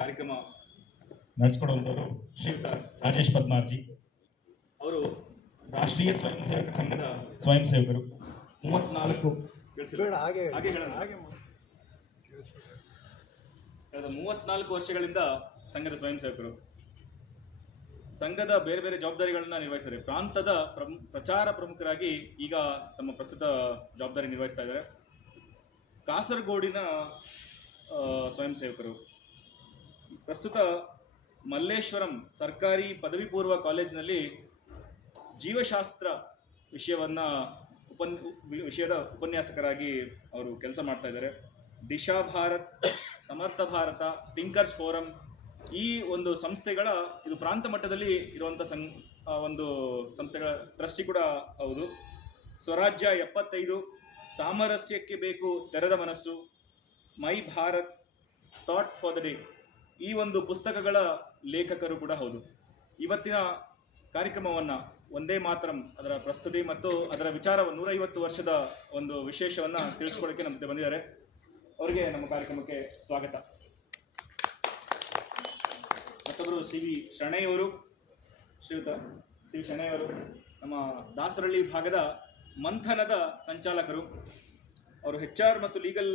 ಕಾರ್ಯಕ್ರಮ ನಡೆಸಿಕೊಡುವಂಥವರು ಶ್ರೀಯುತ ರಾಜೇಶ್ ಪದ್ಮಾರ್ಜಿ. ಅವರು ರಾಷ್ಟ್ರೀಯ ಸ್ವಯಂ ಸೇವಕ ಸಂಘದ ಸ್ವಯಂ ಸೇವಕರು. 34 ಕಳೆದ 34 ವರ್ಷಗಳಿಂದ ಸಂಘದ ಸ್ವಯಂ ಸೇವಕರು. ಸಂಘದ ಬೇರೆ ಬೇರೆ ಜವಾಬ್ದಾರಿಗಳನ್ನ ನಿರ್ವಹಿಸ್ತಾರೆ. ಪ್ರಾಂತದ ಪ್ರಚಾರ ಪ್ರಮುಖರಾಗಿ ಈಗ ತಮ್ಮ ಪ್ರಸ್ತುತ ಜವಾಬ್ದಾರಿ ನಿರ್ವಹಿಸ್ತಾ ಇದ್ದಾರೆ. ಕಾಸರಗೋಡಿನ ಸ್ವಯಂ ಸೇವಕರು. ಪ್ರಸ್ತುತ ಮಲ್ಲೇಶ್ವರಂ ಸರ್ಕಾರಿ ಪದವಿ ಪೂರ್ವ ಕಾಲೇಜಿನಲ್ಲಿ ಜೀವಶಾಸ್ತ್ರ ವಿಷಯದ ಉಪನ್ಯಾಸಕರಾಗಿ ಅವರು ಕೆಲಸ ಮಾಡ್ತಾ ಇದ್ದಾರೆ. ದಿಶಾ ಭಾರತ್, ಸಮರ್ಥ ಭಾರತ, ಟಿಂಕರ್ಸ್ ಫೋರಂ ಈ ಒಂದು ಸಂಸ್ಥೆಗಳ ಇದು ಪ್ರಾಂತ ಮಟ್ಟದಲ್ಲಿ ಇರುವಂಥ ಒಂದು ಸಂಸ್ಥೆಗಳ ಟ್ರಸ್ಟಿ ಕೂಡ ಹೌದು. ಸ್ವರಾಜ್ಯ 75, ಸಾಮರಸ್ಯಕ್ಕೆ ಬೇಕು ತೆರೆದ ಮನಸ್ಸು, my Bharat, thought for the day ಈ ಒಂದು ಪುಸ್ತಕಗಳ ಲೇಖಕರು ಕೂಡ ಹೌದು. ಇವತ್ತಿನ ಕಾರ್ಯಕ್ರಮವನ್ನು ಒಂದೇ ಮಾತರಂ ಅದರ ಪ್ರಸ್ತುತಿ ಮತ್ತು ಅದರ ವಿಚಾರ 150 ವರ್ಷದ ಒಂದು ವಿಶೇಷವನ್ನು ತಿಳಿಸ್ಕೊಳ್ಳೋಕ್ಕೆ ನಮ್ಮ ಜೊತೆ ಬಂದಿದ್ದಾರೆ. ಅವರಿಗೆ ನಮ್ಮ ಕಾರ್ಯಕ್ರಮಕ್ಕೆ ಸ್ವಾಗತ. ಮತ್ತೊಬ್ಬರು ಶ್ರೀಯುತ ಸಿ ವಿ ಶೆಣೈಯವರು ನಮ್ಮ ದಾಸರಳ್ಳಿ ಭಾಗದ ಮಂಥನದ ಸಂಚಾಲಕರು. ಅವರು HR ಮತ್ತು ಲೀಗಲ್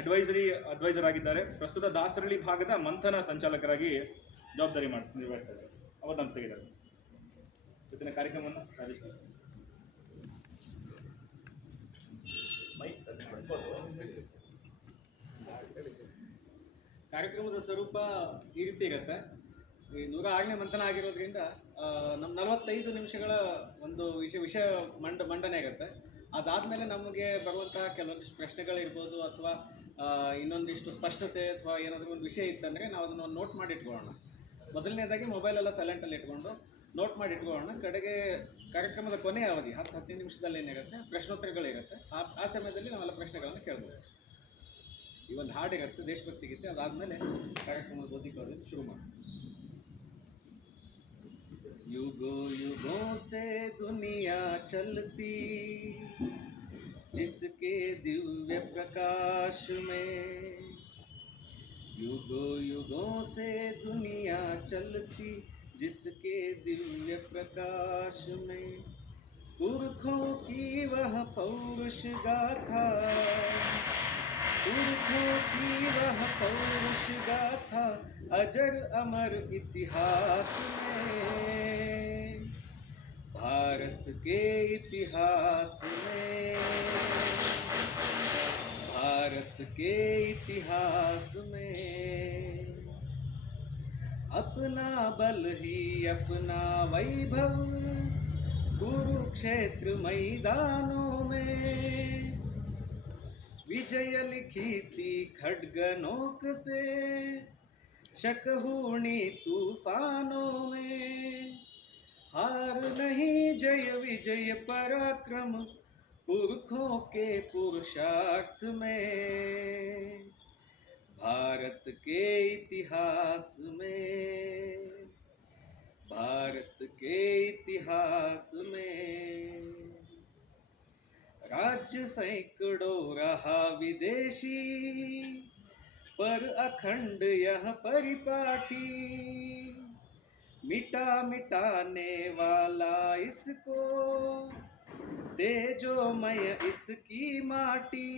ಅಡ್ವೈಸರ್ ಆಗಿದ್ದಾರೆ. ಪ್ರಸ್ತುತ ದಾಸರಳ್ಳಿ ಭಾಗದ ಮಂಥನ ಸಂಚಾಲಕರಾಗಿ ಜವಾಬ್ದಾರಿ ನಿರ್ವಹಿಸ್ತಾ ಇದ್ದಾರೆ. ಅವರು ನಮ್ಮ ಜೊತೆಗಿದ್ದಾರೆ. ಇವತ್ತಿನ ಕಾರ್ಯಕ್ರಮವನ್ನು ರಾಜೇಶ್ ಕಾರ್ಯಕ್ರಮದ ಸ್ವರೂಪ ಈ ರೀತಿ ಇರುತ್ತೆ. ಈ 106ನೇ ಮಂಥನ ಆಗಿರೋದ್ರಿಂದ ನಮ್ಮ 45 ನಿಮಿಷಗಳ ಒಂದು ವಿಷಯ ಮಂಡನೆ ಆಗುತ್ತೆ. ಅದಾದಮೇಲೆ ನಮಗೆ ಬರುವಂತಹ ಕೆಲವೊಂದಿಷ್ಟು ಪ್ರಶ್ನೆಗಳಿರ್ಬೋದು ಅಥವಾ ಇನ್ನೊಂದಿಷ್ಟು ಸ್ಪಷ್ಟತೆ ಅಥವಾ ಏನಾದರೂ ಒಂದು ವಿಷಯ ಇತ್ತಂದರೆ ನಾವು ಅದನ್ನು ನೋಟ್ ಮಾಡಿ ಇಟ್ಕೊಳ್ಳೋಣ. ಮೊದಲನೇದಾಗಿ ಮೊಬೈಲೆಲ್ಲ ಸೈಲೆಂಟಲ್ಲಿ ಇಟ್ಕೊಂಡು ನೋಟ್ ಮಾಡಿ ಇಟ್ಕೊಳ್ಳೋಣ. ಕಡೆಗೆ ಕಾರ್ಯಕ್ರಮದ ಕೊನೆಯ ಅವಧಿ 10-15 ನಿಮಿಷದಲ್ಲಿ ಏನಿರುತ್ತೆ ಪ್ರಶ್ನೋತ್ತರಗಳಿರುತ್ತೆ. ಆ ಸಮಯದಲ್ಲಿ ನಾವೆಲ್ಲ ಪ್ರಶ್ನೆಗಳನ್ನು ಕೇಳ್ಬೋದು. ಈ ಒಂದು ಹಾಡಿರುತ್ತೆ, ದೇಶಭಕ್ತಿ ಗೀತೆ. ಅದಾದಮೇಲೆ ಕಾರ್ಯಕ್ರಮದ ಬೌದ್ಧಿಕವಾಗಿ ಶುರು ಮಾಡಿ. युगों युगों से दुनिया चलती जिसके दिव्य प्रकाश में, युगों युगों से दुनिया चलती जिसके दिव्य प्रकाश में, पुरखों की वह पौरुष गाथा, पुरखों की वह पौरुष गाथा अजर अमर इतिहास में, भारत के इतिहास में, भारत के इतिहास में, अपना बल ही अपना वैभव कुरुक्षेत्र मैदानों में, विजय लिखी थी खड्ग नोक से शकहूणी तूफानों में, हार नहीं जय विजय पराक्रम पुरखों के पुरुषार्थ में, भारत के इतिहास में, भारत के इतिहास में। राज्य सैकड़ों रहा विदेशी पर अखंड यह परिपाटी, मिटा मिटाने वाला इसको तेजोमय इसकी माटी,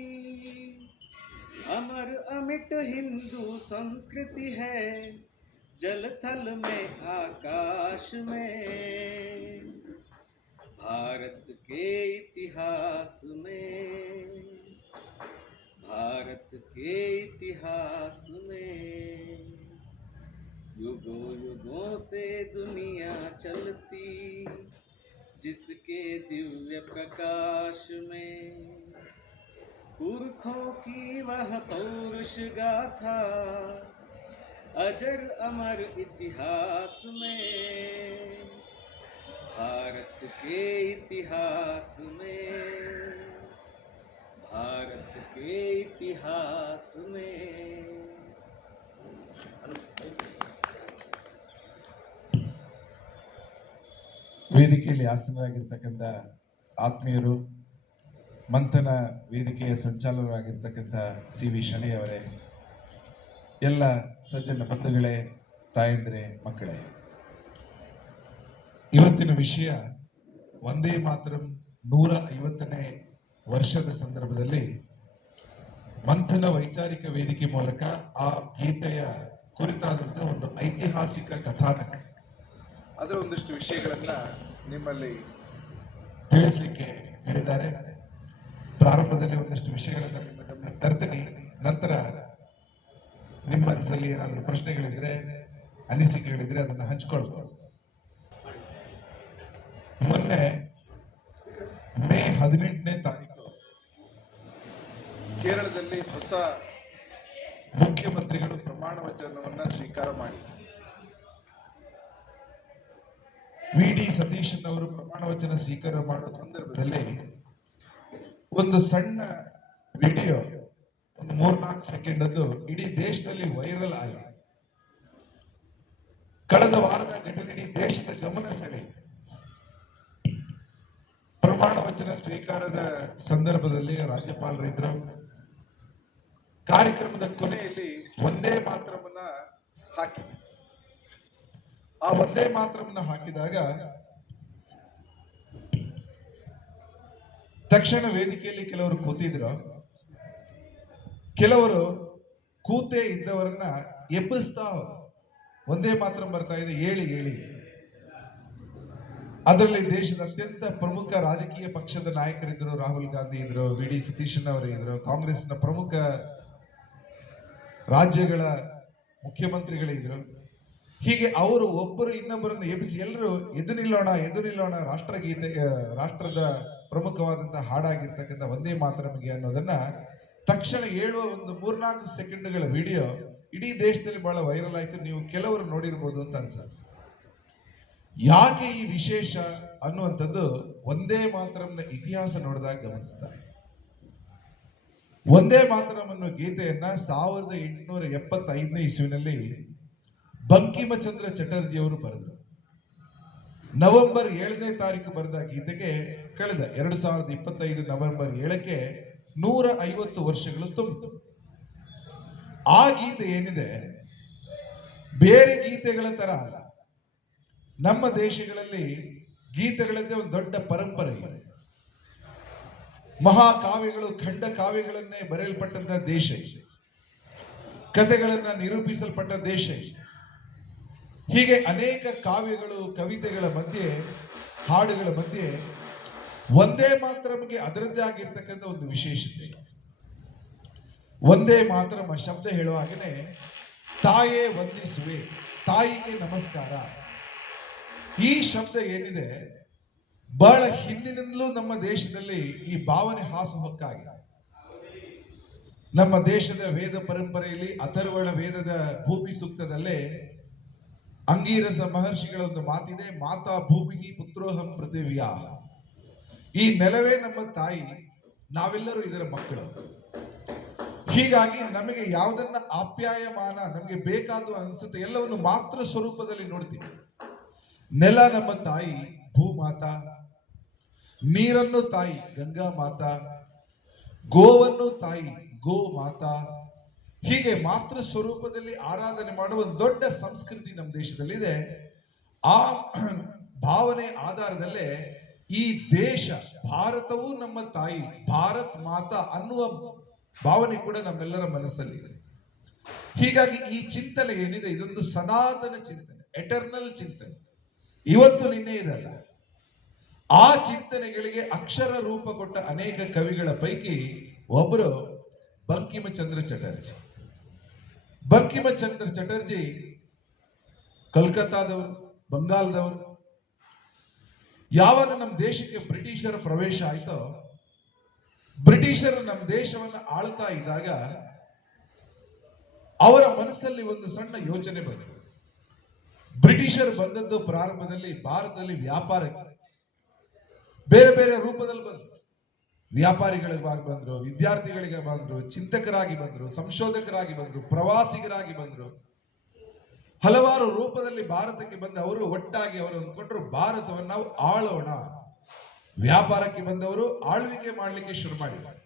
अमर अमिट हिंदू संस्कृति है जल थल में आकाश में, भारत के इतिहास में, भारत के इतिहास में, युगों युगों से दुनिया चलती जिसके दिव्य प्रकाश में, पुरखों की वह पौरुष गाथा अजर अमर इतिहास में, भारत के इतिहास में, भारत के इतिहास में। ವೇದಿಕೆಯಲ್ಲಿ ಆಸನರಾಗಿರ್ತಕ್ಕಂಥ ಆತ್ಮೀಯರು, ಮಂಥನ ವೇದಿಕೆಯ ಸಂಚಾಲಕರಾಗಿರ್ತಕ್ಕಂಥ ಸಿ ವಿ ಶೆಣೈ ಅವರೇ, ಎಲ್ಲ ಸಜ್ಜನ ಬಂಧುಗಳೇ, ತಾಯಂದ್ರೆ, ಮಕ್ಕಳೇ, ಇವತ್ತಿನ ವಿಷಯ ವಂದೇ ಮಾತರಂ 150ನೇ ವರ್ಷದ ಸಂದರ್ಭದಲ್ಲಿ ಮಂಥನ ವೈಚಾರಿಕ ವೇದಿಕೆ ಮೂಲಕ ಆ ಗೀತೆಯ ಕುರಿತಾದಂತಹ ಒಂದು ಐತಿಹಾಸಿಕ ಕಥಾನಕ, ಅದರ ಒಂದಿಷ್ಟು ವಿಷಯಗಳನ್ನ ನಿಮ್ಮಲ್ಲಿ ತಿಳಿಸಲಿಕ್ಕೆ ಹೇಳಿದ್ದಾರೆ. ಪ್ರಾರಂಭದಲ್ಲಿ ಒಂದಿಷ್ಟು ವಿಷಯಗಳನ್ನ ನಿಮ್ಮ ಗಮನಕ್ಕೆ ತರ್ತೀನಿ. ನಂತರ ನಿಮ್ಮ ಮನಸ್ಸಲ್ಲಿ ಏನಾದರೂ ಪ್ರಶ್ನೆಗಳಿದ್ರೆ, ಅನಿಸಿಕೆಗಳಿದ್ರೆ ಅದನ್ನು ಹಂಚಿಕೊಳ್ಬಹುದು. ಮೊನ್ನೆ ಮೇ 18ನೇ ತಾರೀಕು ಕೇರಳದಲ್ಲಿ ಹೊಸ ಮುಖ್ಯಮಂತ್ರಿಗಳು ಪ್ರಮಾಣ ವಚನವನ್ನ ಸ್ವೀಕಾರ ಮಾಡಿ ವಿ.ಡಿ. ಸತೀಶನ್ ಅವರು ಪ್ರಮಾಣ ವಚನ ಸ್ವೀಕಾರ ಮಾಡುವ ಸಂದರ್ಭದಲ್ಲಿ ಒಂದು ಸಣ್ಣ ವಿಡಿಯೋ, ಒಂದು 3-4 ಸೆಕೆಂಡ್ ಅದು ಇಡೀ ದೇಶದಲ್ಲಿ ವೈರಲ್ ಆಗಿದೆ. ಕಳೆದ ವಾರದ ಘಟನೆ ಇಡೀ ದೇಶದ ಗಮನ ಸೆಳೆಯಿತು. ಪ್ರಮಾಣ ವಚನ ಸ್ವೀಕಾರದ ಸಂದರ್ಭದಲ್ಲಿ ರಾಜ್ಯಪಾಲರಿದ್ರು. ಕಾರ್ಯಕ್ರಮದ ಕೊನೆಯಲ್ಲಿ ವಂದೇ ಮಾತರಮನ್ನ ಹಾಕಿದೆ. ಆ ವಂದೇ ಮಾತರಮನ್ನ ಹಾಕಿದಾಗ ತಕ್ಷಣ ವೇದಿಕೆಯಲ್ಲಿ ಕೆಲವರು ಕೂತಿದ್ರು. ಕೆಲವರು ಕೂತೇ ಇದ್ದವರನ್ನ ಎಬ್ಬಿಸ್ತಾ ವಂದೇ ಮಾತರಂ ಬರ್ತಾ ಇದೆ, ಹೇಳಿ ಹೇಳಿ. ಅದರಲ್ಲಿ ದೇಶದ ಅತ್ಯಂತ ಪ್ರಮುಖ ರಾಜಕೀಯ ಪಕ್ಷದ ನಾಯಕರಿದ್ದರು. ರಾಹುಲ್ ಗಾಂಧಿ ಇದ್ರು, ವಿ.ಡಿ. ಸತೀಶನ್ ಅವರು ಇದ್ರು, ಕಾಂಗ್ರೆಸ್ನ ಪ್ರಮುಖ ರಾಜ್ಯಗಳ ಮುಖ್ಯಮಂತ್ರಿಗಳಿದ್ರು. ಹೀಗೆ ಅವರು ಒಬ್ಬರು ಇನ್ನೊಬ್ಬರನ್ನು ಎಬ್ಬಿಸಿ ಎಲ್ಲರೂ ಎದು ನಿಲ್ಲೋಣ ರಾಷ್ಟ್ರಗೀತೆ, ರಾಷ್ಟ್ರದ ಪ್ರಮುಖವಾದಂತಹ ಹಾಡಾಗಿರ್ತಕ್ಕಂಥ ವಂದೇ ಮಾತರಂಗೆ ಅನ್ನೋದನ್ನ ತಕ್ಷಣ ಹೇಳುವ ಒಂದು 3-4 ಸೆಕೆಂಡ್ಗಳ ವಿಡಿಯೋ ಇಡೀ ದೇಶದಲ್ಲಿ ಬಹಳ ವೈರಲ್ ಆಯ್ತು. ನೀವು ಕೆಲವರು ನೋಡಿರ್ಬೋದು ಅಂತ ಅನ್ಸುತ್ತೆ. ಯಾಕೆ ಈ ವಿಶೇಷ ಅನ್ನುವಂಥದ್ದು ವಂದೇ ಮಾತರಂನ ಇತಿಹಾಸ ನೋಡಿದಾಗ ಗಮನಿಸ್ತಾರೆ. ವಂದೇ ಮಾತರಂ ಅನ್ನೋ ಗೀತೆಯನ್ನ 1875ನೇ ಇಸ್ವಿನಲ್ಲಿ ಬಂಕಿಮಚಂದ್ರ ಚಟರ್ಜಿ ಅವರು ಬರೆದರು. ನವೆಂಬರ್ 7ನೇ ತಾರೀಕು ಬರೆದ ಗೀತೆಗೆ ಕಳೆದ 2025 ನವೆಂಬರ್ 7ಕ್ಕೆ 150 ವರ್ಷಗಳು ತುಂಬಿತು. ಆ ಗೀತೆ ಏನಿದೆ ಬೇರೆ ಗೀತೆಗಳ ತರ ಅಲ್ಲ. ನಮ್ಮ ದೇಶಗಳಲ್ಲಿ ಗೀತೆಗಳದ್ದೇ ಒಂದು ದೊಡ್ಡ ಪರಂಪರೆ ಇದೆ. ಮಹಾಕಾವ್ಯಗಳು, ಖಂಡ ಕಾವ್ಯಗಳನ್ನೇ ಬರೆಯಲ್ಪಟ್ಟಂತಹ ದೇಶ ಇದೆ. ಕಥೆಗಳನ್ನ ನಿರೂಪಿಸಲ್ಪಟ್ಟ ದೇಶ ಇದೆ. ಹೀಗೆ ಅನೇಕ ಕಾವ್ಯಗಳು, ಕವಿತೆಗಳ ಮಧ್ಯೆ, ಹಾಡುಗಳ ಮಧ್ಯೆ ವಂದೇ ಮಾತರಂಗೆ ಅದರದ್ದೇ ಆಗಿರ್ತಕ್ಕಂಥ ಒಂದು ವಿಶೇಷತೆ. ವಂದೇ ಮಾತರಂ ಶಬ್ದ ಹೇಳುವಾಗನೇ ತಾಯೇ ವಂದಿಸುವೆ, ತಾಯಿಗೆ ನಮಸ್ಕಾರ. ಈ ಶಬ್ದ ಏನಿದೆ ಬಹಳ ಹಿಂದಿನಿಂದಲೂ ನಮ್ಮ ದೇಶದಲ್ಲಿ ಈ ಭಾವನೆ ಹಾಸುಹೊಕ್ಕಾಗಿದೆ. ನಮ್ಮ ದೇಶದ ವೇದ ಪರಂಪರೆಯಲ್ಲಿ ಅಥರ್ವಣ ವೇದದ ಭೂಮಿ ಸೂಕ್ತದಲ್ಲೇ ಅಂಗೀರಸ ಮಹರ್ಷಿಗಳ ಒಂದು ಮಾತಿದೆ, ಮಾತಾ ಭೂಮಿ ಪುತ್ರೋಹಂ ಪೃಥಿವ್ಯಾ. ಈ ನೆಲವೇ ನಮ್ಮ ತಾಯಿ, ನಾವೆಲ್ಲರೂ ಇದರ ಮಕ್ಕಳು. ಹೀಗಾಗಿ ನಮಗೆ ಯಾವುದನ್ನ ಆಪ್ಯಾಯಮಾನ ನಮಗೆ ಬೇಕಾದ ಅನ್ಸುತ್ತೆ ಎಲ್ಲವನ್ನು ಮಾತೃ ಸ್ವರೂಪದಲ್ಲಿ ನೋಡ್ತೀವಿ. ನೆಲ ನಮ್ಮ ತಾಯಿ ಭೂಮಾತಾ, ನೀರನ್ನು ತಾಯಿ ಗಂಗಾ ಮಾತಾ, ಗೋವನ್ನು ತಾಯಿ ಗೋ ಮಾತಾ. ಹೀಗೆ ಮಾತೃ ಸ್ವರೂಪದಲ್ಲಿ ಆರಾಧನೆ ಮಾಡುವ ಒಂದು ದೊಡ್ಡ ಸಂಸ್ಕೃತಿ ನಮ್ಮ ದೇಶದಲ್ಲಿದೆ. ಆ ಭಾವನೆ ಆಧಾರದಲ್ಲೇ ಈ ದೇಶ ಭಾರತವು ನಮ್ಮ ತಾಯಿ, ಭಾರತ್ ಮಾತಾ ಅನ್ನುವ ಭಾವನೆ ಕೂಡ ನಮ್ಮೆಲ್ಲರ ಮನಸ್ಸಲ್ಲಿದೆ. ಹೀಗಾಗಿ ಈ ಚಿಂತನೆ ಏನಿದೆ ಇದೊಂದು ಸನಾತನ ಚಿಂತನೆ, ಎಟರ್ನಲ್ ಚಿಂತನೆ, ಇವತ್ತು ನಿನ್ನೆ ಇದಲ್ಲ. ಆ ಚಿಂತನೆಗಳಿಗೆ ಅಕ್ಷರ ರೂಪ ಕೊಟ್ಟ ಅನೇಕ ಕವಿಗಳ ಪೈಕಿ ಒಬ್ಬರು ಬಂಕಿಮಚಂದ್ರ ಚಟರ್ಜಿ. ಬಂಕಿಮಚಂದ್ರ ಚಟರ್ಜಿ ಕಲ್ಕತ್ತಾದವರು, ಬಂಗಾಳದವರು. ಯಾವಾಗ ನಮ್ಮ ದೇಶಕ್ಕೆ ಬ್ರಿಟಿಷರ ಪ್ರವೇಶ ಆಯ್ತೋ, ಬ್ರಿಟಿಷರು ನಮ್ಮ ದೇಶವನ್ನು ಆಳ್ತಾ ಇದ್ದಾಗ ಅವರ ಮನಸ್ಸಲ್ಲಿ ಒಂದು ಸಣ್ಣ ಯೋಚನೆ ಬಂತು. ಬ್ರಿಟಿಷರು ಬಂದದ್ದು ಪ್ರಾರಂಭದಲ್ಲಿ ಭಾರತದಲ್ಲಿ ವ್ಯಾಪಾರಕ್ಕೆ ಬೇರೆ ಬೇರೆ ರೂಪದಲ್ಲಿ ಬಂದರು. ವ್ಯಾಪಾರಿಗಳಿಗಾಗಿ ಬಂದ್ರು, ವಿದ್ಯಾರ್ಥಿಗಳಿಗೆ ಬಂದ್ರು, ಚಿಂತಕರಾಗಿ ಬಂದ್ರು, ಸಂಶೋಧಕರಾಗಿ ಬಂದ್ರು, ಪ್ರವಾಸಿಗರಾಗಿ ಬಂದ್ರು. ಹಲವಾರು ರೂಪದಲ್ಲಿ ಭಾರತಕ್ಕೆ ಬಂದ ಅವರು ಒಟ್ಟಾಗಿ ಅವರು ಅಂದ್ಕೊಂಡ್ರು ಭಾರತವನ್ನು ನಾವು ಆಳೋಣ. ವ್ಯಾಪಾರಕ್ಕೆ ಬಂದವರು ಆಳ್ವಿಕೆ ಮಾಡಲಿಕ್ಕೆ ಶುರು ಮಾಡಿದ್ದಾರೆ.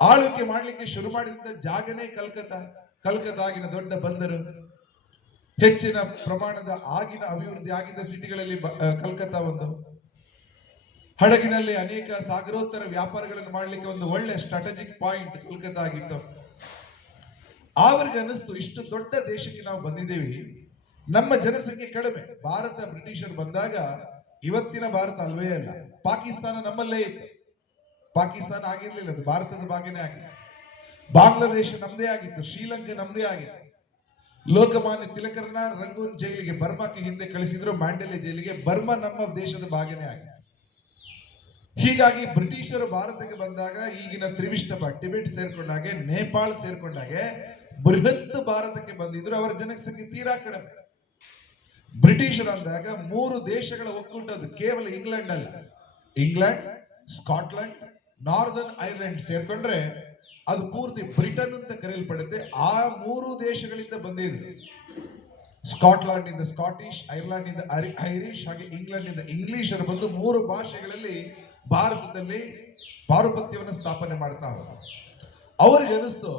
ಆಳ್ವಿಕೆ ಮಾಡಲಿಕ್ಕೆ ಶುರು ಮಾಡಿದ ಜಾಗನೇ ಕಲ್ಕತ್ತಾ. ಕಲ್ಕತ್ತಾ ಆಗಿನ ದೊಡ್ಡ ಬಂದರು, ಹೆಚ್ಚಿನ ಪ್ರಮಾಣದ ಆಗಿನ ಅಭಿವೃದ್ಧಿ ಆಗಿದ್ದ ಸಿಟಿಗಳಲ್ಲಿ ಕಲ್ಕತ್ತಾ ಒಂದು. ಹಡಗಿನಲ್ಲಿ ಅನೇಕ ಸಾಗರೋತ್ತರ ವ್ಯಾಪಾರಗಳನ್ನು ಮಾಡಲಿಕ್ಕೆ ಒಂದು ಒಳ್ಳೆ ಸ್ಟ್ರಾಟಜಿಕ್ ಪಾಯಿಂಟ್ ಕಲ್ಕತ್ತಾ ಆಗಿತ್ತು. ಅವ್ರಿಗೆ ಅನ್ನಿಸ್ತು ಇಷ್ಟು ದೊಡ್ಡ ದೇಶಕ್ಕೆ ನಾವು ಬಂದಿದ್ದೇವೆ, ನಮ್ಮ ಜನಸಂಖ್ಯೆ ಕಡಿಮೆ. ಭಾರತ ಬ್ರಿಟಿಷರು ಬಂದಾಗ ಇವತ್ತಿನ ಭಾರತ ಅಲ್ವೇ ಅಲ್ಲ, ಪಾಕಿಸ್ತಾನ ನಮ್ಮಲ್ಲೇ ಇತ್ತು. ಪಾಕಿಸ್ತಾನ ಆಗಿರ್ಲಿಲ್ಲ, ಅದು ಭಾರತದ ಭಾಗನೇ ಆಗಿತ್ತು. ಬಾಂಗ್ಲಾದೇಶ ನಮ್ದೇ ಆಗಿತ್ತು, ಶ್ರೀಲಂಕಾ ನಮ್ದೇ ಆಗಿತ್ತು. ಲೋಕಮಾನ್ಯ ತಿಲಕರನ್ನ ರಂಗೂನ್ ಜೈಲಿಗೆ, ಬರ್ಮಾಕ್ಕೆ ಹಿಂದೆ ಕಳಿಸಿದ್ರು, ಮ್ಯಾಂಡೆಲೆ ಜೈಲಿಗೆ. ಬರ್ಮಾ ನಮ್ಮ ದೇಶದ ಭಾಗನೇ ಆಗಿತ್ತು. ಹೀಗಾಗಿ ಬ್ರಿಟಿಷರು ಭಾರತಕ್ಕೆ ಬಂದಾಗ ಈಗಿನ ತ್ರಿವಿಷ್ಟಪ ಟಿಬೆಟ್ ಸೇರ್ಕೊಂಡಾಗೆ, ನೇಪಾಳ ಸೇರ್ಕೊಂಡಾಗೆ ಬೃಹತ್ ಭಾರತಕ್ಕೆ ಬಂದಿದ್ರು. ಅವರ ಜನಸಂಖ್ಯೆ ತೀರಾ ಕಡಿಮೆ. ಬ್ರಿಟಿಷರು ಅಂದಾಗ 3 ದೇಶಗಳ ಒಕ್ಕೂಟದ್ದು, ಕೇವಲ ಇಂಗ್ಲೆಂಡ್ ಅಲ್ಲ, ಇಂಗ್ಲೆಂಡ್, ಸ್ಕಾಟ್ಲೆಂಡ್, ನಾರ್ದರ್ನ್ ಐರ್ಲೆಂಡ್ ಸೇರ್ಕೊಂಡ್ರೆ ಅದು ಪೂರ್ತಿ ಬ್ರಿಟನ್ ಅಂತ ಕರೆಯಲ್ಪಡುತ್ತೆ. ಆ 3 ದೇಶಗಳಿಂದ ಬಂದಿದ್ರು. ಸ್ಕಾಟ್ಲೆಂಡ್ ಇಂದ ಸ್ಕಾಟಿಷ್, ಐರ್ಲೆಂಡ್ ಇಂದ ಐರಿಷ್, ಹಾಗೆ ಇಂಗ್ಲೆಂಡ್ ಇಂದ ಇಂಗ್ಲಿಷರು ಬಂದು 3 ಭಾಷೆಗಳಲ್ಲಿ ಭಾರತದಲ್ಲಿ ಪಾರುಪತ್ಯವನ್ನು ಸ್ಥಾಪನೆ ಮಾಡ್ತಾ ಹೋದ್ರು. ಅವ್ರಿಗೆ ಅನಿಸ್ತು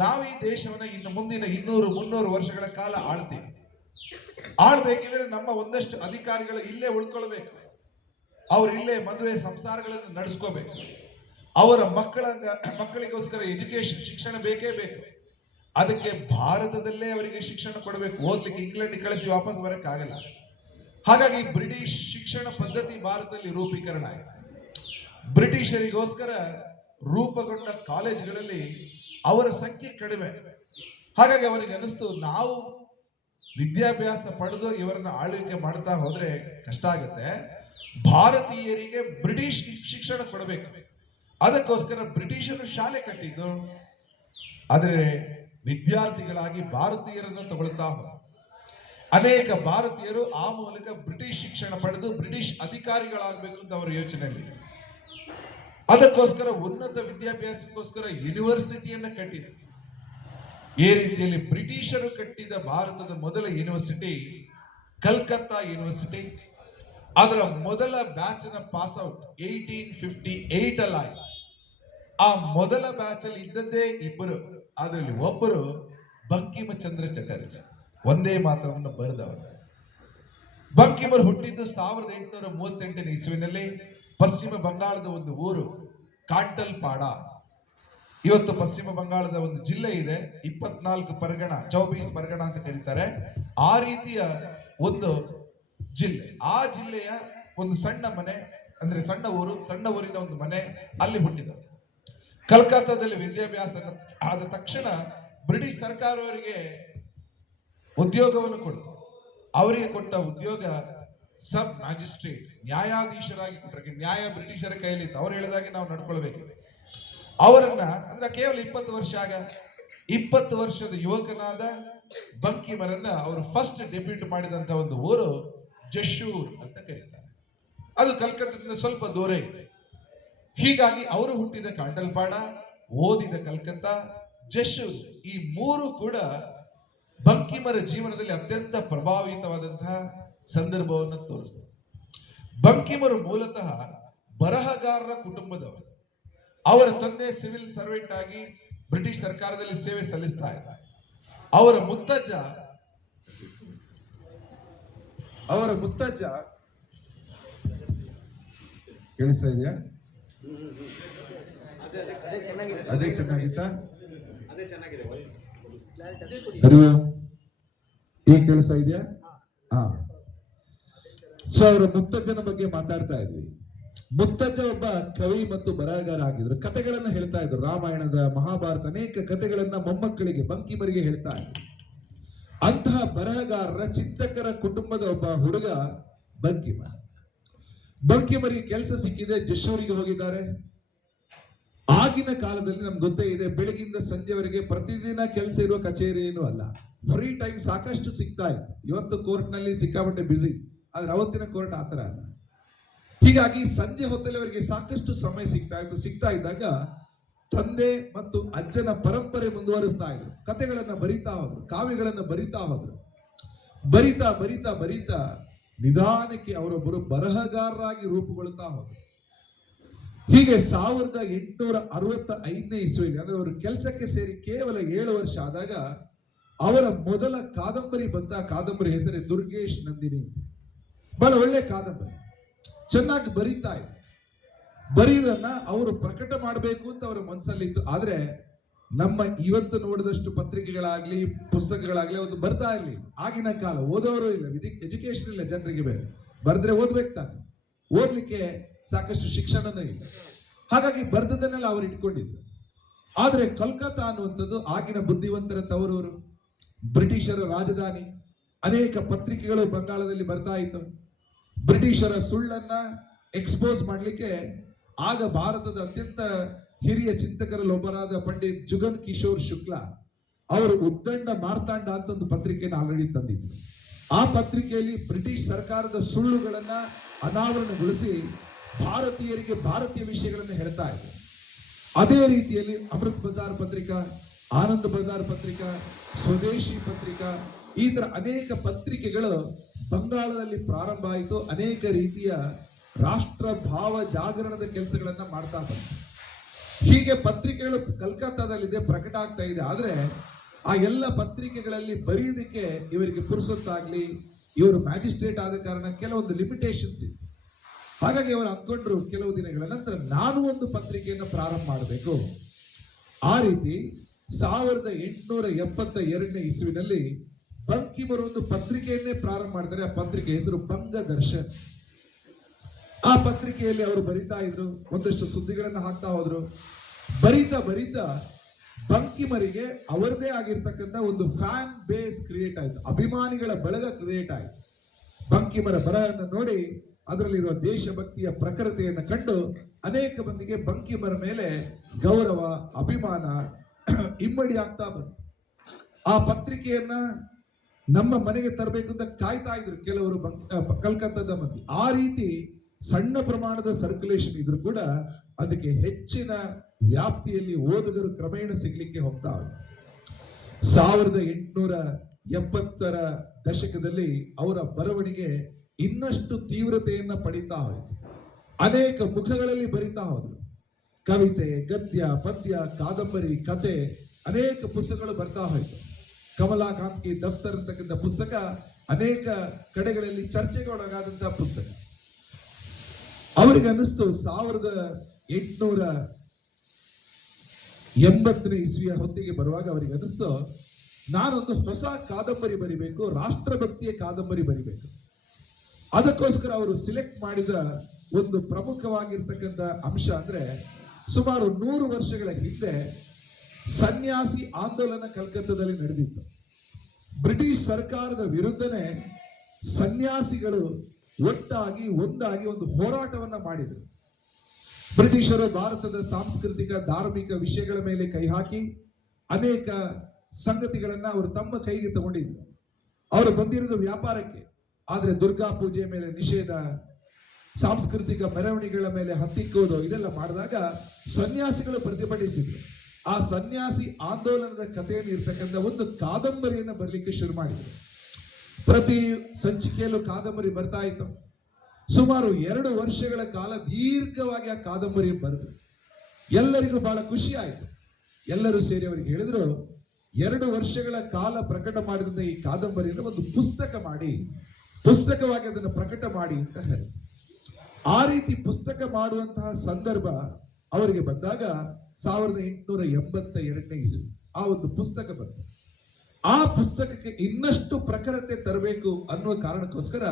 ನಾವು ಈ ದೇಶವನ್ನ ಇನ್ನು ಮುಂದಿನ 200-300 ವರ್ಷಗಳ ಕಾಲ ಆಳ್ತೀವಿ. ಆಳ್ಬೇಕಿದ್ರೆ ನಮ್ಮ ಒಂದಷ್ಟು ಅಧಿಕಾರಿಗಳು ಇಲ್ಲೇ ಉಳ್ಕೊಳ್ಬೇಕು, ಅವ್ರು ಇಲ್ಲೇ ಮದುವೆ ಸಂಸಾರಗಳನ್ನು ನಡೆಸ್ಕೋಬೇಕು, ಅವರ ಮಕ್ಕಳಿಗೋಸ್ಕರ ಎಜುಕೇಶನ್, ಶಿಕ್ಷಣ ಬೇಕೇ ಬೇಕು. ಅದಕ್ಕೆ ಭಾರತದಲ್ಲೇ ಅವರಿಗೆ ಶಿಕ್ಷಣ ಕೊಡಬೇಕು. ಓದ್ಲಿಕ್ಕೆ ಇಂಗ್ಲೆಂಡ್ ಕಳಿಸಿ ವಾಪಸ್ ಬರಕ್ಕಾಗಲ್ಲ. ಹಾಗಾಗಿ ಬ್ರಿಟಿಷ್ ಶಿಕ್ಷಣ ಪದ್ಧತಿ ಭಾರತದಲ್ಲಿ ರೂಪೀಕರಣ ಆಯಿತು. ಬ್ರಿಟಿಷರಿಗೋಸ್ಕರ ರೂಪುಗೊಂಡ ಕಾಲೇಜುಗಳಲ್ಲಿ ಅವರ ಸಂಖ್ಯೆ ಕಡಿಮೆ. ಹಾಗಾಗಿ ಅವರಿಗೆ ಅನಿಸ್ತು ನಾವು ವಿದ್ಯಾಭ್ಯಾಸ ಪಡೆದು ಇವರನ್ನ ಆಳ್ವಿಕೆ ಮಾಡ್ತಾ ಹೋದ್ರೆ ಕಷ್ಟ ಆಗುತ್ತೆ, ಭಾರತೀಯರಿಗೆ ಬ್ರಿಟಿಷ್ ಶಿಕ್ಷಣ ಕೊಡಬೇಕು. ಅದಕ್ಕೋಸ್ಕರ ಬ್ರಿಟಿಷರು ಶಾಲೆ ಕಟ್ಟಿದ್ದು, ಆದರೆ ವಿದ್ಯಾರ್ಥಿಗಳಾಗಿ ಭಾರತೀಯರನ್ನು ತಗೊಳ್ತಾ ಹೋದರು. ಅನೇಕ ಭಾರತೀಯರು ಆ ಮೂಲಕ ಬ್ರಿಟಿಷ್ ಶಿಕ್ಷಣ ಪಡೆದು ಬ್ರಿಟಿಷ್ ಅಧಿಕಾರಿಗಳಾಗಬೇಕು ಅಂತ ಅವರ ಯೋಚನೆಯಲ್ಲಿ. ಅದಕ್ಕೋಸ್ಕರ ಉನ್ನತ ವಿದ್ಯಾಭ್ಯಾಸಕ್ಕೋಸ್ಕರ ಯೂನಿವರ್ಸಿಟಿಯನ್ನ ಕಟ್ಟಿದರು. ಈ ರೀತಿಯಲ್ಲಿ ಬ್ರಿಟಿಷರು ಕಟ್ಟಿದ ಭಾರತದ ಮೊದಲ ಯೂನಿವರ್ಸಿಟಿ ಕಲ್ಕತ್ತಾ ಯೂನಿವರ್ಸಿಟಿ. ಅದರ ಮೊದಲ ಬ್ಯಾಚ್ ನ ಪಾಸ್ ಔಟ್ 1858 ಅಲ್ಲ. ಆ ಮೊದಲ ಬ್ಯಾಚ್ ಅಲ್ಲಿ ಇದ್ದದ್ದೇ 2, ಅದರಲ್ಲಿ ಒಬ್ಬರು ಬಂಕಿಮ ಚಂದ್ರ ಚಟರ್ಜಿ, ಒಂದೇ ಮಾತ್ರವನ್ನು ಬರೆದವರು. ಬಂಕಿಮರು ಹುಟ್ಟಿದ್ದು 1838 ಇಸ್ವಿನಲ್ಲಿ ಪಶ್ಚಿಮ ಬಂಗಾಳದ ಒಂದು ಊರು ಕಾಂಟಲ್ಪಾಡ. ಇವತ್ತು ಪಶ್ಚಿಮ ಬಂಗಾಳದ ಒಂದು ಜಿಲ್ಲೆ ಇದೆ, 24 ಪರಗಣ, 24 ಪರಗಣ ಅಂತ ಕರೀತಾರೆ. ಆ ರೀತಿಯ ಒಂದು ಜಿಲ್ಲೆ, ಆ ಜಿಲ್ಲೆಯ ಒಂದು ಸಣ್ಣ ಮನೆ, ಅಂದ್ರೆ ಸಣ್ಣ ಊರಿನ ಒಂದು ಮನೆ, ಅಲ್ಲಿ ಹುಟ್ಟಿದವರು. ಕಲ್ಕತ್ತಾದಲ್ಲಿ ವಿದ್ಯಾಭ್ಯಾಸ ಆದ ತಕ್ಷಣ ಬ್ರಿಟಿಷ್ ಸರ್ಕಾರ ಅವರಿಗೆ ಉದ್ಯೋಗವನ್ನು ಕೊಡ್ತು. ಅವರಿಗೆ ಕೊಟ್ಟ ಉದ್ಯೋಗ ಸಬ್ ಮ್ಯಾಜಿಸ್ಟ್ರೇಟ್, ನ್ಯಾಯಾಧೀಶರಾಗಿ ಕೊಟ್ಟರೆ. ನ್ಯಾಯ ಬ್ರಿಟಿಷರ ಕೈಯಲ್ಲಿತ್ತು, ಅವ್ರು ಹೇಳಿದಾಗೆ ನಾವು ನಡ್ಕೊಳ್ಬೇಕು. ಅವರನ್ನ ಅಂದ್ರೆ ಕೇವಲ 20 ವರ್ಷ 20 ವರ್ಷದ ಯುವಕನಾದ ಬಂಕಿಮರನ್ನ ಅವರು ಫಸ್ಟ್ ಡೆಬ್ಯೂಟ್ ಮಾಡಿದಂತ ಒಂದು ಊರು ಜಶೂರ್ ಅಂತ ಕರೀತಾರೆ. ಅದು ಕಲ್ಕತ್ತಾದಿಂದ ಸ್ವಲ್ಪ ದೂರ ಇದೆ. ಹೀಗಾಗಿ ಅವರು ಹುಟ್ಟಿದ ಕಾಂಟಲ್ಪಾಡ, ಓದಿದ ಕಲ್ಕತ್ತಾ, ಜಶೂರ್, ಈ 3 ಕೂಡ ಬಂಕಿಮರ ಜೀವನದಲ್ಲಿ ಅತ್ಯಂತ ಪ್ರಭಾವಿತವಾದಂತಹ ಸಂದರ್ಭವನ್ನು ತೋರಿಸ್ತದೆ. ಬಂಕಿಮರು ಮೂಲತಃ ಬರಹಗಾರರ ಕುಟುಂಬದವರು. ಅವರ ತಂದೆ ಸಿವಿಲ್ ಸರ್ವೆಂಟ್ ಆಗಿ ಬ್ರಿಟಿಷ್ ಸರ್ಕಾರದಲ್ಲಿ ಸೇವೆ ಸಲ್ಲಿಸ್ತಾ ಇದ್ದ. ಅವರ ಮುತ್ತಜ್ಜ ಕೇಳಿಸ್ತಾ ಇದೆಯಾ? ಅದೇ ಚೆನ್ನಾಗಿತ್ತಾ? ಈಗ ಕೇಳಿಸ್ತಾ ಇದೆಯಾ? ಸೊ ಅವರ ಮುತ್ತಜ್ಜನ ಬಗ್ಗೆ ಮಾತಾಡ್ತಾ ಇದ್ವಿ. ಮುತ್ತಜ್ಜ ಒಬ್ಬ ಕವಿ ಮತ್ತು ಬರಹಗಾರ ಆಗಿದ್ರು. ಕಥೆಗಳನ್ನ ಹೇಳ್ತಾ ಇದ್ರು, ರಾಮಾಯಣದ, ಮಹಾಭಾರತ, ಅನೇಕ ಕಥೆಗಳನ್ನ ಮೊಮ್ಮಕ್ಕಳಿಗೆ, ಬಂಕಿಮರಿಗೆ ಹೇಳ್ತಾ ಇದ್ರು. ಅಂತಹ ಬರಹಗಾರರ, ಚಿಂತಕರ ಕುಟುಂಬದ ಒಬ್ಬ ಹುಡುಗ ಬಂಕಿಮ. ಬಂಕಿಮರಿಗೆ ಕೆಲಸ ಸಿಕ್ಕಿದೆ, ಜಶೂರಿಗೆ ಹೋಗಿದ್ದಾರೆ. ಆಗಿನ ಕಾಲದಲ್ಲಿ ನಮ್ಗೆ ಗೊತ್ತೇ ಇದೆ, ಬೆಳಗಿಂದ ಸಂಜೆವರೆಗೆ ಪ್ರತಿದಿನ ಕೆಲಸ ಇರುವ ಕಚೇರಿ ಏನು ಅಲ್ಲ, ಫ್ರೀ ಟೈಮ್ ಸಾಕಷ್ಟು ಸಿಗ್ತಾ ಇತ್ತು. ಇವತ್ತು ಕೋರ್ಟ್ ನಲ್ಲಿ ಸಿಕ್ಕಾಪಟ್ಟೆ ಬಿಸಿ, ಆದ್ರೆ ಅವತ್ತಿನ ಕೋರ್ಟ್ ಆತರ ಅಲ್ಲ. ಹೀಗಾಗಿ ಸಂಜೆ ಹೊತ್ತಲ್ಲಿ ಅವರಿಗೆ ಸಾಕಷ್ಟು ಸಮಯ ಸಿಗ್ತಾ ಇದ್ದಾಗ ತಂದೆ ಮತ್ತು ಅಜ್ಜನ ಪರಂಪರೆ ಮುಂದುವರಿಸ್ತಾ ಇದ್ರು. ಕಥೆಗಳನ್ನ ಬರಿತಾ ಹೋದ್ರು, ಕಾವ್ಯಗಳನ್ನ ಬರಿತಾ ಹೋದ್ರು. ಬರಿತಾ ನಿಧಾನಕ್ಕೆ ಅವರೊಬ್ಬರು ಬರಹಗಾರರಾಗಿ ರೂಪುಗೊಳ್ತಾ ಹೋದ್ರು. ಹೀಗೆ 1865ನೇ ಇಸ್ವಿಯಲ್ಲಿ ಅಂದ್ರೆ ಅವರು ಕೆಲಸಕ್ಕೆ ಸೇರಿ ಕೇವಲ 7 ವರ್ಷ ಆದಾಗ ಅವರ ಮೊದಲ ಕಾದಂಬರಿ ಬಂದ. ಕಾದಂಬರಿ ಹೆಸರೇ ದುರ್ಗೇಶ್ ನಂದಿನಿ. ಬಹಳ ಒಳ್ಳೆ ಕಾದಂಬರಿ, ಚೆನ್ನಾಗಿ ಬರೀತಾ ಇದೆ. ಬರೀದನ್ನ ಅವರು ಪ್ರಕಟ ಮಾಡಬೇಕು ಅಂತ ಅವರ ಮನಸ್ಸಲ್ಲಿ ಇತ್ತು. ಆದ್ರೆ ನಮ್ಮ ಇವತ್ತು ನೋಡಿದಷ್ಟು ಪತ್ರಿಕೆಗಳಾಗ್ಲಿ ಪುಸ್ತಕಗಳಾಗ್ಲಿ ಅದು ಬರ್ತಾ ಇರಲಿ. ಆಗಿನ ಕಾಲ ಓದೋರು ಇಲ್ಲ, ಎಜುಕೇಶನ್ ಇಲ್ಲ ಜನರಿಗೆ. ಬೇರೆ ಬರೆದ್ರೆ ಓದ್ಬೇಕು ತಾನೆ, ಓದ್ಲಿಕ್ಕೆ ಸಾಕಷ್ಟು ಶಿಕ್ಷಣನೂ ಇಲ್ಲ. ಹಾಗಾಗಿ ಬರ್ದದನ್ನೆಲ್ಲ ಅವರು ಇಟ್ಕೊಂಡಿದ್ರು. ಆದ್ರೆ ಕಲ್ಕತ್ತಾ ಅನ್ನುವಂಥದ್ದು ಆಗಿನ ಬುದ್ಧಿವಂತರ ತವರೂರು, ಬ್ರಿಟಿಷರ ರಾಜಧಾನಿ. ಅನೇಕ ಪತ್ರಿಕೆಗಳು ಬಂಗಾಳದಲ್ಲಿ ಬರ್ತಾ ಇತ್ತು. ಬ್ರಿಟಿಷರ ಸುಳ್ಳನ್ನ ಎಕ್ಸ್ಪೋಸ್ ಮಾಡಲಿಕ್ಕೆ ಆಗ ಭಾರತದ ಅತ್ಯಂತ ಹಿರಿಯ ಚಿಂತಕರಲ್ಲಿ ಒಬ್ಬರಾದ ಪಂಡಿತ್ ಜುಗನ್ ಕಿಶೋರ್ ಶುಕ್ಲಾ ಅವರು ಉದ್ದಂಡ ಮಾರ್ತಾಂಡ ಅಂತ ಒಂದು ಪತ್ರಿಕೆಯನ್ನು ಆಲ್ರೆಡಿ ತಂದಿದ್ರು. ಆ ಪತ್ರಿಕೆಯಲ್ಲಿ ಬ್ರಿಟಿಷ್ ಸರ್ಕಾರದ ಸುಳ್ಳುಗಳನ್ನ ಅನಾವರಣಗೊಳಿಸಿ ಭಾರತೀಯರಿಗೆ ಭಾರತೀಯ ವಿಷಯಗಳನ್ನು ಹೇಳ್ತಾ ಇದ್ರು. ಅದೇ ರೀತಿಯಲ್ಲಿ ಅಮೃತ್ ಬಜಾರ್ ಪತ್ರಿಕಾ, ಆನಂದ್ ಬಜಾರ್ ಪತ್ರಿಕಾ, ಸ್ವದೇಶಿ ಪತ್ರಿಕಾ, ಈ ತರ ಅನೇಕ ಪತ್ರಿಕೆಗಳು ಬಂಗಾಳದಲ್ಲಿ ಪ್ರಾರಂಭ ಆಯಿತು. ಅನೇಕ ರೀತಿಯ ರಾಷ್ಟ್ರ ಭಾವ ಜಾಗರಣದ ಕೆಲಸಗಳನ್ನ ಮಾಡ್ತಾ ಬಂತು. ಹೀಗೆ ಪತ್ರಿಕೆಗಳು ಕಲ್ಕತ್ತಾದಲ್ಲಿದೆ, ಪ್ರಕಟ ಆಗ್ತಾ ಇದೆ. ಆದ್ರೆ ಆ ಎಲ್ಲ ಪತ್ರಿಕೆಗಳಲ್ಲಿ ಬರೆಯೋದಕ್ಕೆ ಇವರಿಗೆ ಪುರುಸೊತ್ತಾಗ್ಲಿ, ಇವರು ಮ್ಯಾಜಿಸ್ಟ್ರೇಟ್ ಆದ ಕಾರಣ ಕೆಲವೊಂದು ಲಿಮಿಟೇಷನ್ಸ್ ಇತ್ತು. ಹಾಗಾಗಿ ಅವರು ಅಂದ್ಕೊಂಡ್ರು ಕೆಲವು ದಿನಗಳ ನಂತರ ನಾನು ಒಂದು ಪತ್ರಿಕೆಯನ್ನು ಪ್ರಾರಂಭ ಮಾಡಬೇಕು. ಆ ರೀತಿ 1872ನೇ ಇಸ್ವಿನಲ್ಲಿ ಬಂಕಿಮರು ಒಂದು ಪತ್ರಿಕೆಯನ್ನೇ ಪ್ರಾರಂಭ ಮಾಡಿದರೆ. ಆ ಪತ್ರಿಕೆ ಹೆಸರು ಬಂಗ ದರ್ಶನ್. ಆ ಪತ್ರಿಕೆಯಲ್ಲಿ ಅವರು ಬರಿತಾ ಇದ್ರು, ಒಂದಷ್ಟು ಸುದ್ದಿಗಳನ್ನು ಹಾಕ್ತಾ ಹೋದ್ರು. ಬರೀತಾ ಬಂಕಿಮರಿಗೆ ಅವರದೇ ಆಗಿರ್ತಕ್ಕಂಥ ಒಂದು ಫ್ಯಾನ್ ಬೇಸ್ ಕ್ರಿಯೇಟ್ ಆಯ್ತು, ಅಭಿಮಾನಿಗಳ ಬಳಗ ಕ್ರಿಯೇಟ್ ಆಯ್ತು. ಬಂಕಿಮರ ಬರಹವನ್ನು ನೋಡಿ ಅದರಲ್ಲಿರುವ ದೇಶಭಕ್ತಿಯ ಪ್ರಖರತೆಯನ್ನು ಕಂಡು ಅನೇಕ ಮಂದಿಗೆ ಬಂಕಿಮರ ಮೇಲೆ ಗೌರವ, ಅಭಿಮಾನ ಇಮ್ಮಡಿ ಆಗ್ತಾ ಬಂತು. ಆ ಪತ್ರಿಕೆಯನ್ನ ನಮ್ಮ ಮನೆಗೆ ತರಬೇಕು ಅಂತ ಕಾಯ್ತಾ ಇದ್ರು ಕೆಲವರು ಕಲ್ಕತ್ತಾದ ಮಂದಿ. ಆ ರೀತಿ ಸಣ್ಣ ಪ್ರಮಾಣದ ಸರ್ಕ್ಯುಲೇಷನ್ ಇದ್ರು ಕೂಡ ಅದಕ್ಕೆ ಹೆಚ್ಚಿನ ವ್ಯಾಪ್ತಿಯಲ್ಲಿ ಓದುಗರು ಕ್ರಮೇಣ ಸಿಗ್ಲಿಕ್ಕೆ ಹೋಗ್ತಾ. 1870ರ ದಶಕದಲ್ಲಿ ಅವರ ಬರವಣಿಗೆ ಇನ್ನಷ್ಟು ತೀವ್ರತೆಯನ್ನ ಪಡಿತಾ ಹೋಯಿತು. ಅನೇಕ ಮುಖಗಳಲ್ಲಿ ಬರಿತಾ ಹೋದ್ರು. ಕವಿತೆ, ಗದ್ಯ, ಪದ್ಯ, ಕಾದಂಬರಿ, ಕತೆ, ಅನೇಕ ಪುಸ್ತಕಗಳು ಬರ್ತಾ ಹೋಯಿತು. ಕಮಲಾಕಾಂತ್ ಕಿ ದಫ್ತರ್ ಅಂತಕ್ಕಂಥ ಪುಸ್ತಕ ಅನೇಕ ಕಡೆಗಳಲ್ಲಿ ಚರ್ಚೆಗೆ ಒಳಗಾದಂತಹ ಪುಸ್ತಕ. ಅವರಿಗೆ ಅನ್ನಿಸ್ತು 1880ನೇ ಇಸ್ವಿಯ ಹೊತ್ತಿಗೆ ಬರುವಾಗ ಅವರಿಗೆ ಅನ್ನಿಸ್ತು ನಾನೊಂದು ಹೊಸ ಕಾದಂಬರಿ ಬರಿಬೇಕು, ರಾಷ್ಟ್ರಭಕ್ತಿಯ ಕಾದಂಬರಿ ಬರಿಬೇಕು. ಅದಕ್ಕೋಸ್ಕರ ಅವರು ಸಿಲೆಕ್ಟ್ ಮಾಡಿದ ಒಂದು ಪ್ರಮುಖವಾಗಿರ್ತಕ್ಕಂಥ ಅಂಶ ಅಂದ್ರೆ ಸುಮಾರು 100 ವರ್ಷಗಳ ಹಿಂದೆ ಸನ್ಯಾಸಿ ಆಂದೋಲನ ಕಲ್ಕತ್ತಾದಲ್ಲಿ ನಡೆದಿತ್ತು. ಬ್ರಿಟಿಷ್ ಸರ್ಕಾರದ ವಿರುದ್ಧನೇ ಸನ್ಯಾಸಿಗಳು ಒಂದಾಗಿ ಒಂದು ಹೋರಾಟವನ್ನ ಮಾಡಿದರು. ಬ್ರಿಟಿಷರು ಭಾರತದ ಸಾಂಸ್ಕೃತಿಕ ಧಾರ್ಮಿಕ ವಿಷಯಗಳ ಮೇಲೆ ಕೈ ಹಾಕಿ ಅನೇಕ ಸಂಗತಿಗಳನ್ನ ಅವರು ತಮ್ಮ ಕೈಗೆ ತಗೊಂಡಿದ್ರು. ಅವರು ಬಂದಿರೋದು ವ್ಯಾಪಾರಕ್ಕೆ. ಆದ್ರೆ ದುರ್ಗಾ ಪೂಜೆ ಮೇಲೆ ನಿಷೇಧ, ಸಾಂಸ್ಕೃತಿಕ ಮೆರವಣಿಗೆಗಳ ಮೇಲೆ ಹತ್ತಿಕ್ಕೋದು, ಇದೆಲ್ಲ ಮಾಡಿದಾಗ ಸನ್ಯಾಸಿಗಳು ಪ್ರತಿಭಟಿಸಿದ್ರು. ಆ ಸನ್ಯಾಸಿ ಆಂದೋಲನದ ಕಥೆಯಲ್ಲಿ ಇರ್ತಕ್ಕಂಥ ಒಂದು ಕಾದಂಬರಿಯನ್ನು ಬರಲಿಕ್ಕೆ ಶುರು ಮಾಡಿದ್ರು. ಪ್ರತಿ ಸಂಚಿಕೆಯಲ್ಲೂ ಕಾದಂಬರಿ ಬರ್ತಾ ಇತ್ತು. ಸುಮಾರು 2 ವರ್ಷಗಳ ಕಾಲ ದೀರ್ಘವಾಗಿ ಆ ಕಾದಂಬರಿ ಬರೆದ್ರು. ಎಲ್ಲರಿಗೂ ಬಹಳ ಖುಷಿ ಆಯಿತು. ಎಲ್ಲರೂ ಸೇರಿ ಅವರಿಗೆ ಹೇಳಿದ್ರು, 2 ವರ್ಷಗಳ ಕಾಲ ಪ್ರಕಟ ಮಾಡಿದಂತ ಈ ಕಾದಂಬರಿಯನ್ನು ಒಂದು ಪುಸ್ತಕವಾಗಿ ಅದನ್ನು ಪ್ರಕಟ ಮಾಡಿ ಅಂತ ಹೇಳಿ. ಆ ರೀತಿ ಪುಸ್ತಕ ಮಾಡುವಂತಹ ಸಂದರ್ಭ ಅವರಿಗೆ ಬಂದಾಗ 1882ನೇ ಇಸ್ವಿ ಆ ಒಂದು ಪುಸ್ತಕ ಬಂತು. ಆ ಪುಸ್ತಕಕ್ಕೆ ಇನ್ನಷ್ಟು ಪ್ರಖರತೆ ತರಬೇಕು ಅನ್ನುವ ಕಾರಣಕ್ಕೋಸ್ಕರ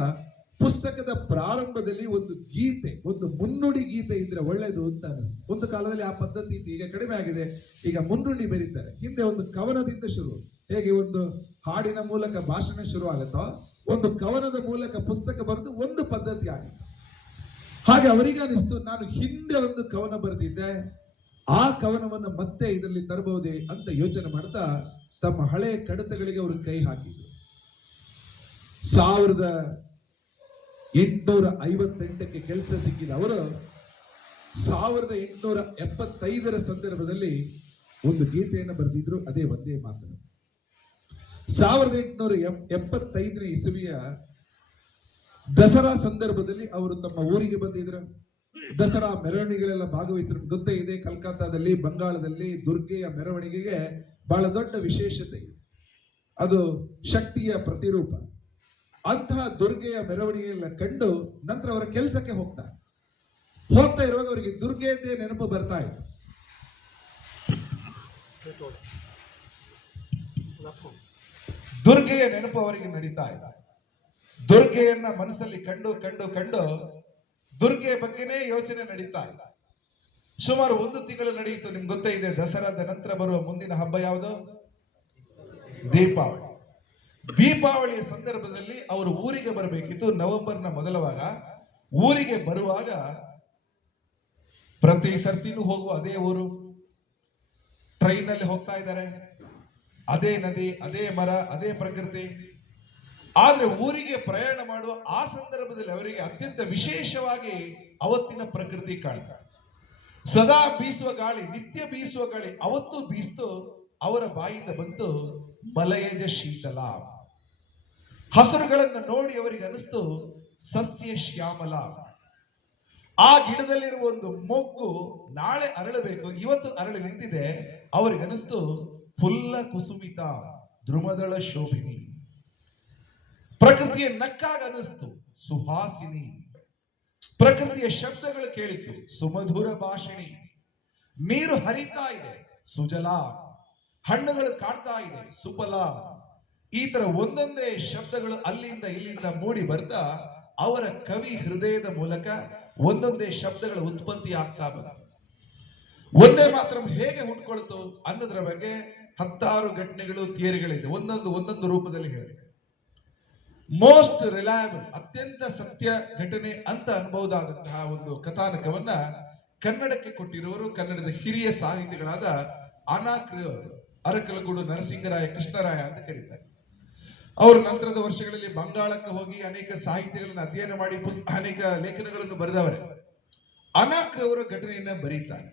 ಪುಸ್ತಕದ ಪ್ರಾರಂಭದಲ್ಲಿ ಒಂದು ಗೀತೆ, ಒಂದು ಮುನ್ನುಡಿ ಗೀತೆ ಇದ್ರೆ ಒಳ್ಳೆಯದು ಅಂತ ಅನಿಸ್ತು. ಒಂದು ಕಾಲದಲ್ಲಿ ಆ ಪದ್ಧತಿ ಇತ್ತು, ಈಗ ಕಡಿಮೆ ಆಗಿದೆ. ಈಗ ಮುನ್ನುಡಿ ಬರೀತಾರೆ. ಹಿಂದೆ ಒಂದು ಕವನದಿಂದ ಶುರು, ಹೇಗೆ ಒಂದು ಹಾಡಿನ ಮೂಲಕ ಭಾಷಣ ಶುರು ಆಗುತ್ತೋ ಒಂದು ಕವನದ ಮೂಲಕ ಪುಸ್ತಕ ಬರೆದು ಒಂದು ಪದ್ಧತಿ ಆಗಿತ್ತು. ಹಾಗೆ ಅವರಿಗೆ ಅನಿಸ್ತು, ನಾನು ಹಿಂದೆ ಒಂದು ಕವನ ಬರೆದಿದ್ದೆ, ಆ ಕವನವನ್ನು ಮತ್ತೆ ಇದರಲ್ಲಿ ತರಬಹುದೇ ಅಂತ ಯೋಚನೆ ಮಾಡ್ತಾ ತಮ್ಮ ಹಳೆಯ ಕಡತಗಳಿಗೆ ಅವರು ಕೈ ಹಾಕಿದ್ರು. 1858ಕ್ಕೆ ಕೆಲಸ ಸಿಕ್ಕಿದ ಅವರು 1875ರ ಸಂದರ್ಭದಲ್ಲಿ ಒಂದು ಗೀತೆಯನ್ನು ಬರೆದಿದ್ರು. ಅದೇ ಒಂದೇ ಮಾತು. 1875ನೇ ಇಸವಿಯ ದಸರಾ ಸಂದರ್ಭದಲ್ಲಿ ಅವರು ತಮ್ಮ ಊರಿಗೆ ಬಂದಿದ್ರು. ದಸರಾ ಮೆರವಣಿಗೆಗಳೆಲ್ಲ ಭಾಗವಹಿಸಿರೋ ಗೊತ್ತೇ ಇದೆ. ಕಲ್ಕತ್ತಾದಲ್ಲಿ, ಬಂಗಾಳದಲ್ಲಿ ದುರ್ಗೆಯ ಮೆರವಣಿಗೆಗೆ ಬಹಳ ದೊಡ್ಡ ವಿಶೇಷತೆ ಇದೆ. ಅದು ಶಕ್ತಿಯ ಪ್ರತಿರೂಪ. ಅಂತಹ ದುರ್ಗೆಯ ಮೆರವಣಿಗೆಯನ್ನ ಕಂಡು ನಂತರ ಅವರ ಕೆಲಸಕ್ಕೆ ಹೋಗ್ತಾ ಇರುವಾಗ ಅವರಿಗೆ ದುರ್ಗೆಯದ್ದೇ ನೆನಪು ಬರ್ತಾ ಇತ್ತು. ದುರ್ಗೆಯ ನೆನಪು ಅವರಿಗೆ ನಡೀತಾ ಇದೆ. ದುರ್ಗೆಯನ್ನ ಮನಸ್ಸಲ್ಲಿ ಕಂಡು ದುರ್ಗೆಯ ಬಗ್ಗೆನೇ ಯೋಚನೆ ನಡೀತಾ ಇದೆ. ಸುಮಾರು 1 ತಿಂಗಳು ನಡೆಯಿತು. ನಿಮ್ಗೆ ಗೊತ್ತೇ ಇದೆ, ದಸರಾದ ನಂತರ ಬರುವ ಮುಂದಿನ ಹಬ್ಬ ಯಾವುದು? ದೀಪಾವಳಿ. ದೀಪಾವಳಿಯ ಸಂದರ್ಭದಲ್ಲಿ ಅವರು ಊರಿಗೆ ಬರಬೇಕಿತ್ತು. ನವೆಂಬರ್ನ ಮೊದಲ ವಾರ ಊರಿಗೆ ಬರುವಾಗ ಪ್ರತಿ ಸರ್ತಿನೂ ಹೋಗುವ ಅದೇ ಊರು, ಟ್ರೈನ್ ಅಲ್ಲಿ ಹೋಗ್ತಾ ಇದ್ದಾರೆ, ಅದೇ ನದಿ, ಅದೇ ಮರ, ಅದೇ ಪ್ರಕೃತಿ. ಆದ್ರೆ ಊರಿಗೆ ಪ್ರಯಾಣ ಮಾಡುವ ಆ ಸಂದರ್ಭದಲ್ಲಿ ಅವರಿಗೆ ಅತ್ಯಂತ ವಿಶೇಷವಾಗಿ ಅವತ್ತಿನ ಪ್ರಕೃತಿ ಕಾಣ್ತಾರೆ. ಸದಾ ಬೀಸುವ ಗಾಳಿ, ನಿತ್ಯ ಬೀಸುವ ಗಾಳಿ ಅವತ್ತು ಬೀಸ್ತು. ಅವರ ಬಾಯಿಂದ ಬಂತು ಮಲಯಜ ಶೀತಲ. ಹಸುರುಗಳನ್ನು ನೋಡಿ ಅವರಿಗೆ ಅನಿಸ್ತು ಸಸ್ಯ ಶ್ಯಾಮಲ. ಆ ಗಿಡದಲ್ಲಿರುವ ಒಂದು ಮೊಗ್ಗು ನಾಳೆ ಅರಳಬೇಕು, ಇವತ್ತು ಅರಳಿ ನಿಂತಿದೆ. ಅವರಿಗೆ ಅನಿಸ್ತು ಫುಲ್ಲ ಕುಸುಮಿತ ಧ್ರುಮದಳ ಶೋಭಿನಿ. ಪ್ರಕೃತಿಯ ನಕ್ಕಾಗ ಅನಿಸ್ತು ಸುಹಾಸಿನಿ. ಪ್ರಕೃತಿಯ ಶಬ್ದಗಳು ಕೇಳಿತು ಸುಮಧುರ ಭಾಷಿಣಿ. ನೀರು ಹರಿತಾ ಇದೆ ಸುಜಲ, ಹಣ್ಣುಗಳು ಕಾಡ್ತಾ ಇದೆ ಸುಫಲ. ಈ ತರ ಒಂದೊಂದೇ ಶಬ್ದಗಳು ಅಲ್ಲಿಂದ ಇಲ್ಲಿಂದ ಮೂಡಿ ಬರ್ತಾ ಅವರ ಕವಿ ಹೃದಯದ ಮೂಲಕ ಒಂದೊಂದೇ ಶಬ್ದಗಳ ಉತ್ಪತ್ತಿ ಆಗ್ತಾ ಬಂತು. ಒಂದೇ ಮಾತ್ರ ಹೇಗೆ ಹುಟ್ಕೊಳ್ತು ಅನ್ನೋದ್ರ ಬಗ್ಗೆ 10 ಘಟನೆಗಳು, ಥಿಯರಿಗಳಿದೆ. ಒಂದೊಂದು ರೂಪದಲ್ಲಿ ಹೇಳಿದೆ. ಮೋಸ್ಟ್ ರಿಲಯಬಲ್, ಅತ್ಯಂತ ಸತ್ಯ ಘಟನೆ ಅಂತ ಅನ್ಬಹುದಾದಂತಹ ಒಂದು ಕಥಾನಕವನ್ನ ಕನ್ನಡಕ್ಕೆ ಕೊಟ್ಟಿರುವರು ಕನ್ನಡದ ಹಿರಿಯ ಸಾಹಿತಿಗಳಾದ ಅನಾಕ್ರಿ ಅವರು. ಅರಕಲಗೂಡು ನರಸಿಂಗರಾಯ ಕೃಷ್ಣರಾಯ ಅಂತ ಕರೀತಾರೆ. ಅವರು ನಂತರದ ವರ್ಷಗಳಲ್ಲಿ ಬಂಗಾಳಕ್ಕೆ ಹೋಗಿ ಅನೇಕ ಸಾಹಿತ್ಯಗಳನ್ನು ಅಧ್ಯಯನ ಮಾಡಿ ಅನೇಕ ಲೇಖನಗಳನ್ನು ಬರೆದವರೇ. ಅನಾಕ್ರಿ ಅವರ ಘಟನೆಯನ್ನ ಬರೀತಾರೆ.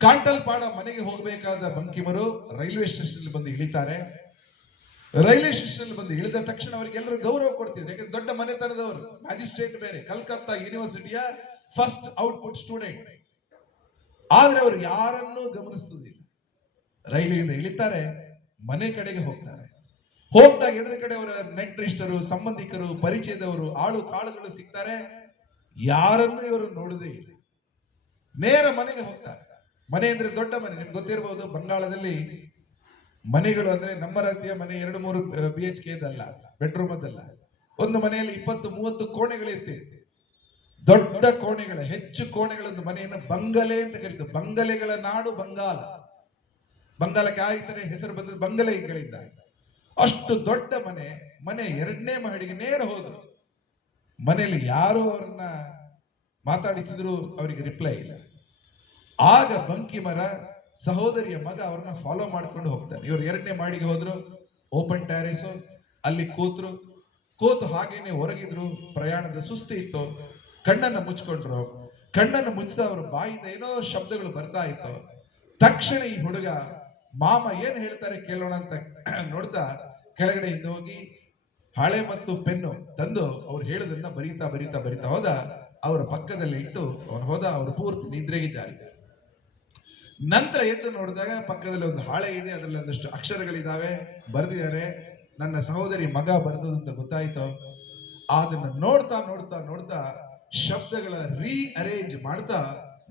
ಕಾಂಟಲ್ಪಾಡ ಮನೆಗೆ ಹೋಗಬೇಕಾದ ಬಂಕಿಮರು ರೈಲ್ವೆ ಸ್ಟೇಷನ್ ಬಂದು ಇಳಿತಾರೆ. ರೈಲ್ವೆ ಸ್ಟೇಷನ್ ಬಂದು ಇಳಿದ ತಕ್ಷಣ ಅವರಿಗೆಲ್ಲರೂ ಗೌರವ ಕೊಡ್ತಿದ್ರು. ಯಾಕಂದ್ರೆ ದೊಡ್ಡ ಮನೆತನದವರು, ಮ್ಯಾಜಿಸ್ಟ್ರೇಟ್ ಬೇರೆ, ಕಲ್ಕತ್ತಾ ಯೂನಿವರ್ಸಿಟಿಯ ಫಸ್ಟ್ ಔಟ್ಪುಟ್ ಸ್ಟೂಡೆಂಟ್. ಆದ್ರೆ ಅವರು ಯಾರನ್ನೂ ಗಮನಿಸುವುದಿಲ್ಲ. ರೈಲಿನಿಂದ ಇಳಿತಾರೆ, ಮನೆ ಕಡೆಗೆ ಹೋಗ್ತಾರೆ. ಹೋಗ್ದಾಗ ಎದುರ ಕಡೆ ಅವರ ನೆಂಟರಿಷ್ಟರು, ಸಂಬಂಧಿಕರು, ಪರಿಚಯದವರು, ಆಳು ಕಾಳುಗಳು ಸಿಗ್ತಾರೆ. ಯಾರನ್ನು ಇವರು ನೋಡದೇ ಇಲ್ಲ. ನೇರ ಮನೆಗೆ ಹೋಗ್ತಾರೆ. ಮನೆ ಅಂದ್ರೆ ದೊಡ್ಡ ಮನೆ. ನಿಮ್ಗೆ ಗೊತ್ತಿರಬಹುದು, ಬಂಗಾಳದಲ್ಲಿ ಮನೆಗಳು ಅಂದ್ರೆ ನಮ್ಮ ರೀತಿಯ ಮನೆ 2-3 BHK ಇದಲ್ಲ, ಬೆಡ್ರೂಮ್ ಅದಲ್ಲ. ಒಂದು ಮನೆಯಲ್ಲಿ 20-30 ಕೋಣೆಗಳು ಇರ್ತಿವೆ. ದೊಡ್ಡ ಕೋಣೆಗಳ, ಹೆಚ್ಚು ಕೋಣೆಗಳೊಂದು ಮನೆಯನ್ನು ಬಂಗಲೆ ಅಂತ ಕರೀತಾರೆ. ಬಂಗಲೆಗಳ ನಾಡು ಬಂಗಾಲ. ಬಂಗಾಲಕ್ಕೆ ಆಯ್ತಾರೆ ಹೆಸರು ಬಂದದ್ದು ಬಂಗಲೆಗಳಿಂದ. ಅಷ್ಟು ದೊಡ್ಡ ಮನೆ 2ನೇ ಮಹಡಿಗೆ ನೇರ ಹೋದ್ರು. ಮನೆಯಲ್ಲಿ ಯಾರು ಅವರನ್ನ ಮಾತಾಡಿಸಿದ್ರು ಅವರಿಗೆ ರಿಪ್ಲೈ ಇಲ್ಲ. ಆಗ ಬಂಕಿಮರ ಸಹೋದರಿಯ ಮಗ ಅವ್ರನ್ನ ಫಾಲೋ ಮಾಡ್ಕೊಂಡು ಹೋಗ್ತಾರೆ. ಇವರು 2ನೇ ಮಹಡಿಗೆ ಹೋದ್ರು. ಓಪನ್ ಟ್ಯಾರೇಸ್ ಅಲ್ಲಿ ಕೂತು ಹಾಗೇನೆ ಹೊರಗಿದ್ರು. ಪ್ರಯಾಣದ ಸುಸ್ತು ಇತ್ತು. ಕಣ್ಣನ್ನು ಮುಚ್ಕೊಂಡ್ರು. ಕಣ್ಣನ್ನು ಮುಚ್ಚಿದ ಅವರ ಬಾಯಿಂದ ಏನೋ ಶಬ್ದಗಳು ಬರ್ತಾ ಇತ್ತು. ತಕ್ಷಣ ಈ ಹುಡುಗ ಮಾಮ ಏನ್ ಹೇಳ್ತಾರೆ ಕೇಳೋಣ ಅಂತ ನೋಡ್ತಾ ಕೆಳಗಡೆ ಹಿಂದೆ ಹೋಗಿ ಹಳೆ ಮತ್ತು ಪೆನ್ನು ತಂದು ಅವ್ರು ಹೇಳೋದನ್ನ ಬರೀತಾ ಹೋದ. ಅವರ ಪಕ್ಕದಲ್ಲಿ ಇಟ್ಟು ಅವನು ಹೋದ. ಅವರು ಪೂರ್ತಿ ನಿದ್ರೆಗೆ ಜಾರಿದ. ನಂತರ ಎದ್ದು ನೋಡಿದಾಗ ಪಕ್ಕದಲ್ಲಿ ಒಂದು ಹಾಳೆ ಇದೆ. ಅದರಲ್ಲಿ ಒಂದಷ್ಟು ಅಕ್ಷರಗಳಿದಾವೆ, ಬರೆದಿದ್ದಾರೆ. ನನ್ನ ಸಹೋದರಿ ಮಗ ಬರೆದದ್ದು ಅಂತ ಗೊತ್ತಾಯ್ತು. ಅದನ್ನ ನೋಡ್ತಾ ಶಬ್ದಗಳ ಅರೇಂಜ್ ಮಾಡ್ತಾ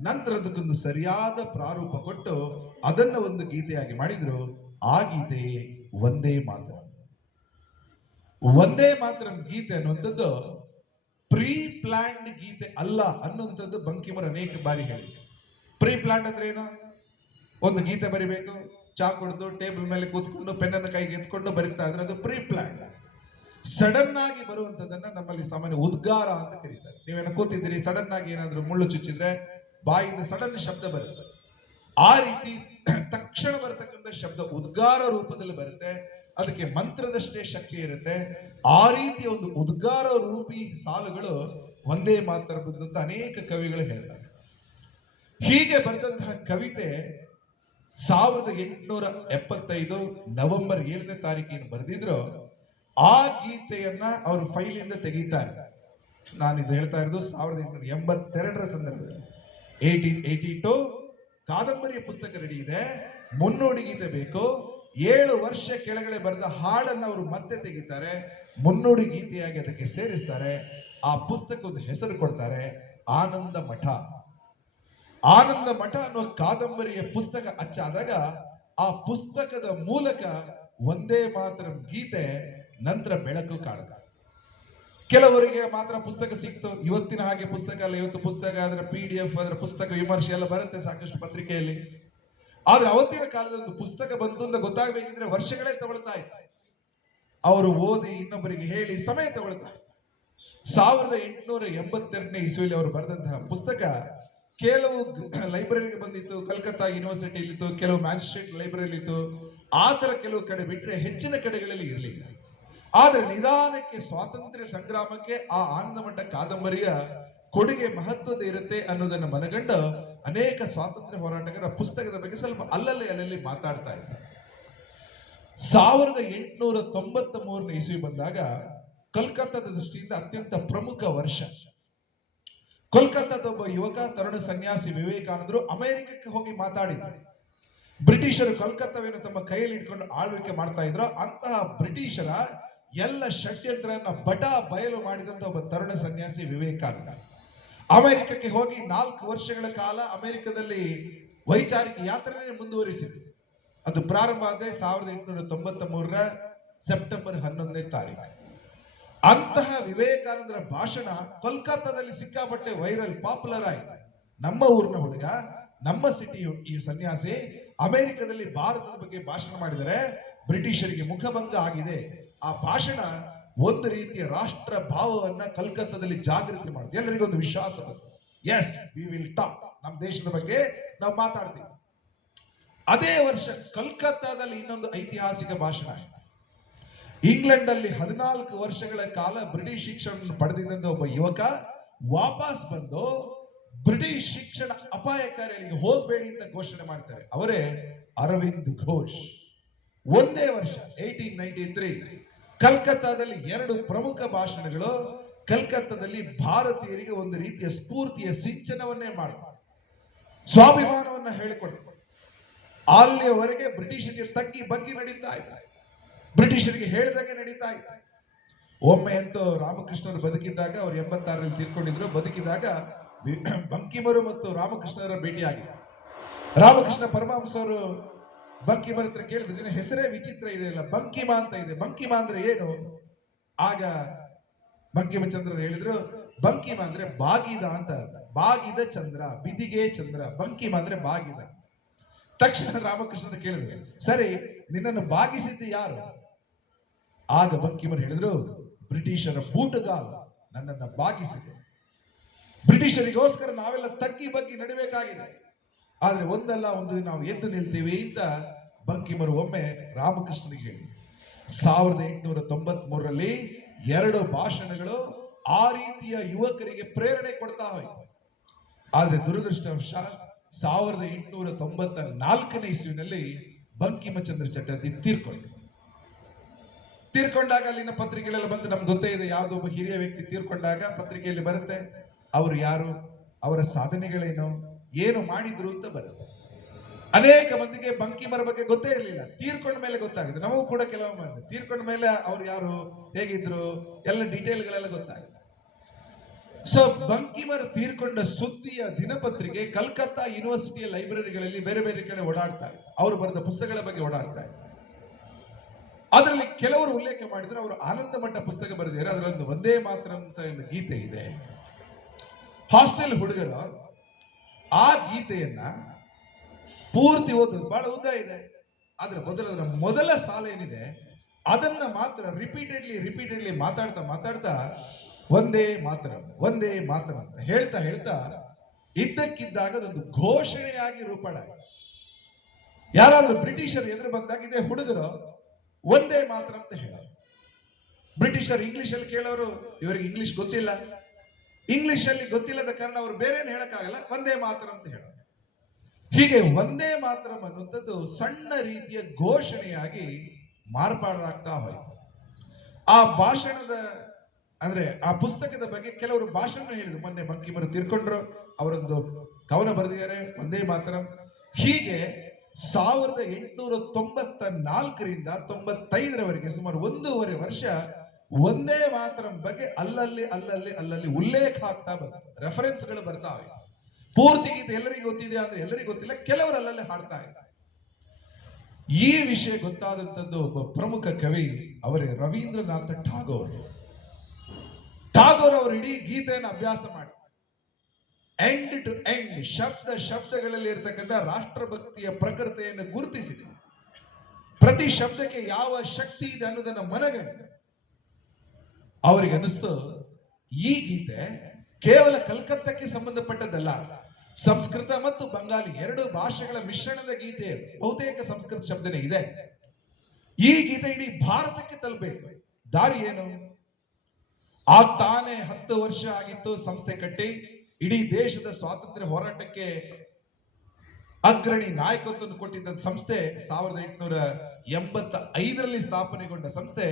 ನಂತರ ಅದಕ್ಕೊಂದು ಸರಿಯಾದ ಪ್ರಾರೂಪ ಕೊಟ್ಟು ಅದನ್ನ ಒಂದು ಗೀತೆಯಾಗಿ ಮಾಡಿದ್ರು. ಆ ಗೀತೆ ವಂದೇ ಮಾತರಂ. ವಂದೇ ಮಾತರಂ ಗೀತೆ ಅನ್ನುವಂಥದ್ದು ಪ್ರೀ ಪ್ಲಾನ್ಡ್ ಗೀತೆ ಅಲ್ಲ ಅನ್ನುವಂಥದ್ದು ಬಂಕಿಮರು ಅನೇಕ ಬಾರಿ ಹೇಳಿ. ಪ್ರೀ ಪ್ಲಾನ್ಡ್ ಅಂದ್ರೆ ಏನು? ಒಂದು ಗೀತೆ ಬರಿಬೇಕು, ಚಾ ಕುಡಿದು ಟೇಬಲ್ ಮೇಲೆ ಕೂತ್ಕೊಂಡು ಪೆನ್ನನ್ನು ಕೈಗೆ ಎತ್ಕೊಂಡು ಬರೀತಾ ಇದ್ರೆ ಅದು ಪ್ರೀ ಪ್ಲಾನ್ಡ್. ಸಡನ್ ಆಗಿ ಬರುವಂತದನ್ನ ನಮ್ಮಲ್ಲಿ ಸಾಮಾನ್ಯ ಉದ್ಗಾರ ಅಂತ ಕರೀತಾರೆ. ನೀವೇನೋ ಕೂತಿದ್ದೀರಿ, ಸಡನ್ ಆಗಿ ಏನಾದ್ರೂ ಮುಳ್ಳು ಚುಚ್ಚಿದ್ರೆ ಬಾಯಿಂದ ಸಡನ್ ಶಬ್ದ ಬರುತ್ತೆ. ಆ ರೀತಿ ತಕ್ಷಣ ಬರತಕ್ಕಂಥ ಶಬ್ದ ಉದ್ಗಾರ ರೂಪದಲ್ಲಿ ಬರುತ್ತೆ. ಅದಕ್ಕೆ ಮಂತ್ರದಷ್ಟೇ ಶಕ್ತಿ ಇರುತ್ತೆ. ಆ ರೀತಿಯ ಒಂದು ಉದ್ಗಾರ ರೂಪಿ ಸಾಲುಗಳು ವಂದೇ ಮಾತರಂ ಅಂತ ಅನೇಕ ಕವಿಗಳು ಹೇಳ್ತಾರೆ. ಹೀಗೆ ಬರೆದಂತಹ ಕವಿತೆ 1875 ನವೆಂಬರ್ 7ನೇ ತಾರೀಕಿನ ಬರೆದಿದ್ರು. ಆ ಗೀತೆಯನ್ನ ಅವರು ಫೈಲಿಂದ ತೆಗೀತಾರೆ. ನಾನಿದು ಹೇಳ್ತಾ ಇರೋದು 1882ರ ಸಂದರ್ಭದಲ್ಲಿ. 1882 ಕಾದಂಬರಿಯ ಪುಸ್ತಕ ರೆಡಿ ಇದೆ, ಮುನ್ನುಡಿ ಗೀತೆ ಬೇಕು. 7 ವರ್ಷ ಕೆಳಗಡೆ ಬರೆದ ಹಾಡನ್ನು ಅವರು ಮತ್ತೆ ತೆಗಿತಾರೆ, ಮುನ್ನುಡಿ ಗೀತೆಯಾಗಿ ಅದಕ್ಕೆ ಸೇರಿಸ್ತಾರೆ. ಆ ಪುಸ್ತಕದ ಹೆಸರು ಕೊಡ್ತಾರೆ ಆನಂದ ಮಠ. ಆನಂದ ಮಠ ಅನ್ನುವ ಕಾದಂಬರಿಯ ಪುಸ್ತಕ ಅಚ್ಚಾದಾಗ ಆ ಪುಸ್ತಕದ ಮೂಲಕ ಒಂದೇ ಮಾತ್ರ ಗೀತೆ ನಂತರ ಬೆಳಕು ಕಾಣದ. ಕೆಲವರಿಗೆ ಮಾತ್ರ ಪುಸ್ತಕ ಸಿಕ್ತು, ಇವತ್ತಿನ ಹಾಗೆ ಪುಸ್ತಕ ಅಲ್ಲ. ಇವತ್ತು ಪುಸ್ತಕ, ಅದರ PDF, ಅದರ ಪುಸ್ತಕ ವಿಮರ್ಶೆ ಎಲ್ಲ ಬರುತ್ತೆ ಸಾಕಷ್ಟು ಪತ್ರಿಕೆಯಲ್ಲಿ. ಆದ್ರೆ ಅವತ್ತಿನ ಕಾಲದಲ್ಲಿ ಒಂದು ಪುಸ್ತಕ ಬಂತು ಅಂತ ಗೊತ್ತಾಗಬೇಕಿದ್ರೆ ವರ್ಷಗಳೇ ತಗೊಳ್ತಾ ಇತ್ತು. ಅವರು ಓದಿ ಇನ್ನೊಬ್ಬರಿಗೆ ಹೇಳಿ ಸಮಯ ತಗೊಳ್ತಾ ಇತ್ತು. 1882ನೇ ಇಸ್ವಿಯಲ್ಲಿ ಅವರು ಬರೆದಂತಹ ಪುಸ್ತಕ ಕೆಲವು ಲೈಬ್ರರಿಗೆ ಬಂದಿತ್ತು, ಕಲ್ಕತ್ತಾ ಯೂನಿವರ್ಸಿಟಿಯಲ್ಲಿ ಇತ್ತು, ಕೆಲವು ಮ್ಯಾಜಿಸ್ಟ್ರೇಟ್ ಲೈಬ್ರರಿಯಲ್ಲಿ ಇತ್ತು. ಆ ತರ ಕೆಲವು ಕಡೆ ಬಿಟ್ರೆ ಹೆಚ್ಚಿನ ಕಡೆಗಳಲ್ಲಿ ಇರಲಿಲ್ಲ. ಆದ್ರೆ ನಿಧಾನಕ್ಕೆ ಸ್ವಾತಂತ್ರ್ಯ ಸಂಗ್ರಾಮಕ್ಕೆ ಆ ಆನಂದ ಮಠ ಕಾದಂಬರಿಯ ಕೊಡುಗೆ ಮಹತ್ವದ ಇರುತ್ತೆ ಅನ್ನೋದನ್ನು ಮನಗಂಡು ಅನೇಕ ಸ್ವಾತಂತ್ರ್ಯ ಹೋರಾಟಗಾರ ಪುಸ್ತಕದ ಬಗ್ಗೆ ಸ್ವಲ್ಪ ಅಲ್ಲಲ್ಲಿ ಮಾತಾಡ್ತಾ ಇದ್ದಾರೆ. 1893ನೇ ಇಸ್ವಿ ಬಂದಾಗ ಕೋಲ್ಕತ್ತಾದ ದೃಷ್ಟಿಯಿಂದ ಅತ್ಯಂತ ಪ್ರಮುಖ ವರ್ಷ. ಕೋಲ್ಕತ್ತಾದ ಒಬ್ಬ ಯುವಕ ತರುಣ ಸನ್ಯಾಸಿ ವಿವೇಕಾನಂದರು ಅಮೆರಿಕಕ್ಕೆ ಹೋಗಿ ಮಾತಾಡಿದ್ದಾರೆ. ಬ್ರಿಟಿಷರು ಕೋಲ್ಕತ್ತಾವನ್ನು ತಮ್ಮ ಕೈಯಲ್ಲಿ ಇಟ್ಕೊಂಡು ಆಳ್ವಿಕೆ ಮಾಡ್ತಾ ಇದ್ರು. ಅಂತಹ ಬ್ರಿಟಿಷರ ಎಲ್ಲ ಷಡ್ಯಂತ್ರನ ಬಯಲು ಮಾಡಿದಂತ ಒಬ್ಬ ತರುಣ ಸನ್ಯಾಸಿ ವಿವೇಕಾನಂದ ಅಮೆರಿಕಕ್ಕೆ ಹೋಗಿ 4 ವರ್ಷಗಳ ಕಾಲ ಅಮೆರಿಕದಲ್ಲಿ ವೈಚಾರಿಕ ಯಾತ್ರೆನೇ ಮುಂದುವರಿಸಿದೆ. ಅದು ಪ್ರಾರಂಭ ಆದ 1893ರ ಸೆಪ್ಟೆಂಬರ್ 11ನೇ ತಾರೀಕು. ಅಂತಹ ವಿವೇಕಾನಂದರ ಭಾಷಣ ಕೋಲ್ಕತ್ತಾದಲ್ಲಿ ಸಿಕ್ಕಾಪಟ್ಟೆ ವೈರಲ್, ಪಾಪ್ಯುಲರ್ ಆಯಿತು. ನಮ್ಮ ಊರಿನ ಹುಡುಗ, ನಮ್ಮ ಸಿಟಿ ಈ ಸನ್ಯಾಸಿ ಅಮೆರಿಕದಲ್ಲಿ ಭಾರತದ ಬಗ್ಗೆ ಭಾಷಣ ಮಾಡಿದರೆ ಬ್ರಿಟಿಷರಿಗೆ ಮುಖಭಂಗ ಆಗಿದೆ. ಆ ಭಾಷಣ ಒಂದು ರೀತಿಯ ರಾಷ್ಟ್ರ ಭಾವವನ್ನ ಕಲ್ಕತ್ತಾದಲ್ಲಿ ಜಾಗೃತಿ ಮಾಡುತ್ತೆ. ಎಲ್ಲರಿಗೊಂದು ವಿಶ್ವಾಸ ಬರುತ್ತೆ, ಎಸ್ ವಿ ವಿಲ್ ಟಾಕ್, ನಮ್ಮ ದೇಶದ ಬಗ್ಗೆ ನಾವು ಮಾತಾಡ್ತೀವಿ. ಅದೇ ವರ್ಷ ಕಲ್ಕತ್ತಾದಲ್ಲಿ ಇನ್ನೊಂದು ಐತಿಹಾಸಿಕ ಭಾಷಣ ಆಯಿತು. ಇಂಗ್ಲೆಂಡ್ ಅಲ್ಲಿ 14 ವರ್ಷಗಳ ಕಾಲ ಬ್ರಿಟಿಷ್ ಶಿಕ್ಷಣ ಪಡೆದಿದ್ದಂತ ಒಬ್ಬ ಯುವಕ ವಾಪಸ್ ಬಂದು ಬ್ರಿಟಿಷ್ ಶಿಕ್ಷಣ ಅಪಾಯಕಾರಿ, ಹೋಗಬೇಡಿ ಅಂತ ಘೋಷಣೆ ಮಾಡ್ತಾರೆ. ಅವರೇ ಅರವಿಂದ್ ಘೋಷ್. ಒಂದೇ ವರ್ಷ 1893 ಕಲ್ಕತ್ತಾದಲ್ಲಿ 2 ಪ್ರಮುಖ ಭಾಷಣಗಳು ಕಲ್ಕತ್ತಾದಲ್ಲಿ ಭಾರತೀಯರಿಗೆ ಒಂದು ರೀತಿಯ ಸ್ಫೂರ್ತಿಯ ಸಿಂಚನವನ್ನೇ ಮಾಡ್ತಾರೆ, ಸ್ವಾಭಿಮಾನವನ್ನ ಹೇಳಿಕೊಡ್ತಾರೆ. ಅಲ್ಲಿಯವರೆಗೆ ಬ್ರಿಟಿಷರಿಗೆ ತಗ್ಗಿ ಬಗ್ಗಿ ನಡೀತಾ ಇದ್ದಾರೆ, ಬ್ರಿಟಿಷರಿಗೆ ಹೇಳಿದಾಗೆ ನಡೀತಾ ಇದೆ. ಒಮ್ಮೆ ಅಂತೂ ರಾಮಕೃಷ್ಣರು ಬದುಕಿದ್ದಾಗ, ಅವರು 86ರಲ್ಲಿ ತೀರ್ಕೊಂಡಿದ್ರು, ಬದುಕಿದಾಗ ಬಂಕಿಮರು ಮತ್ತು ರಾಮಕೃಷ್ಣರ ಭೇಟಿಯಾಗಿದೆ. ರಾಮಕೃಷ್ಣ ಪರಮಹಂಸರು ಬಂಕಿಮರ ಹತ್ರ ಕೇಳಿದ್ರು, ನಿನ್ನ ಹೆಸರೇ ವಿಚಿತ್ರ ಇದೆ ಅಲ್ಲ, ಬಂಕಿಮ ಅಂತ ಇದೆ, ಬಂಕಿಮ ಅಂದ್ರೆ ಏನು? ಆಗ ಬಂಕಿಮಚಂದ್ರರು ಹೇಳಿದ್ರು, ಬಂಕಿಮ ಅಂದ್ರೆ ಬಾಗಿದ ಅಂತ ಅರ್ಥ, ಬಾಗಿದ ಚಂದ್ರ, ಬಿದಿಗೆ ಚಂದ್ರ, ಬಂಕಿಮ ಅಂದ್ರೆ ಬಾಗಿದ. ತಕ್ಷಣ ರಾಮಕೃಷ್ಣರು ಕೇಳಿದ್ರು, ಸರಿ ನಿನ್ನನ್ನು ಬಾಗಿಸಿದ್ದು ಯಾರು? ಆಗ ಬಂಕಿಮರು ಹೇಳಿದ್ರು, ಬ್ರಿಟಿಷರ ಬೂಟುಗಾಲ ನನ್ನನ್ನ ಬಾಗಿಸಿದೆ. ಬ್ರಿಟಿಷರಿಗೋಸ್ಕರ ನಾವೆಲ್ಲ ತಗ್ಗಿ ಬಗ್ಗಿ ನಡಿಬೇಕಾಗಿದೆ, ಆದ್ರೆ ಒಂದಲ್ಲ ಒಂದು ನಾವು ಎದ್ದು ನಿಲ್ತೀವಿ ಅಂತ ಬಂಕಿಮರು ಒಮ್ಮೆ ರಾಮಕೃಷ್ಣನಿಗೆ ಹೇಳಿದ್ರು. 1893ರಲ್ಲಿ 2 ಭಾಷಣಗಳು ಆ ರೀತಿಯ ಯುವಕರಿಗೆ ಪ್ರೇರಣೆ ಕೊಡ್ತಾ ಹೋಯ್ತು. ಆದ್ರೆ ದುರದೃಷ್ಟವಶ 1894ನೇ ಇಸ್ವಿನಲ್ಲಿ ಬಂಕಿಮಚಂದ್ರ ಚಟರ್ಜಿ ತೀರ್ಕೊಂಡಾಗ ಅಲ್ಲಿನ ಪತ್ರಿಕೆಗಳೆಲ್ಲ ಬಂದು, ನಮ್ಗೆ ಗೊತ್ತೇ ಇದೆ, ಯಾವುದೋ ಒಬ್ಬ ಹಿರಿಯ ವ್ಯಕ್ತಿ ತೀರ್ಕೊಂಡಾಗ ಪತ್ರಿಕೆಯಲ್ಲಿ ಬರುತ್ತೆ ಅವರು ಯಾರು, ಅವರ ಸಾಧನೆಗಳೇನು, ಏನು ಮಾಡಿದ್ರು ಅಂತ ಬರುತ್ತೆ. ಅನೇಕ ಮಂದಿಗೆ ಬಂಕಿಮರ ಬಗ್ಗೆ ಗೊತ್ತೇ ಇರಲಿಲ್ಲ, ತೀರ್ಕೊಂಡ ಮೇಲೆ ಗೊತ್ತಾಗುತ್ತೆ. ನಮಗೂ ಕೂಡ ಕೆಲವೊಮ್ಮೆ ತೀರ್ಕೊಂಡ ಮೇಲೆ ಅವ್ರು ಯಾರು, ಹೇಗಿದ್ರು, ಎಲ್ಲ ಡೀಟೇಲ್ಗಳೆಲ್ಲ ಗೊತ್ತಾಗುತ್ತೆ. ಸೊ ಬಂಕಿಮರು ತೀರ್ಕೊಂಡ ಸುದ್ದಿಯ ದಿನಪತ್ರಿಕೆ ಕಲ್ಕತ್ತಾ ಯೂನಿವರ್ಸಿಟಿಯ ಲೈಬ್ರರಿಗಳಲ್ಲಿ ಬೇರೆ ಬೇರೆ ಕಡೆ ಓಡಾಡ್ತಾ ಇದೆ, ಅವರು ಬರೆದ ಪುಸ್ತಕಗಳ ಬಗ್ಗೆ ಓಡಾಡ್ತಾ ಇದೆ. ಅದರಲ್ಲಿ ಕೆಲವರು ಉಲ್ಲೇಖ ಮಾಡಿದ್ರೆ ಅವರು ಆನಂದ ಮಠ ಪುಸ್ತಕ ಬರೆದಿದ್ದಾರೆ, ಅದರಲ್ಲಿ ಒಂದೇ ಮಾತ್ರ ಅಂತ ಗೀತೆ ಇದೆ. ಹಾಸ್ಟೆಲ್ ಹುಡುಗರು ಆ ಗೀತೆಯನ್ನ ಪೂರ್ತಿ ಓದೋದು ಬಹಳ ಉದ್ದ ಇದೆ, ಆದ್ರೆ ಮೊದಲ ಸಾಲ ಏನಿದೆ ಅದನ್ನ ಮಾತ್ರ ರಿಪೀಟೆಡ್ಲಿ ಮಾತಾಡ್ತಾ ಒಂದೇ ಮಾತ್ರ ಅಂತ ಹೇಳ್ತಾ ಇದ್ದಕ್ಕಿದ್ದಾಗ ಅದೊಂದು ಘೋಷಣೆಯಾಗಿ ರೂಪಾಡ. ಯಾರಾದ್ರೂ ಬ್ರಿಟಿಷರು ಎದುರು ಬಂದಾಗ ಇದೇ ಹುಡುಗರು ಒಂದೇ ಮಾತ್ರ ಅಂತ ಹೇಳೋರು. ಬ್ರಿಟಿಷರು ಇಂಗ್ಲಿಷ್ ಅಲ್ಲಿ ಕೇಳೋರು, ಇವರಿಗೆ ಇಂಗ್ಲಿಷ್ ಗೊತ್ತಿಲ್ಲ, ಇಂಗ್ಲಿಷ್ ಅಲ್ಲಿ ಗೊತ್ತಿಲ್ಲದ ಕಾರಣ ಅವರು ಬೇರೇನು ಹೇಳಕ್ಕಾಗಲ್ಲ, ಒಂದೇ ಮಾತ್ರ ಅಂತ ಹೇಳೋರು. ಹೀಗೆ ಒಂದೇ ಮಾತ್ರ ಅನ್ನುವಂಥದ್ದು ಸಣ್ಣ ರೀತಿಯ ಘೋಷಣೆಯಾಗಿ ಮಾರ್ಪಾಡಾಗ್ತಾ ಹೋಯಿತು. ಆ ಭಾಷಣದ ಅಂದ್ರೆ ಆ ಪುಸ್ತಕದ ಬಗ್ಗೆ ಕೆಲವರು ಭಾಷಣ ಹೇಳಿದ್ರು. ಮೊನ್ನೆ ಬಂಕಿಮರು ತೀರ್ಕೊಂಡ್ರು, ಅವರೊಂದು ಕವನ ಬರೆದಿದ್ದಾರೆ, ಒಂದೇ ಮಾತರಂ. ಹೀಗೆ 1894ರಿಂದ 95ರವರೆಗೆ ಸುಮಾರು 1.5 ವರ್ಷ ಒಂದೇ ಮಾತರಂ ಬಗ್ಗೆ ಅಲ್ಲಲ್ಲಿ ಉಲ್ಲೇಖ ಆಗ್ತಾ ಬಂತು, ರೆಫರೆನ್ಸ್ಗಳು ಬರ್ತಾವೆ. ಪೂರ್ತಿ ಗೀತೆ ಎಲ್ಲರಿಗೂ ಗೊತ್ತಿದೆ ಅಂದ್ರೆ ಎಲ್ಲರಿಗೂ ಗೊತ್ತಿಲ್ಲ, ಕೆಲವರು ಅಲ್ಲಲ್ಲಿ ಹಾಡ್ತಾ ಇದ್ದಾರೆ. ಈ ವಿಷಯ ಗೊತ್ತಾದಂಥದ್ದು ಒಬ್ಬ ಪ್ರಮುಖ ಕವಿ, ಅವರೇ ರವೀಂದ್ರನಾಥ ಠಾಗೋರ್. ಠಾಗೋರ್ ಅವರು ಇಡೀ ಗೀತೆಯನ್ನು ಅಭ್ಯಾಸ ಮಾಡಿ ಎಂಡ್ ಟು ಎಂಡ್ ಶಬ್ದಗಳಲ್ಲಿ ಇರತಕ್ಕಂಥ ರಾಷ್ಟ್ರಭಕ್ತಿಯ ಪ್ರಕೃತಿಯನ್ನು ಗುರುತಿಸಿದೆ. ಪ್ರತಿ ಶಬ್ದಕ್ಕೆ ಯಾವ ಶಕ್ತಿ ಇದೆ ಅನ್ನೋದನ್ನ ಮನಗಂಡು ಅವರಿಗೆ ಅನಿಸ್ತು, ಈ ಗೀತೆ ಕೇವಲ ಕಲ್ಕತ್ತಕ್ಕೆ ಸಂಬಂಧಪಟ್ಟದ್ದಲ್ಲ, ಸಂಸ್ಕೃತ ಮತ್ತು ಬಂಗಾಲಿ 2 ಭಾಷೆಗಳ ಮಿಶ್ರಣದ ಗೀತೆ. ಬಹುತೇಕ ಸಂಸ್ಕೃತ ಶಬ್ದನೇ ಇದೆ. ಈ ಗೀತೆ ಇಡೀ ಭಾರತಕ್ಕೆ ತಲುಪಬೇಕು. ದಾರಿ ಏನು? ತಾನೇ 10 ವರ್ಷ ಆಗಿತ್ತು ಸಂಸ್ಥೆ ಕಟ್ಟಿ. ಇಡೀ ದೇಶದ ಸ್ವಾತಂತ್ರ್ಯ ಹೋರಾಟಕ್ಕೆ ಅಗ್ರಣಿ ನಾಯಕತ್ವವನ್ನು ಕೊಟ್ಟಿದ್ದ ಸಂಸ್ಥೆ 1885ರಲ್ಲಿ ಸ್ಥಾಪನೆಗೊಂಡ ಸಂಸ್ಥೆ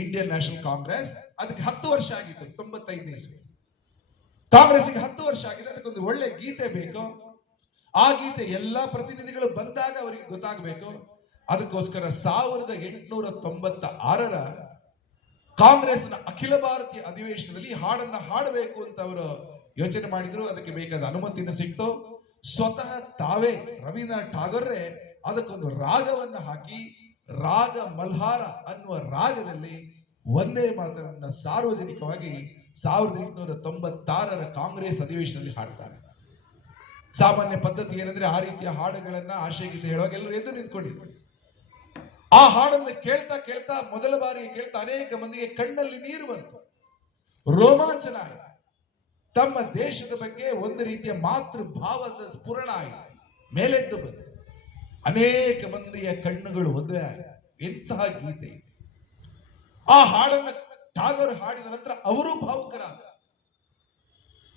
ಇಂಡಿಯನ್ ನ್ಯಾಷನಲ್ ಕಾಂಗ್ರೆಸ್. ಅದಕ್ಕೆ 10 ವರ್ಷ ಆಗಿತ್ತು, 95ನೇ ಇಸ್ವಿ. ಕಾಂಗ್ರೆಸ್ಗೆ 10 ವರ್ಷ ಆಗಿದೆ. ಅದಕ್ಕೊಂದು ಒಳ್ಳೆ ಗೀತೆ ಬೇಕು. ಆ ಗೀತೆ ಎಲ್ಲಾ ಪ್ರತಿನಿಧಿಗಳು ಬಂದಾಗ ಅವರಿಗೆ ಗೊತ್ತಾಗಬೇಕು. ಅದಕ್ಕೋಸ್ಕರ 1896ರ ಕಾಂಗ್ರೆಸ್ನ ಅಖಿಲ ಭಾರತೀಯ ಅಧಿವೇಶನದಲ್ಲಿ ಹಾಡನ್ನ ಹಾಡಬೇಕು ಅಂತ ಅವರು ಯೋಚನೆ ಮಾಡಿದ್ರು. ಅದಕ್ಕೆ ಬೇಕಾದ ಅನುಮತಿಯನ್ನು ಸಿಕ್ತು. ಸ್ವತಃ ತಾವೇ ರವೀಂದ್ರನಾಥ್ ಠಾಗೋರ್ರೆ ಅದಕ್ಕೊಂದು ರಾಗವನ್ನ ಹಾಕಿ, ರಾಗ ಮಲ್ಹಾರ ಅನ್ನುವ ರಾಗದಲ್ಲಿ ಒಂದೇ ಮಾತರನ್ನ ಸಾರ್ವಜನಿಕವಾಗಿ 1896ರ ಕಾಂಗ್ರೆಸ್ ಅಧಿವೇಶನದಲ್ಲಿ ಹಾಡ್ತಾರೆ. ಸಾಮಾನ್ಯ ಪದ್ಧತಿ ಏನಂದ್ರೆ ಆ ರೀತಿಯ ಹಾಡುಗಳನ್ನ ಆಶಯಗೀತೆ ಹೇಳುವಾಗ ಎಲ್ಲರೂ ಎದ್ದು ನಿಂತ್ಕೊಂಡಿದ್ರು. ಆ ಹಾಡನ್ನು ಕೇಳ್ತಾ ಕೇಳ್ತಾ ಮೊದಲ ಬಾರಿಗೆ ಕೇಳ್ತಾ ಅನೇಕ ಮಂದಿಗೆ ಕಣ್ಣಲ್ಲಿ ನೀರು ಬಂತು, ರೋಮಾಂಚನ ಆಯಿತು. ತಮ್ಮ ದೇಶದ ಬಗ್ಗೆ ಒಂದು ರೀತಿಯ ಮಾತೃ ಭಾವದ ಸ್ಫುರಣ ಆಯಿತು, ಮೇಲೆದ್ದು ಬಂತು. ಅನೇಕ ಮಂದಿಯ ಕಣ್ಣುಗಳು ಒಂದೇ ಆಯಿತು. ಎಂತಹ ಗೀತೆ! ಆ ಹಾಡನ್ನ ಠಾಗೋರ್ ಹಾಡಿದ ನಂತರ ಅವರು ಭಾವುಕರಾದ.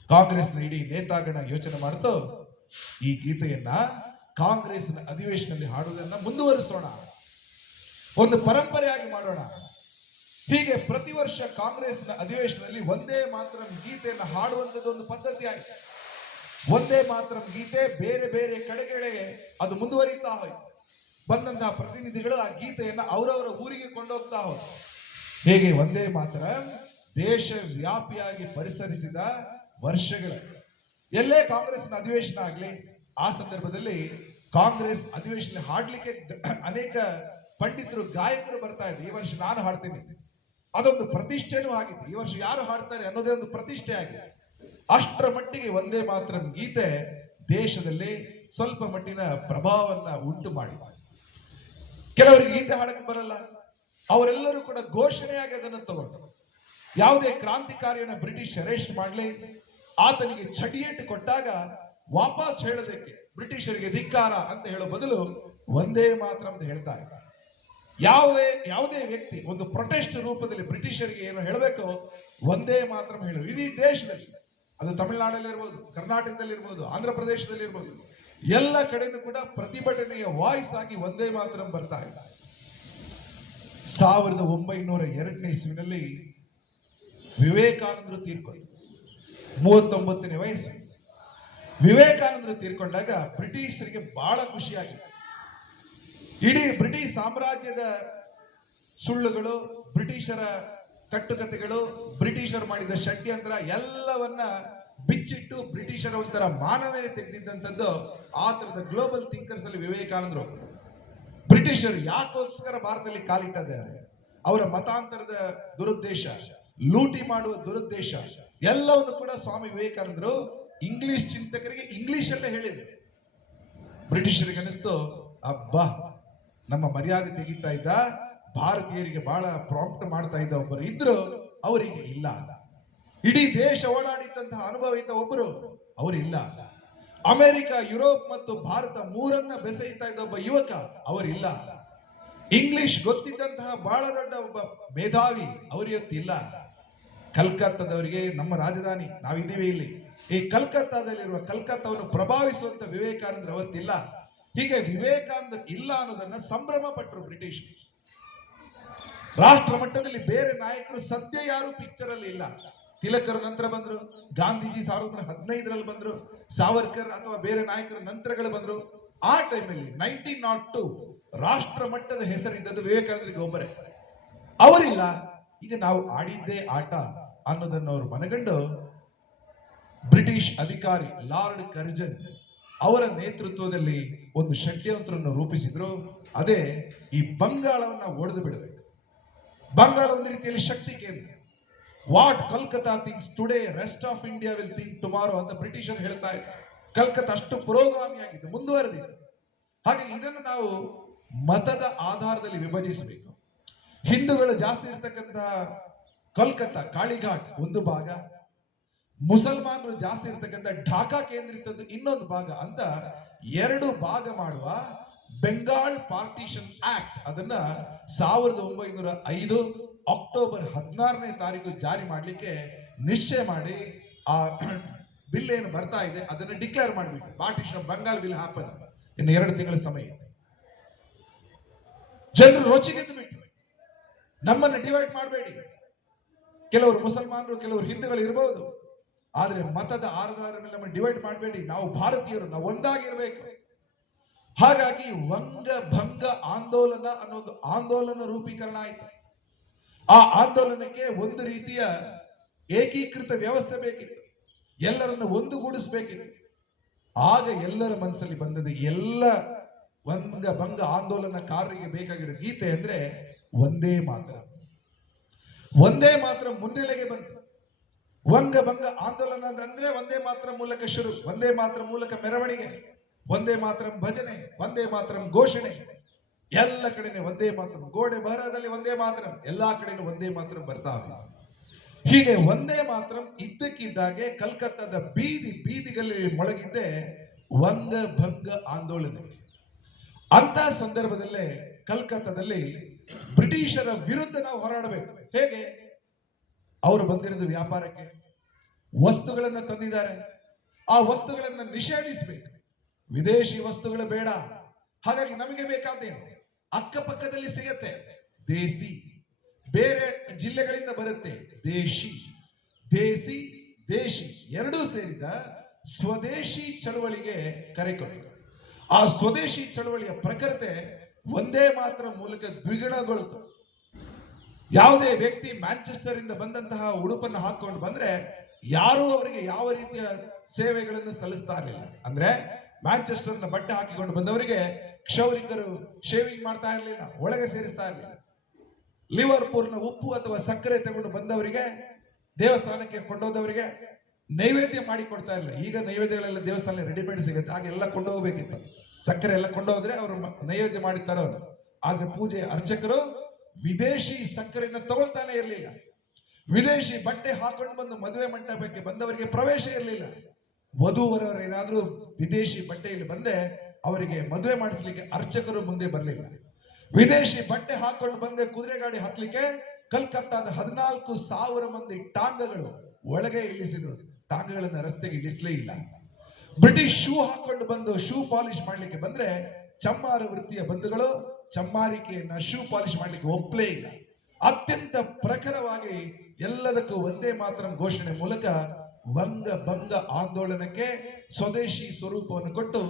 ಕಾಂಗ್ರೆಸ್ನ ಇಡೀ ನೇತಾಗಣ ಯೋಚನೆ ಮಾಡ್ತು, ಈ ಗೀತೆಯನ್ನ ಕಾಂಗ್ರೆಸ್ನ ಅಧಿವೇಶನದಲ್ಲಿ ಹಾಡುವುದನ್ನ ಮುಂದುವರಿಸೋಣ, ಒಂದು ಪರಂಪರೆಯಾಗಿ ಮಾಡೋಣ. ಹೀಗೆ ಪ್ರತಿ ವರ್ಷ ಕಾಂಗ್ರೆಸ್ನ ಅಧಿವೇಶನದಲ್ಲಿ ಒಂದೇ ಮಾತರಂ ಗೀತೆಯನ್ನು ಹಾಡುವಂಥದ್ದು ಒಂದು ಪದ್ಧತಿ ಆಯಿತು. ಒಂದೇ ಮಾತರಂ ಗೀತೆ ಬೇರೆ ಬೇರೆ ಕಡೆಗಳಿಗೆ ಅದು ಮುಂದುವರಿತಾ ಹೋಯ್ತು. ಬಂದಂತಹ ಪ್ರತಿನಿಧಿಗಳು ಆ ಗೀತೆಯನ್ನ ಅವರವರ ಊರಿಗೆ ಕೊಂಡೋಗ್ತಾ ಹೋದ್ರು. ಹೇಗೆ ಒಂದೇ ಮಾತರಂ ದೇಶ ವ್ಯಾಪಿಯಾಗಿ ಪರಿಸರಿಸಿದ ವರ್ಷಗಳ ಎಲ್ಲೇ ಕಾಂಗ್ರೆಸ್ನ ಅಧಿವೇಶನ ಆಗಲಿ, ಆ ಸಂದರ್ಭದಲ್ಲಿ ಕಾಂಗ್ರೆಸ್ ಅಧಿವೇಶನ ಹಾಡ್ಲಿಕ್ಕೆ ಅನೇಕ ಪಂಡಿತರು ಗಾಯಕರು ಬರ್ತಾ ಇದ್ರು. ಈ ವರ್ಷ ನಾನು ಹಾಡ್ತೀನಿ, ಅದೊಂದು ಪ್ರತಿಷ್ಠೆನೂ ಆಗಿದೆ. ಈ ವರ್ಷ ಯಾರು ಹಾಡ್ತಾರೆ ಅನ್ನೋದೇ ಒಂದು ಪ್ರತಿಷ್ಠೆ ಆಗಿದೆ. ಅಷ್ಟರ ಮಟ್ಟಿಗೆ ಒಂದೇ ಮಾತರಂ ಗೀತೆ ದೇಶದಲ್ಲಿ ಸ್ವಲ್ಪ ಮಟ್ಟಿನ ಪ್ರಭಾವವನ್ನ ಉಂಟು ಮಾಡಿ, ಕೆಲವರಿಗೆ ಗೀತೆ ಹಾಡಕ್ಕೆ ಬರಲ್ಲ, ಅವರೆಲ್ಲರೂ ಕೂಡ ಘೋಷಣೆಯಾಗಿ ಅದನ್ನು ತಗೊಂಡು ಯಾವುದೇ ಕ್ರಾಂತಿಕಾರಿಯನ್ನ ಬ್ರಿಟಿಷ್ ಅರೆಸ್ಟ್ ಮಾಡಲಿ, ಆತನಿಗೆ ಚಡಿಯೇಟು ಕೊಟ್ಟಾಗ ವಾಪಸ್ ಹೇಳೋದಕ್ಕೆ ಬ್ರಿಟಿಷರಿಗೆ ಧಿಕ್ಕಾರ ಅಂತ ಹೇಳೋ ಬದಲು ಒಂದೇ ಮಾತ್ರ ಅಂತ ಹೇಳ್ತಾ ಇದ್ದಾರೆ. ಯಾವುದೇ ವ್ಯಕ್ತಿ ಒಂದು ಪ್ರೊಟೆಸ್ಟ್ ರೂಪದಲ್ಲಿ ಬ್ರಿಟಿಷರಿಗೆ ಏನು ಹೇಳಬೇಕು, ಒಂದೇ ಮಾತ್ರ ಹೇಳು. ಇಡೀ ದೇಶದಲ್ಲಿ, ಅದು ತಮಿಳುನಾಡಲ್ಲಿ ಇರ್ಬೋದು, ಕರ್ನಾಟಕದಲ್ಲಿ ಇರ್ಬೋದು, ಆಂಧ್ರ ಪ್ರದೇಶದಲ್ಲಿ ಇರ್ಬೋದು, ಎಲ್ಲ ಕಡೆನೂ ಕೂಡ ಪ್ರತಿಭಟನೆಯ ವಾಯ್ಸ್ ಆಗಿ ಒಂದೇ ಮಾತ್ರ ಬರ್ತಾ ಇದೆ. 1902ನೇ ಇಸ್ವಿನಲ್ಲಿ ವಿವೇಕಾನಂದರು ತೀರ್ಕೊಂಡು 39ನೇ ವಯಸ್ಸು. ವಿವೇಕಾನಂದರು ತೀರ್ಕೊಂಡಾಗ ಬ್ರಿಟಿಷರಿಗೆ ಬಹಳ ಖುಷಿಯಾಗಿದೆ. ಇಡೀ ಬ್ರಿಟಿಷ್ ಸಾಮ್ರಾಜ್ಯದ ಸುಳ್ಳುಗಳು, ಬ್ರಿಟಿಷರ ಕಟ್ಟುಕತೆಗಳು, ಬ್ರಿಟಿಷರು ಮಾಡಿದ ಷಡ್ಯಂತ್ರ ಎಲ್ಲವನ್ನ ಬಿಚ್ಚಿಟ್ಟು ಬ್ರಿಟಿಷರ ಒಂಥರ ಮಾನವೇ ತೆಗೆದಿದ್ದಂಥದ್ದು ಆ ತರದ ಗ್ಲೋಬಲ್ ಥಿಂಕರ್ಸ್ ಅಲ್ಲಿ ವಿವೇಕಾನಂದರು. ಬ್ರಿಟಿಷರು ಯಾಕೋಸ್ಕರ ಭಾರತದಲ್ಲಿ ಕಾಲಿಟ್ಟಿದ್ದಾರೆ, ಅವರ ಮತಾಂತರದ ದುರುದ್ದೇಶ, ಲೂಟಿ ಮಾಡುವ ದುರುದ್ದೇಶ ಎಲ್ಲವನ್ನು ಕೂಡ ಸ್ವಾಮಿ ವಿವೇಕಾನಂದರು ಇಂಗ್ಲಿಷ್ ಚಿಂತಕರಿಗೆ ಇಂಗ್ಲಿಷ್ ಅಲ್ಲೇ ಹೇಳಿದ್ರು. ಬ್ರಿಟಿಷರಿಗೆ ಅನಿಸ್ತು, ಅಬ್ಬಾ ನಮ್ಮ ಮರ್ಯಾದೆ ತೆಗಿತಾ ಇದ್ದ, ಭಾರತೀಯರಿಗೆ ಬಹಳ ಪ್ರಾಂಪ್ಟ್ ಮಾಡ್ತಾ ಇದ್ದ ಒಬ್ಬರು ಇದ್ರು, ಅವರಿಗೆ ಇಲ್ಲ. ಇಡೀ ದೇಶ ಓಡಾಡಿದ್ದಂತಹ ಅನುಭವ ಇದ್ದ ಒಬ್ಬರು ಅವರಿಲ್ಲ. ಅಮೆರಿಕ, ಯುರೋಪ್ ಮತ್ತು ಭಾರತ ಮೂರನ್ನ ಬೆಸೆಯುತ್ತಾ ಇದ್ದ ಒಬ್ಬ ಯುವಕ ಅವರಿಲ್ಲ. ಇಂಗ್ಲಿಷ್ ಗೊತ್ತಿದ್ದಂತಹ ಬಹಳ ದೊಡ್ಡ ಒಬ್ಬ ಮೇಧಾವಿ ಅವರಿವತ್ತಿಲ್ಲ. ಕಲ್ಕತ್ತಾದವರಿಗೆ ನಮ್ಮ ರಾಜಧಾನಿ, ನಾವಿದ್ದೀವಿ ಇಲ್ಲಿ, ಈ ಕಲ್ಕತ್ತಾದಲ್ಲಿರುವ ಕಲ್ಕತ್ತಾವನ್ನು ಪ್ರಭಾವಿಸುವಂತ ವಿವೇಕಾನಂದರು ಅವತ್ತಿಲ್ಲ. ಹೀಗೆ ವಿವೇಕಾನಂದರು ಇಲ್ಲ ಅನ್ನೋದನ್ನ ಸಂಭ್ರಮ ಪಟ್ಟರು ಬ್ರಿಟಿಷ್. ರಾಷ್ಟ್ರ ಮಟ್ಟದಲ್ಲಿ ಬೇರೆ ನಾಯಕರು ಸದ್ಯ ಯಾರು ಪಿಕ್ಚರ್ ಅಲ್ಲಿ ಇಲ್ಲ. ತಿಲಕರು ನಂತರ ಬಂದ್ರು, ಗಾಂಧೀಜಿ 1915ರಲ್ಲಿ ಬಂದ್ರು, ಸಾವರ್ಕರ್ ಅಥವಾ ಬೇರೆ ನಾಯಕರ ನಂತರಗಳು ಬಂದ್ರು. ಆ ಟೈಮಲ್ಲಿ 1902 ರಾಷ್ಟ್ರ ಮಟ್ಟದ ಹೆಸರಿದ್ದದ್ದು ವಿವೇಕಾನಂದರಿಗೆ ಒಬ್ಬರೇ. ಅವರಿಲ್ಲ. ಈಗ ನಾವು ಆಡಿದ್ದೇ ಆಟ ಅನ್ನೋದನ್ನು ಅವರು ಮನಗಂಡು ಬ್ರಿಟಿಷ್ ಅಧಿಕಾರಿ ಲಾರ್ಡ್ ಕರ್ಜನ್ ಅವರ ನೇತೃತ್ವದಲ್ಲಿ ಒಂದು ಷಡ್ಯಂತ್ರವನ್ನು ರೂಪಿಸಿದ್ರು. ಅದೇ ಈ ಬಂಗಾಳವನ್ನ ಒಡೆದು ಬಿಡಬೇಕು. ಬಂಗಾಳ ಒಂದು ರೀತಿಯಲ್ಲಿ ಶಕ್ತಿ ಕೇಂದ್ರ. What Calcutta thinks today rest of India will think tomorrow ಅಂತ ಬ್ರಿಟಿಷರು ಹೇಳ್ತಾ ಇದ್ದಾರೆ. ಕಲ್ಕತ್ತಾ ಅಷ್ಟು ಪುರೋಗಾಮಿಯಾಗಿದ್ದು, ಮುಂದುವರೆದಿದೆ. ಹಾಗೆ ಇದನ್ನು ನಾವು ಮತದ ಆಧಾರದಲ್ಲಿ ವಿಭಜಿಸಬೇಕು. ಹಿಂದೂಗಳು ಜಾಸ್ತಿ ಇರತಕ್ಕಂತಹ ಕಲ್ಕತ್ತಾ ಕಾಳಿಘಾಟ್ ಒಂದು ಭಾಗ, ಮುಸಲ್ಮಾನರು ಜಾಸ್ತಿ ಇರತಕ್ಕಂಥ ಢಾಕಾ ಕೇಂದ್ರಿತದ್ದು ಇನ್ನೊಂದು ಭಾಗ ಅಂತ ಎರಡು ಭಾಗ ಮಾಡುವ ಬೆಂಗಾಲ್ ಪಾರ್ಟಿಷನ್ ಆಕ್ಟ್ ಅದನ್ನ 1905 ಅಕ್ಟೋಬರ್ 16ನೇ ತಾರೀಕು ಜಾರಿ ಮಾಡಲಿಕ್ಕೆ ನಿಶ್ಚಯ ಮಾಡಿ ಆ ಬಿಲ್ ಏನು ಬರ್ತಾ ಇದೆ ಅದನ್ನು ಡಿಕ್ಲೇರ್ ಮಾಡಬೇಕು. Partition of Bengal will happen. ಇನ್ನು 2 ತಿಂಗಳ ಸಮಯ ಇದೆ. ಜನರು ರೋಚಿಗೆದ್ದು ಬಿಟ್ಟರು, ನಮ್ಮನ್ನು ಡಿವೈಡ್ ಮಾಡಬೇಡಿ. ಕೆಲವರು ಮುಸಲ್ಮಾನರು, ಕೆಲವರು ಹಿಂದೂಗಳು ಇರಬಹುದು, ಆದ್ರೆ ಮತದ ಆಧಾರದ ಮೇಲೆ ನಮ್ಮನ್ನು ಡಿವೈಡ್ ಮಾಡಬೇಡಿ. ನಾವು ಭಾರತೀಯರು, ನಾವು ಒಂದಾಗಿರ್ಬೇಕು. ಹಾಗಾಗಿ ವಂಗ ಭಂಗ ಆಂದೋಲನ ಅನ್ನೋದು ಆಂದೋಲನ ರೂಪೀಕರಣ ಆಯಿತು. ಆ ಆಂದೋಲನಕ್ಕೆ ಒಂದು ರೀತಿಯ ಏಕೀಕೃತ ವ್ಯವಸ್ಥೆ ಬೇಕಿತ್ತು, ಎಲ್ಲರನ್ನು ಒಂದುಗೂಡಿಸಬೇಕಿತ್ತು. ಆಗ ಎಲ್ಲರ ಮನಸ್ಸಲ್ಲಿ ಬಂದದ್ದು, ಎಲ್ಲ ವಂಗ ಭಂಗ ಆಂದೋಲನಕಾರರಿಗೆ ಬೇಕಾಗಿರೋ ಗೀತೆ ಅಂದ್ರೆ ಒಂದೇ ಮಾತ್ರ. ಒಂದೇ ಮಾತ್ರ ಮುನ್ನೆಲೆಗೆ ಬಂತು. ವಂಗ ಭಂಗ ಆಂದೋಲನ ಅಂದ್ರೆ ಒಂದೇ ಮಾತ್ರ ಮೂಲಕ ಶುರು, ಒಂದೇ ಮಾತ್ರ ಮೂಲಕ ಮೆರವಣಿಗೆ, ಒಂದೇ ಮಾತ್ರ ಭಜನೆ, ಒಂದೇ ಮಾತ್ರ ಘೋಷಣೆ, ಎಲ್ಲ ಕಡೆನೆ ಒಂದೇ ಮಾತ್ರ. ಗೋಡೆ ಬರಹದಲ್ಲಿ ಒಂದೇ ಮಾತ್ರ, ಎಲ್ಲಾ ಕಡೆನೂ ಒಂದೇ ಮಾತ್ರ ಬರ್ತಾ ಹೋಯಿತು. ಹೀಗೆ ಒಂದೇ ಮಾತ್ರ ಇದ್ದಕ್ಕಿದ್ದಾಗೆ ಕಲ್ಕತ್ತಾದ ಬೀದಿ ಬೀದಿಗಳಲ್ಲಿ ಮೊಳಗಿದ್ದೆ ವಂಗ ಭಂಗ ಆಂದೋಲನಕ್ಕೆ. ಅಂತ ಸಂದರ್ಭದಲ್ಲೇ ಕಲ್ಕತ್ತಾದಲ್ಲಿ ಬ್ರಿಟಿಷರ ವಿರುದ್ಧ ನಾವು ಹೋರಾಡಬೇಕು. ಹೇಗೆ? ಅವರು ಬಂದಿರೋದು ವ್ಯಾಪಾರಕ್ಕೆ, ವಸ್ತುಗಳನ್ನು ತಂದಿದ್ದಾರೆ, ಆ ವಸ್ತುಗಳನ್ನು ನಿಷೇಧಿಸಬೇಕು. ವಿದೇಶಿ ವಸ್ತುಗಳು ಬೇಡ. ಹಾಗಾಗಿ ನಮಗೆ ಬೇಕಾದೇನು ಅಕ್ಕಪಕ್ಕದಲ್ಲಿ ಸಿಗತ್ತೆ, ದೇಸಿ. ಬೇರೆ ಜಿಲ್ಲೆಗಳಿಂದ ಬರುತ್ತೆ, ದೇಶಿ. ದೇಸಿ ದೇಶಿ ಎರಡೂ ಸೇರಿದ ಸ್ವದೇಶಿ ಚಳವಳಿಗೆ ಕರೆ ಕೊಟ್ಟರು. ಆ ಸ್ವದೇಶಿ ಚಳವಳಿಯ ಪ್ರಖರತೆ ಒಂದೇ ಮಾತ್ರ ಮೂಲಕ ದ್ವಿಗುಣಗೊಳ್ತು. ಯಾವುದೇ ವ್ಯಕ್ತಿ ಮ್ಯಾಂಚೆಸ್ಟರ್ ಇಂದ ಬಂದಂತಹ ಉಡುಪನ್ನು ಹಾಕೊಂಡು ಬಂದ್ರೆ ಯಾರೂ ಅವರಿಗೆ ಯಾವ ರೀತಿಯ ಸೇವೆಗಳನ್ನು ಸಲ್ಲಿಸ್ತಾ ಇರಲಿಲ್ಲ. ಅಂದ್ರೆ ಮ್ಯಾಂಚೆಸ್ಟರ್ ನ ಬಟ್ಟೆ ಹಾಕಿಕೊಂಡು ಬಂದವರಿಗೆ ಕ್ಷೌರಿಕರು ಶೇವಿಂಗ್ ಮಾಡ್ತಾ ಇರಲಿಲ್ಲ, ಒಳಗೆ ಸೇರಿಸ್ತಾ ಇರಲಿಲ್ಲ. ಲಿವರ್ಪೂಲ್ನ ಉಪ್ಪು ಅಥವಾ ಸಕ್ಕರೆ ತಗೊಂಡು ಬಂದವರಿಗೆ, ದೇವಸ್ಥಾನಕ್ಕೆ ಕೊಂಡೋದವರಿಗೆ ನೈವೇದ್ಯ ಮಾಡಿ ಕೊಡ್ತಾ ಇರಲಿಲ್ಲ. ಈಗ ನೈವೇದ್ಯಗಳೆಲ್ಲ ದೇವಸ್ಥಾನ ರೆಡಿಮೇಡ್ ಸಿಗುತ್ತೆ, ಹಾಗೆಲ್ಲ ಕೊಂಡೋಗ್ಬೇಕಿತ್ತು. ಸಕ್ಕರೆ ಎಲ್ಲ ಕೊಂಡೋದ್ರೆ ಅವರು ನೈವೇದ್ಯ ಮಾಡಿ ತರೋರು. ಆದ್ರೆ ಪೂಜೆ ಅರ್ಚಕರು ವಿದೇಶಿ ಸಕ್ಕರೆಯನ್ನು ತಗೊಳ್ತಾನೆ ಇರಲಿಲ್ಲ. ವಿದೇಶಿ ಬಟ್ಟೆ ಹಾಕೊಂಡು ಬಂದು ಮದುವೆ ಮಂಟಪಕ್ಕೆ ಬಂದವರಿಗೆ ಪ್ರವೇಶ ಇರಲಿಲ್ಲ. ವಧುವರವರು ಏನಾದ್ರೂ ವಿದೇಶಿ ಬಟ್ಟೆಯಲ್ಲಿ ಬಂದ್ರೆ ಅವರಿಗೆ ಮದುವೆ ಮಾಡಿಸ್ಲಿಕ್ಕೆ ಅರ್ಚಕರು ಮುಂದೆ ಬರಲಿಲ್ಲ. ವಿದೇಶಿ ಬಟ್ಟೆ ಹಾಕೊಂಡು ಬಂದೆ ಕುದುರೆ ಗಾಡಿ ಹತ್ಲಿಕ್ಕೆ ಕಲ್ಕತ್ತಾದ 14,000 ಮಂದಿ ಟಾಂಗಗಳು ಒಳಗೆ ಇಳಿಸಿದ್ರು. ಟಾಂಗಗಳನ್ನ ರಸ್ತೆಗೆ ಇಳಿಸಲೇ ಇಲ್ಲ. ಬ್ರಿಟಿಷ್ ಶೂ ಹಾಕೊಂಡು ಬಂದು ಶೂ ಪಾಲಿಶ್ ಮಾಡ್ಲಿಕ್ಕೆ ಬಂದ್ರೆ ಚಮ್ಮಾರ ವೃತ್ತಿಯ ಬಂಧುಗಳು ಚಮ್ಮಾರಿಕೆಯನ್ನ ಶೂ ಪಾಲಿಶ್ ಮಾಡ್ಲಿಕ್ಕೆ ಒಪ್ಪಲೇ ಇಲ್ಲ. ಅತ್ಯಂತ ಪ್ರಖರವಾಗಿ ಎಲ್ಲದಕ್ಕೂ ಒಂದೇ ಮಾತ್ರ ಘೋಷಣೆ ಮೂಲಕ ವಂಗ ಭಂಗ ಆಂದೋಲನಕ್ಕೆ ಸ್ವದೇಶಿ ಸ್ವರೂಪವನ್ನು ಕೊಟ್ಟು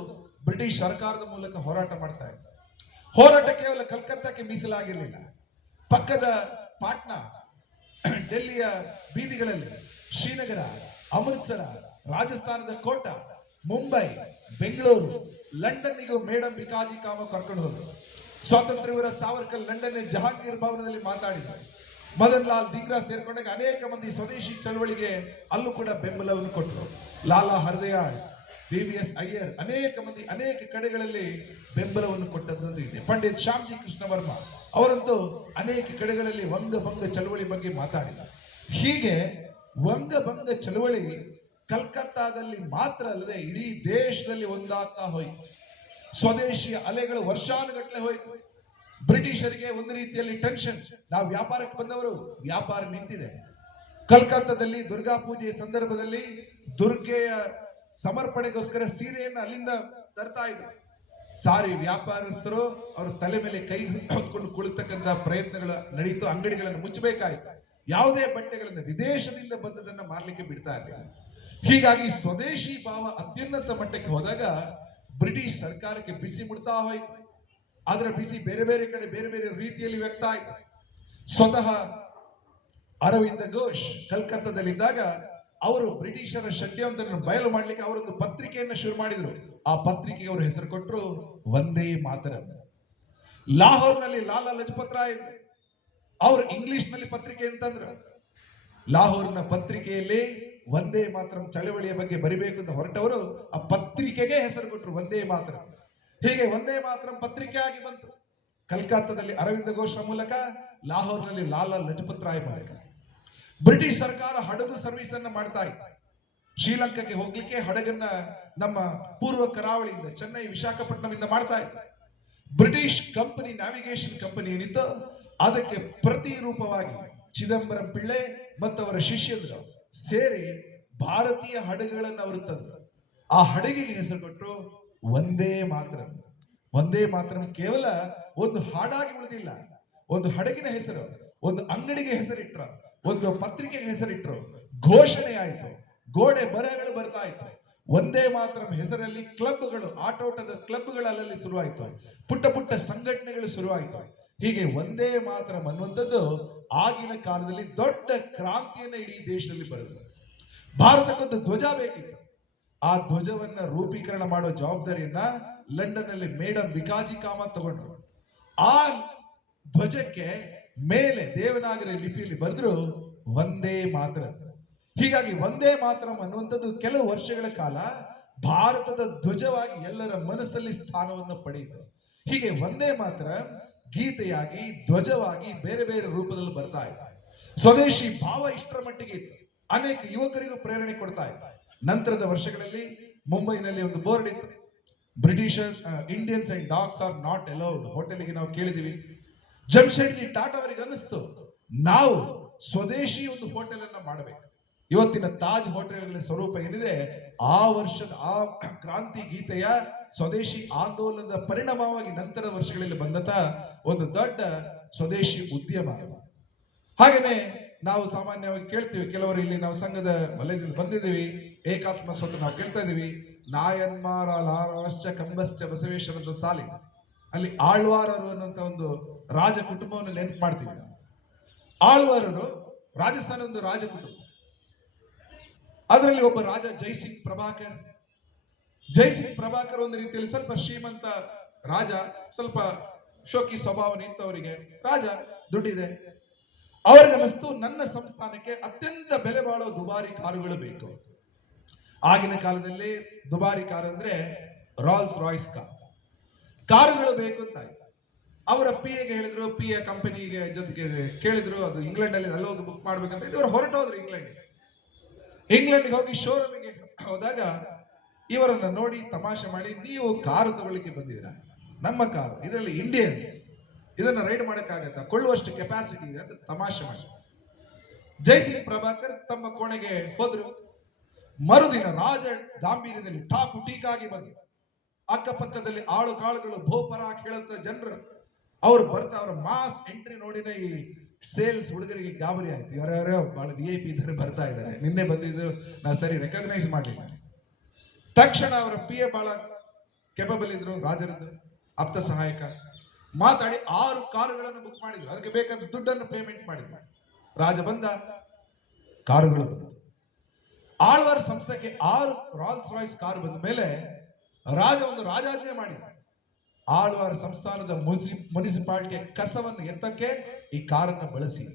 ಬ್ರಿಟಿಷ್ ಸರ್ಕಾರದ ಮೂಲಕ ಹೋರಾಟ ಮಾಡ್ತಾ ಇದ್ದಾರೆ. ಹೋರಾಟ ಕೇವಲ ಕಲ್ಕತ್ತಾಕ್ಕೆ ಮೀಸಲಾಗಿರಲಿಲ್ಲ. ಪಕ್ಕದ ಪಾಟ್ನಾ, ಡೆಲ್ಲಿಯ ಬೀದಿಗಳಲ್ಲಿ, ಶ್ರೀನಗರ, ಅಮೃತ್ಸರ, ರಾಜಸ್ಥಾನದ ಕೋಟಾ, ಮುಂಬೈ, ಬೆಂಗಳೂರು, ಲಂಡನ್ನಿಗೂ ಮೇಡಮ್ ಬಿಕಾಜಿ ಕಾಮ ಕರ್ಕೊಂಡು ಹೋದ್ರು. ಸ್ವಾತಂತ್ರ್ಯ ವೀರ ಸಾವರ್ಕರ್ ಲಂಡನ್ ಜಹಾಂಗೀರ್ ಭವನದಲ್ಲಿ ಮಾತಾಡಿದರು. ಮದನ್ ಲಾಲ್ ದೀಗ್ರಾ ಸೇರ್ಕೊಂಡಾಗ ಅನೇಕ ಮಂದಿ ಸ್ವದೇಶಿ ಚಳವಳಿಗೆ ಅಲ್ಲೂ ಕೂಡ ಬೆಂಬಲವನ್ನು ಕೊಟ್ಟರು. ಲಾಲಾ ಹರ್ದಯಾಳ್, BVS ಅಯ್ಯರ್, ಅನೇಕ ಮಂದಿ ಅನೇಕ ಕಡೆಗಳಲ್ಲಿ ಬೆಂಬಲವನ್ನು ಕೊಟ್ಟದ್ದು ಇದೆ. ಪಂಡಿತ್ ಶ್ಯಾಮ್ಜಿ ಕೃಷ್ಣ ವರ್ಮಾ ಅವರಂತೂ ಅನೇಕ ಕಡೆಗಳಲ್ಲಿ ವಂಗ ಭಂಗ ಚಳವಳಿ ಬಗ್ಗೆ ಮಾತಾಡಿದರು. ಹೀಗೆ ವಂಗ ಭಂಗ ಚಳವಳಿ ಕಲ್ಕತ್ತಾದಲ್ಲಿ ಮಾತ್ರ ಅಲ್ಲದೆ ಇಡೀ ದೇಶದಲ್ಲಿ ಒಂದಾಗ್ತಾ ಹೋಯಿತು. ಸ್ವದೇಶಿಯ ಅಲೆಗಳು ವರ್ಷಾನುಗಟ್ಟಲೆ ಹೋಯಿತು. ಬ್ರಿಟಿಷರಿಗೆ ಒಂದು ರೀತಿಯಲ್ಲಿ ಟೆನ್ಷನ್. ನಾವು ವ್ಯಾಪಾರಕ್ಕೆ ಬಂದವರು, ವ್ಯಾಪಾರ ನಿಂತಿದೆ. ಕಲ್ಕತ್ತಾದಲ್ಲಿ ದುರ್ಗಾ ಪೂಜೆಯ ಸಂದರ್ಭದಲ್ಲಿ ದುರ್ಗೆಯ ಸಮರ್ಪಣೆಗೋಸ್ಕರ ಸೀರೆಯನ್ನು ಅಲ್ಲಿಂದ ತರ್ತಾ ಇದ್ರು. ಸಾರಿ ವ್ಯಾಪಾರಸ್ಥರು ಅವರ ತಲೆ ಮೇಲೆ ಕೈ ಹೊತ್ಕೊಂಡು ಕುಳಿತಕ್ಕಂತ ಪ್ರಯತ್ನಗಳು ನಡೀತು. ಅಂಗಡಿಗಳನ್ನು ಮುಚ್ಚಬೇಕಾಯ್ತು. ಯಾವುದೇ ಬಟ್ಟೆಗಳನ್ನು ವಿದೇಶದಿಂದ ಬಂದದನ್ನ ಮಾರ್ಲಿಕ್ಕೆ ಬಿಡ್ತಾ ಇರಲಿಲ್ಲ. ಹೀಗಾಗಿ ಸ್ವದೇಶಿ ಭಾವ ಅತ್ಯುನ್ನತ ಮಟ್ಟಕ್ಕೆ ಹೋದಾಗ ಬ್ರಿಟಿಷ್ ಸರ್ಕಾರಕ್ಕೆ ಬಿಸಿ ಮುಡ್ತಾ ಹೋಯ್ತು. ಅದರ ಬಿಸಿ ಬೇರೆ ಬೇರೆ ಕಡೆ ಬೇರೆ ಬೇರೆ ರೀತಿಯಲ್ಲಿ ವ್ಯಕ್ತ ಆಯ್ತು. ಸ್ವತಃ ಅರವಿಂದ ಘೋಷ್ ಕಲ್ಕತ್ತಾದಲ್ಲಿದ್ದಾಗ ಅವರು ಬ್ರಿಟಿಷರ ಷಡ್ಯಂತ್ರವನ್ನು ಬಯಲು ಮಾಡಲಿಕ್ಕೆ ಅವರೊಂದು ಪತ್ರಿಕೆಯನ್ನು ಶುರು ಮಾಡಿದ್ರು. ಆ ಪತ್ರಿಕೆಗೆ ಅವರು ಹೆಸರು ಕೊಟ್ಟರು ವಂದೇ ಮಾತರಂ. ಲಾಹೋರ್ನಲ್ಲಿ ಲಾಲಾ ಲಜಪತ್ ರಾಯ್ ಅವರು ಇಂಗ್ಲಿಷ್ ನಲ್ಲಿ ಪತ್ರಿಕೆ ಅಂತಂದ್ರು. ಲಾಹೋರ್ನ ಪತ್ರಿಕೆಯಲ್ಲಿ ವಂದೇ ಮಾತರಂ ಚಳವಳಿಯ ಬಗ್ಗೆ ಬರಿಬೇಕು ಅಂತ ಹೊರಟವರು ಆ ಪತ್ರಿಕೆಗೆ ಹೆಸರು ಕೊಟ್ಟರು ವಂದೇ ಮಾತರಂ. ಹೀಗೆ ವಂದೇ ಮಾತರಂ ಪತ್ರಿಕೆ ಆಗಿ ಬಂತು. ಕಲ್ಕತ್ತಾದಲ್ಲಿ ಅರವಿಂದ ಘೋಷ್ ಮೂಲಕ, ಲಾಹೋರ್ನಲ್ಲಿ ಲಾಲಾ ಲಜಪತ್ ರಾಯ್ ಮೂಲಕ. ಬ್ರಿಟಿಷ್ ಸರ್ಕಾರ ಹಡಗು ಸರ್ವಿಸ್ ಅನ್ನ ಮಾಡ್ತಾ ಇತ್ತು. ಶ್ರೀಲಂಕಾಕ್ಕೆ ಹೋಗ್ಲಿಕ್ಕೆ ಹಡಗನ್ನ ನಮ್ಮ ಪೂರ್ವ ಕರಾವಳಿಯಿಂದ ಚೆನ್ನೈ ವಿಶಾಖಪಟ್ಟಣದಿಂದ ಮಾಡ್ತಾ ಇತ್ತು. ಬ್ರಿಟಿಷ್ ಕಂಪನಿ ನ್ಯಾವಿಗೇಷನ್ ಕಂಪನಿ ಏನಿತ್ತು ಅದಕ್ಕೆ ಪ್ರತಿರೂಪವಾಗಿ ಚಿದಂಬರಂ ಪಿಳ್ಳೆ ಮತ್ತು ಅವರ ಶಿಷ್ಯರು ಸೇರಿ ಭಾರತೀಯ ಹಡಗುಗಳನ್ನು ಅವರು ತಂದರು. ಆ ಹಡಗಿಗೆ ಹೆಸರು ಕೊಟ್ಟರು ವಂದೇ ಮಾತರಂ. ವಂದೇ ಮಾತರಂ ಕೇವಲ ಒಂದು ಹಾಡಾಗಿ ಉಳಿದಿಲ್ಲ, ಒಂದು ಹಡಗಿನ ಹೆಸರು, ಒಂದು ಅಂಗಡಿಗೆ ಹೆಸರಿಟ್ರು, ಒಂದು ಪತ್ರಿಕೆಗೆ ಹೆಸರಿಟ್ರು, ಘೋಷಣೆ ಆಯಿತು, ಗೋಡೆ ಬರಹಗಳು ಬರ್ತಾ ಇತ್ತು. ವಂದೇ ಮಾತರಂ ಹೆಸರಲ್ಲಿ ಕ್ಲಬ್ಗಳು, ಆಟೋಟದ ಕ್ಲಬ್ಗಳು ಅಲ್ಲಲ್ಲಿ ಶುರುವಾಯಿತು. ಪುಟ್ಟ ಪುಟ್ಟ ಸಂಘಟನೆಗಳು ಶುರುವಾಯಿತು. ಹೀಗೆ ವಂದೇ ಮಾತರಂ ಅನ್ನುವಂಥದ್ದು ಆಗಿನ ಕಾಲದಲ್ಲಿ ದೊಡ್ಡ ಕ್ರಾಂತಿಯನ್ನ ಇಡೀ ದೇಶದಲ್ಲಿ ಬರೆದರು. ಭಾರತಕ್ಕೊಂದು ಧ್ವಜ ಬೇಕಿತ್ತು. ಆ ಧ್ವಜವನ್ನ ರೂಪೀಕರಣ ಮಾಡುವ ಜವಾಬ್ದಾರಿಯನ್ನ ಲಂಡನ್ ನಲ್ಲಿ ಮೇಡಮ್ ವಿಕಾಜಿ ಕಾಮತ್ ತಗೊಂಡ್ರು. ಆ ಧ್ವಜಕ್ಕೆ ಮೇಲೆ ದೇವನಾಗರಿ ಲಿಪಿಯಲ್ಲಿ ಬರೆದ್ರು ವಂದೇ ಮಾತರಂ. ಹೀಗಾಗಿ ವಂದೇ ಮಾತರಂ ಅನ್ನುವಂಥದ್ದು ಕೆಲವು ವರ್ಷಗಳ ಕಾಲ ಭಾರತದ ಧ್ವಜವಾಗಿ ಎಲ್ಲರ ಮನಸ್ಸಲ್ಲಿ ಸ್ಥಾನವನ್ನು ಪಡೆಯಿತು. ಹೀಗೆ ವಂದೇ ಮಾತರಂ ಗೀತೆಯಾಗಿ ಧ್ವಜವಾಗಿ ಬೇರೆ ಬೇರೆ ರೂಪದಲ್ಲಿ ಬರ್ತಾ ಇತ್ತು. ಸ್ವದೇಶಿ ಭಾವ ಇಷ್ಟರ ಮಟ್ಟಿಗೆ ಇತ್ತು. ಅನೇಕ ಯುವಕರಿಗೂ ಪ್ರೇರಣೆ ಕೊಡ್ತಾ ಇತ್ತು. ನಂತರದ ವರ್ಷಗಳಲ್ಲಿ ಮುಂಬೈನಲ್ಲಿ ಒಂದು ಬೋರ್ಡ್ ಇತ್ತು, Britisher Indians and dogs are not allowed. ಹೋಟೆಲ್ಗೆ ನಾವು ಕೇಳಿದಿವಿ. ಜಮ್ಶೆಡ್ಜಿ ಟಾಟಾ ಅವರಿಗೆ ಅನ್ನಿಸ್ತು ನಾವು ಸ್ವದೇಶಿ ಒಂದು ಹೋಟೆಲ್ ಅನ್ನ ಮಾಡಬೇಕು. ಇವತ್ತಿನ ತಾಜ್ ಹೋಟೆಲ್ಗಳ ಸ್ವರೂಪ ಏನಿದೆ ಆ ವರ್ಷದ ಆ ಕ್ರಾಂತಿ ಗೀತೆಯ ಸ್ವದೇಶಿ ಆಂದೋಲನದ ಪರಿಣಾಮವಾಗಿ ನಂತರ ವರ್ಷಗಳಲ್ಲಿ ಬಂದಂತ ಒಂದು ದೊಡ್ಡ ಸ್ವದೇಶಿ ಉದ್ಯಮ. ಹಾಗೇನೆ ನಾವು ಸಾಮಾನ್ಯವಾಗಿ ಕೇಳ್ತೀವಿ, ಕೆಲವರು ಇಲ್ಲಿ ನಾವು ಸಂಘದ ವಲಯದಿಂದ ಬಂದಿದ್ದೀವಿ, ಏಕಾತ್ಮ ಸ್ವತ್ತು ನಾವು ಕೇಳ್ತಾ ಇದೀವಿ. ನಾಯನ್ಮಾರ ಲಾರಾಶ್ಚ ಕಂಬಶ್ಚ ಬಸವೇಶ್ವರದ ಸಾಲಿದೆ. ಅಲ್ಲಿ ಆಳ್ವಾರರು ಅನ್ನುವಂತ ಒಂದು ರಾಜ ಕುಟುಂಬವನ್ನು ನೆನಪು ಮಾಡ್ತೀವಿ ನಾವು. ಆಳ್ವಾರರು ರಾಜಸ್ಥಾನದ ಒಂದು ರಾಜ ಕುಟುಂಬ. ಅದರಲ್ಲಿ ಒಬ್ಬ ರಾಜ ಜೈಸಿಂಗ್ ಪ್ರಭಾಕರ್. ಜೈಸಿಂಗ್ ಪ್ರಭಾಕರ್ ಒಂದು ರೀತಿಯಲ್ಲಿ ಸ್ವಲ್ಪ ಶ್ರೀಮಂತ ರಾಜ, ಸ್ವಲ್ಪ ಶೋಕಿ ಸ್ವಭಾವ ನಿಂತವರಿಗೆ. ರಾಜ ದುಡ್ಡಿದೆ. ಅವ್ರಿಗನ್ನಿಸ್ತು ನನ್ನ ಸಂಸ್ಥಾನಕ್ಕೆ ಅತ್ಯಂತ ಬೆಲೆ ಬಾಳುವ ದುಬಾರಿ ಕಾರುಗಳು ಬೇಕು. ಆಗಿನ ಕಾಲದಲ್ಲಿ ದುಬಾರಿ ಕಾರು ಅಂದ್ರೆ ರಾಲ್ಸ್ ರಾಯ್ಸ್ ಕಾರುಗಳು ಬೇಕು ಅಂತ ಆಯ್ತು. ಅವರ ಪಿ ಎಗೆ ಹೇಳಿದ್ರು, ಪಿ ಎ ಕಂಪನಿಗೆ ಜೊತೆಗೆ ಕೇಳಿದ್ರು, ಅದು ಇಂಗ್ಲೆಂಡ್ ಅಲ್ಲಿ ಅಲ್ಲೋಗಿ ಬುಕ್ ಮಾಡ್ಬೇಕಂತ ಇವರು ಹೊರಟೋದ್ರು ಇಂಗ್ಲೆಂಡ್ಗೆ ಹೋಗಿ ಶೋರೂಮಿಗೆ ಹೋದಾಗ ಇವರನ್ನ ನೋಡಿ ತಮಾಷೆ ಮಾಡಿ, ನೀವು ಕಾರು ತಗೊಳ್ಳಿಕ್ಕೆ ಬಂದಿದ್ದೀರಾ, ನಮ್ಮ ಕಾರು, ಇದರಲ್ಲಿ ಇಂಡಿಯನ್ಸ್, ಇದನ್ನ ರೈಡ್ ಮಾಡಕ್ಕಾಗತ್ತಾ, ಕೊಳ್ಳುವಷ್ಟು ಕೆಪಾಸಿಟಿ ಇದೆ ಅಂತ ತಮಾಷೆ ಮಾಡಿ. ಜೈಸಿಂಗ್ ಪ್ರಭಾಕರ್ ತಮ್ಮ ಕೋಣೆಗೆ ಹೋದ್ರು. ಮರುದಿನ ರಾಜ ಗಾಂಭೀರ್ಯದಲ್ಲಿ ಟಾಕು ಟೀಕಾಗಿ ಬಂದ್ರು. ಅಕ್ಕಪಕ್ಕದಲ್ಲಿ ಆಳು ಕಾಳುಗಳು ಭೋಪರ ಕೇಳುತ್ತ ಜನರು ಅವ್ರು ಬರ್ತಾ ಅವರ ಮಾಸ್ ಎಂಟ್ರಿ ನೋಡಿನ ಈ ಸೇಲ್ಸ್ ಹುಡುಗರಿಗೆ ಗಾಬರಿ ಆಯ್ತು. ಯಾರ್ಯಾರೋ ಬಹಳ VIP ಇದ್ದಾರೆ ಬರ್ತಾ ಇದ್ದಾರೆ, ನಿನ್ನೆ ಬಂದಿದ್ದು ನಾವು ಸರಿ ರೆಕಗ್ನೈಸ್ ಮಾಡಲಿಲ್ಲ. ತಕ್ಷಣ ಅವರ PA ಬಹಳ ಕೆಪಬಲ್ ಇದ್ರು, ರಾಜರದ್ದು ಆಪ್ತ ಸಹಾಯಕ, ಮಾತಾಡಿ 6 ಕಾರುಗಳನ್ನು ಬುಕ್ ಮಾಡಿದ್ರು. ಅದಕ್ಕೆ ಬೇಕಾದ ದುಡ್ಡನ್ನು ಪೇಮೆಂಟ್ ಮಾಡಿದ್ರು. ರಾಜ ಬಂದ, ಕಾರುಗಳು ಬಂತು. ಆಳ್ವಾರ್ ಸಂಸ್ಥೆಗೆ 6 ರಾಲ್ಸ್ ರಾಯ್ಸ್ ಕಾರು ಬಂದ ಮೇಲೆ ರಾಜ ಒಂದು ರಾಜಾಜ್ಞೆ ಮಾಡಿದ. ಆಳ್ವಾರ್ ಸಂಸ್ಥಾನದ ಮುನಿಸಿಪಾಲಿಟಿಯ ಕಸವನ್ನು ಎತ್ತಕ್ಕೆ ಈ ಕಾರನ್ನು ಬಳಸಿ.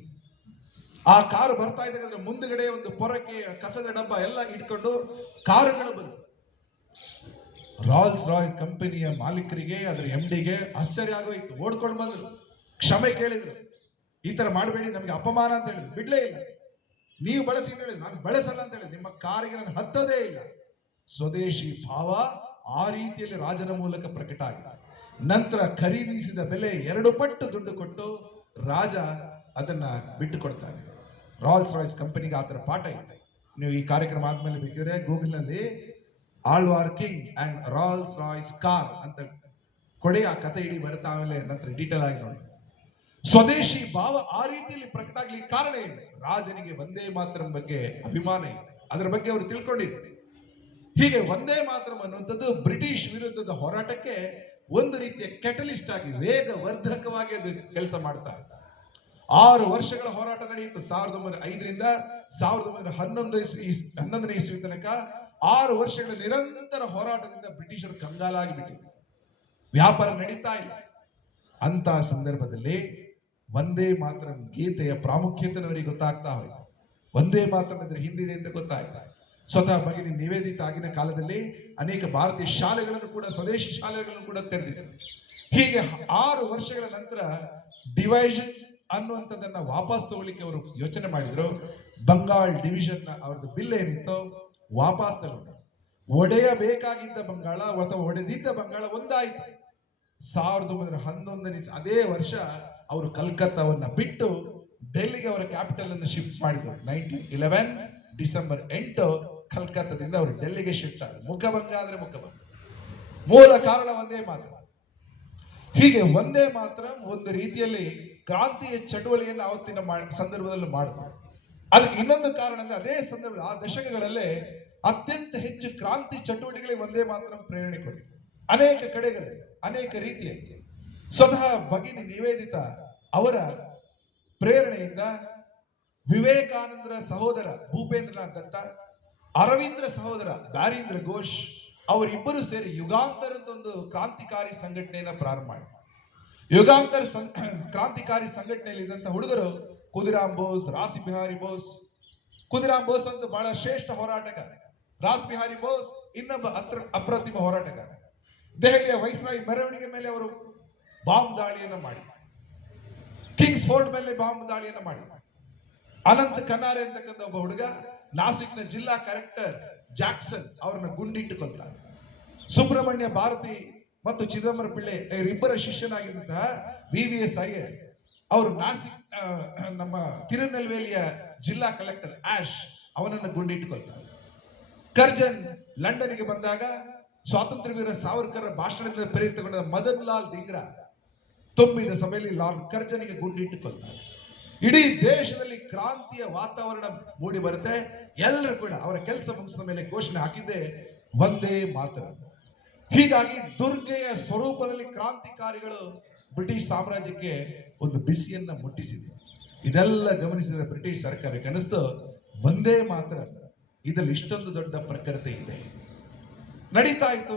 ಆ ಕಾರು ಬರ್ತಾ ಇದ್ದಾಗ ಮುಂದುಗಡೆ ಒಂದು ಪೊರಕೆ ಕಸದ ಡಬ್ಬ ಎಲ್ಲ ಇಟ್ಕೊಂಡು ಕಾರುಗಳು ಬಂತು. ರಾಲ್ಸ್ ರಾಯ್ ಕಂಪನಿಯ ಮಾಲೀಕರಿಗೆ, ಅದರ MDಗೆ ಆಶ್ಚರ್ಯ ಆಗೋಯ್ತು. ಓಡ್ಕೊಂಡು ಬಂದ್ರು, ಕ್ಷಮೆ ಕೇಳಿದ್ರು. ಈ ತರ ಮಾಡಬೇಡಿ, ನಮಗೆ ಅಪಮಾನ ಅಂತ ಹೇಳಿದ್ರು. ಬಿಡ್ಲೇ ಇಲ್ಲ. ನೀವು ಬಳಸಿ ಅಂತ ಹೇಳಿದ್ರು, ನಾನು ಬಳಸಲ್ಲ ಅಂತ ಹೇಳಿದ್ರು. ನಿಮ್ಮ ಕಾರಿಗೆ ನಾನು ಹತ್ತೋದೇ ಇಲ್ಲ. ಸ್ವದೇಶಿ ಭಾವ ಆ ರೀತಿಯಲ್ಲಿ ರಾಜನ ಮೂಲಕ ಪ್ರಕಟ ಆಗಿದೆ. ನಂತರ ಖರೀದಿಸಿದ ಬೆಲೆ 2 ಪಟ್ಟು ದುಡ್ಡು ಕೊಟ್ಟು ರಾಜ ಅದನ್ನ ಬಿಟ್ಟು ಕೊಡ್ತಾನೆ. ರಾಲ್ಸ್ ರಾಯ್ಸ್ ಕಂಪನಿಗೆ ಆತರ ಪಾಠ ಇದೆ. ನೀವು ಈ ಕಾರ್ಯಕ್ರಮ ಆದ್ಮೇಲೆ ಬೇಕಿದ್ರೆ ಗೂಗಲ್ ನಲ್ಲಿ Alwar king and Rolls Royce car ಅಂತ ಕೊಡಿ, ಆ ಕಥೆ ಇಡೀ ಬರುತ್ತೆ, ಆಮೇಲೆ ನಂತರ ಡೀಟೇಲ್ ಆಗಿ ನೋಡಿ. ಸ್ವದೇಶಿ ಭಾವ ಆ ರೀತಿಯಲ್ಲಿ ಪ್ರಕಟ ಆಗ್ಲಿಕ್ಕೆ ಕಾರಣ ಏನು? ರಾಜನಿಗೆ ವಂದೇ ಮಾತರಂ ಬಗ್ಗೆ ಅಭಿಮಾನ ಇತ್ತು, ಅದರ ಬಗ್ಗೆ ಅವರು ತಿಳ್ಕೊಂಡಿದ್ರು. ಹೀಗೆ ವಂದೇ ಮಾತರಂ ಅನ್ನುವಂಥದ್ದು ಬ್ರಿಟಿಷ್ ವಿರುದ್ಧದ ಹೋರಾಟಕ್ಕೆ ಒಂದು ರೀತಿಯ ಕೆಟಲಿಸ್ಟ್ ಆಗಿ, ವೇಗವರ್ಧಕವಾಗಿ ಅದು ಕೆಲಸ ಮಾಡ್ತಾ ಇತ್ತು. 6 ವರ್ಷಗಳ ಹೋರಾಟ ನಡೆಯಿತು. 1905ರಿಂದ 1911ನೇ ಇಸ್ವಿ ತನಕ 6 ವರ್ಷಗಳ ನಿರಂತರ ಹೋರಾಟದಿಂದ ಬ್ರಿಟಿಷರು ಕಂಗಾಲಾಗಿ ಬಿಟ್ಟಿದ್ರು. ವ್ಯಾಪಾರ ನಡೀತಾ ಇಲ್ಲ. ಅಂತ ಸಂದರ್ಭದಲ್ಲಿ ವಂದೇ ಮಾತರಂ ಗೀತೆಯ ಪ್ರಾಮುಖ್ಯತೆಯವರಿಗೆ ಗೊತ್ತಾಗ್ತಾ ಹೋಯ್ತು. ವಂದೇ ಮಾತರಂ ಅಂದ್ರೆ ಹಿಂದಿದೆ ಅಂತ ಗೊತ್ತಾಯ್ತು. ಸ್ವತಃ ಭಗಿನಿ ನಿವೇದಿತ ಆಗಿನ ಕಾಲದಲ್ಲಿ ಅನೇಕ ಭಾರತೀಯ ಶಾಲೆಗಳನ್ನು ಕೂಡ, ಸ್ವದೇಶಿ ಶಾಲೆಗಳನ್ನು ಕೂಡ ತೆರೆದಿದೆ. ಹೀಗೆ 6 ವರ್ಷಗಳ ನಂತರ ಡಿವೈಷನ್ ಅನ್ನುವಂಥದ್ದನ್ನ ವಾಪಸ್ ತಗೊಳ್ಳಿಕ್ಕೆ ಅವರು ಯೋಚನೆ ಮಾಡಿದ್ರು. ಬಂಗಾಳ್ ಡಿವಿಷನ್ ಅವ್ರದ್ದು ಬಿಲ್ ಏನಿತ್ತು ವಾಪಸ್ ತಗೊಂಡು, ಒಡೆಯಬೇಕಾಗಿದ್ದ ಬಂಗಾಳ ಅಥವಾ ಒಡೆದಿದ್ದ ಬಂಗಾಳ ಒಂದಾಯ್ತು. 1911ನೇ ಅದೇ ವರ್ಷ ಅವರು ಕಲ್ಕತ್ತಾವನ್ನ ಬಿಟ್ಟು ಡೆಲ್ಲಿಗೆ ಅವರ ಕ್ಯಾಪಿಟಲ್ ಅನ್ನು ಶಿಫ್ಟ್ ಮಾಡಿದ್ರು. 1911 ಡಿಸೆಂಬರ್ 8 ಕಲ್ಕತ್ತಾದಿಂದ ಅವರು ಡೆಲ್ಲಿಗೆ ಶಿಫ್ಟ್ ಆದರು. ಮುಖಭಂಗ ಅಂದ್ರೆ ಮುಖಭಂಗ. ಮೂಲ ಕಾರಣ ವಂದೇ ಮಾತರಂ. ಹೀಗೆ ವಂದೇ ಮಾತರಂ ಒಂದು ರೀತಿಯಲ್ಲಿ ಕ್ರಾಂತಿಯ ಚಟುವಟಿಕೆಯನ್ನು ಆವತ್ತಿನ ಸಂದರ್ಭದಲ್ಲಿ ಮಾಡ್ತಾರೆ. ಅದಕ್ಕೆ ಇನ್ನೊಂದು ಕಾರಣ ಅಂದ್ರೆ ಅದೇ ಸಂದರ್ಭ, ಆ ದಶಕಗಳಲ್ಲೇ ಅತ್ಯಂತ ಹೆಚ್ಚು ಕ್ರಾಂತಿ ಚಟುವಟಿಕೆಗಳಿಗೆ ವಂದೇ ಮಾತರಂ ಪ್ರೇರಣೆ ಕೊಟ್ಟಿದೆ. ಅನೇಕ ಕಡೆಗಳಲ್ಲಿ, ಅನೇಕ ರೀತಿಯಲ್ಲಿ. ಸ್ವತಃ ಭಗಿನಿ ನಿವೇದಿತ ಅವರ ಪ್ರೇರಣೆಯಿಂದ ವಿವೇಕಾನಂದರ ಸಹೋದರ ಭೂಪೇಂದ್ರನಾಥ್ ದತ್ತ, ಅರವಿಂದ್ರ ಸಹೋದರ ಬ್ಯಾರೀಂದ್ರ ಘೋಷ್ ಅವರಿಬ್ಬರು ಸೇರಿ ಯುಗಾಂತರ ಅಂತ ಒಂದು ಕ್ರಾಂತಿಕಾರಿ ಸಂಘಟನೆಯನ್ನ ಪ್ರಾರಂಭ ಮಾಡಿದರು. ಯುಗಾಂತರ ಕ್ರಾಂತಿಕಾರಿ ಸಂಘಟನೆಯಲ್ಲಿ ಇದ್ದಂತ ಹುಡುಗರು ಖುದಿರಾಮ್ ಬೋಸ್, ರಾಸ್ ಬಿಹಾರಿ ಬೋಸ್. ಖುದಿರಾಮ್ ಬೋಸ್ ಅಂತ ಬಹಳ ಶ್ರೇಷ್ಠ ಹೋರಾಟಗಾರ, ರಾಸ್ ಬಿಹಾರಿ ಬೋಸ್ ಇನ್ನೊಬ್ಬ ಅಪ್ರತಿಮ ಹೋರಾಟಗಾರ. ದೆಹಲಿಯ ವೈಸ್ರಾಯ್ ಮೆರವಣಿಗೆ ಮೇಲೆ ಅವರು ಬಾಂಬ್ ದಾಳಿಯನ್ನು ಮಾಡಿ, ಕಿಂಗ್ಸ್ ಫೋರ್ಟ್ ಮೇಲೆ ಬಾಂಬ್ ದಾಳಿಯನ್ನು ಮಾಡಿ, ಅನಂತ್ ಕನಾರೆ ಅಂತಕ್ಕಂಥ ಒಬ್ಬ ಹುಡುಗ ನಾಸಿಕ್ನ ಜಿಲ್ಲಾ ಕಲೆಕ್ಟರ್ ಜಾಕ್ಸನ್ ಅವರನ್ನ ಗುಂಡಿಟ್ಟು ಕೊಲ್ತಾರೆ. ಸುಬ್ರಹ್ಮಣ್ಯ ಭಾರತಿ ಮತ್ತು ಚಿದಂಬರ ಪಿಳ್ಳೆ ಇವರಿಬ್ಬರ ಶಿಷ್ಯನಾಗಿದ್ದಂತಹ VVS ಅಯ್ಯರ್ ಅವರು ನಾಸಿಕ್ ನಮ್ಮ ತಿರುನೆಲ್ವೇಲಿಯ ಜಿಲ್ಲಾ ಕಲೆಕ್ಟರ್ ಆಶ್ ಅವನನ್ನು ಗುಂಡಿಟ್ಟು ಕೊಲ್ತಾರೆ. ಕರ್ಜನ್ ಲಂಡನ್ಗೆ ಬಂದಾಗ ಸ್ವಾತಂತ್ರ್ಯ ವೀರ ಸಾವರ್ಕರ್ ಭಾಷಣದಿಂದ ಪ್ರೇರಿತಗೊಂಡ ಮದನ್ ಲಾಲ್ ಧಿಂಗ್ರಾ ತುಂಬಿದ ಸಭೆಯಲ್ಲಿ ಲಾರ್ಡ್ ಕರ್ಜನ್ಗೆ ಗುಂಡಿಟ್ಟು ಕೊಲ್ತಾರೆ. ಇಡೀ ದೇಶದಲ್ಲಿ ಕ್ರಾಂತಿಯ ವಾತಾವರಣ ಮೂಡಿ ಬರುತ್ತೆ. ಎಲ್ಲರೂ ಕೂಡ ಅವರ ಕೆಲಸ ಮುಗಿಸಿದ ಮೇಲೆ ಘೋಷಣೆ ಹಾಕಿದ್ದೆ ವಂದೇ ಮಾತರಂ. ಹೀಗಾಗಿ ದುರ್ಗೆಯ ಸ್ವರೂಪದಲ್ಲಿ ಕ್ರಾಂತಿಕಾರಿಗಳು ಬ್ರಿಟಿಷ್ ಸಾಮ್ರಾಜ್ಯಕ್ಕೆ ಒಂದು ಬಿಸಿಯನ್ನ ಮುಟ್ಟಿಸಿದೆ. ಇದೆಲ್ಲ ಗಮನಿಸಿದ ಬ್ರಿಟಿಷ್ ಸರ್ಕಾರಕ್ಕೆ ಅನಿಸ್ತು, ವಂದೇ ಮಾತರಂ ಇದರಲ್ಲಿ ಇಷ್ಟೊಂದು ದೊಡ್ಡ ಪ್ರಖರತೆ ಇದೆ. ನಡೀತಾ ಇತ್ತು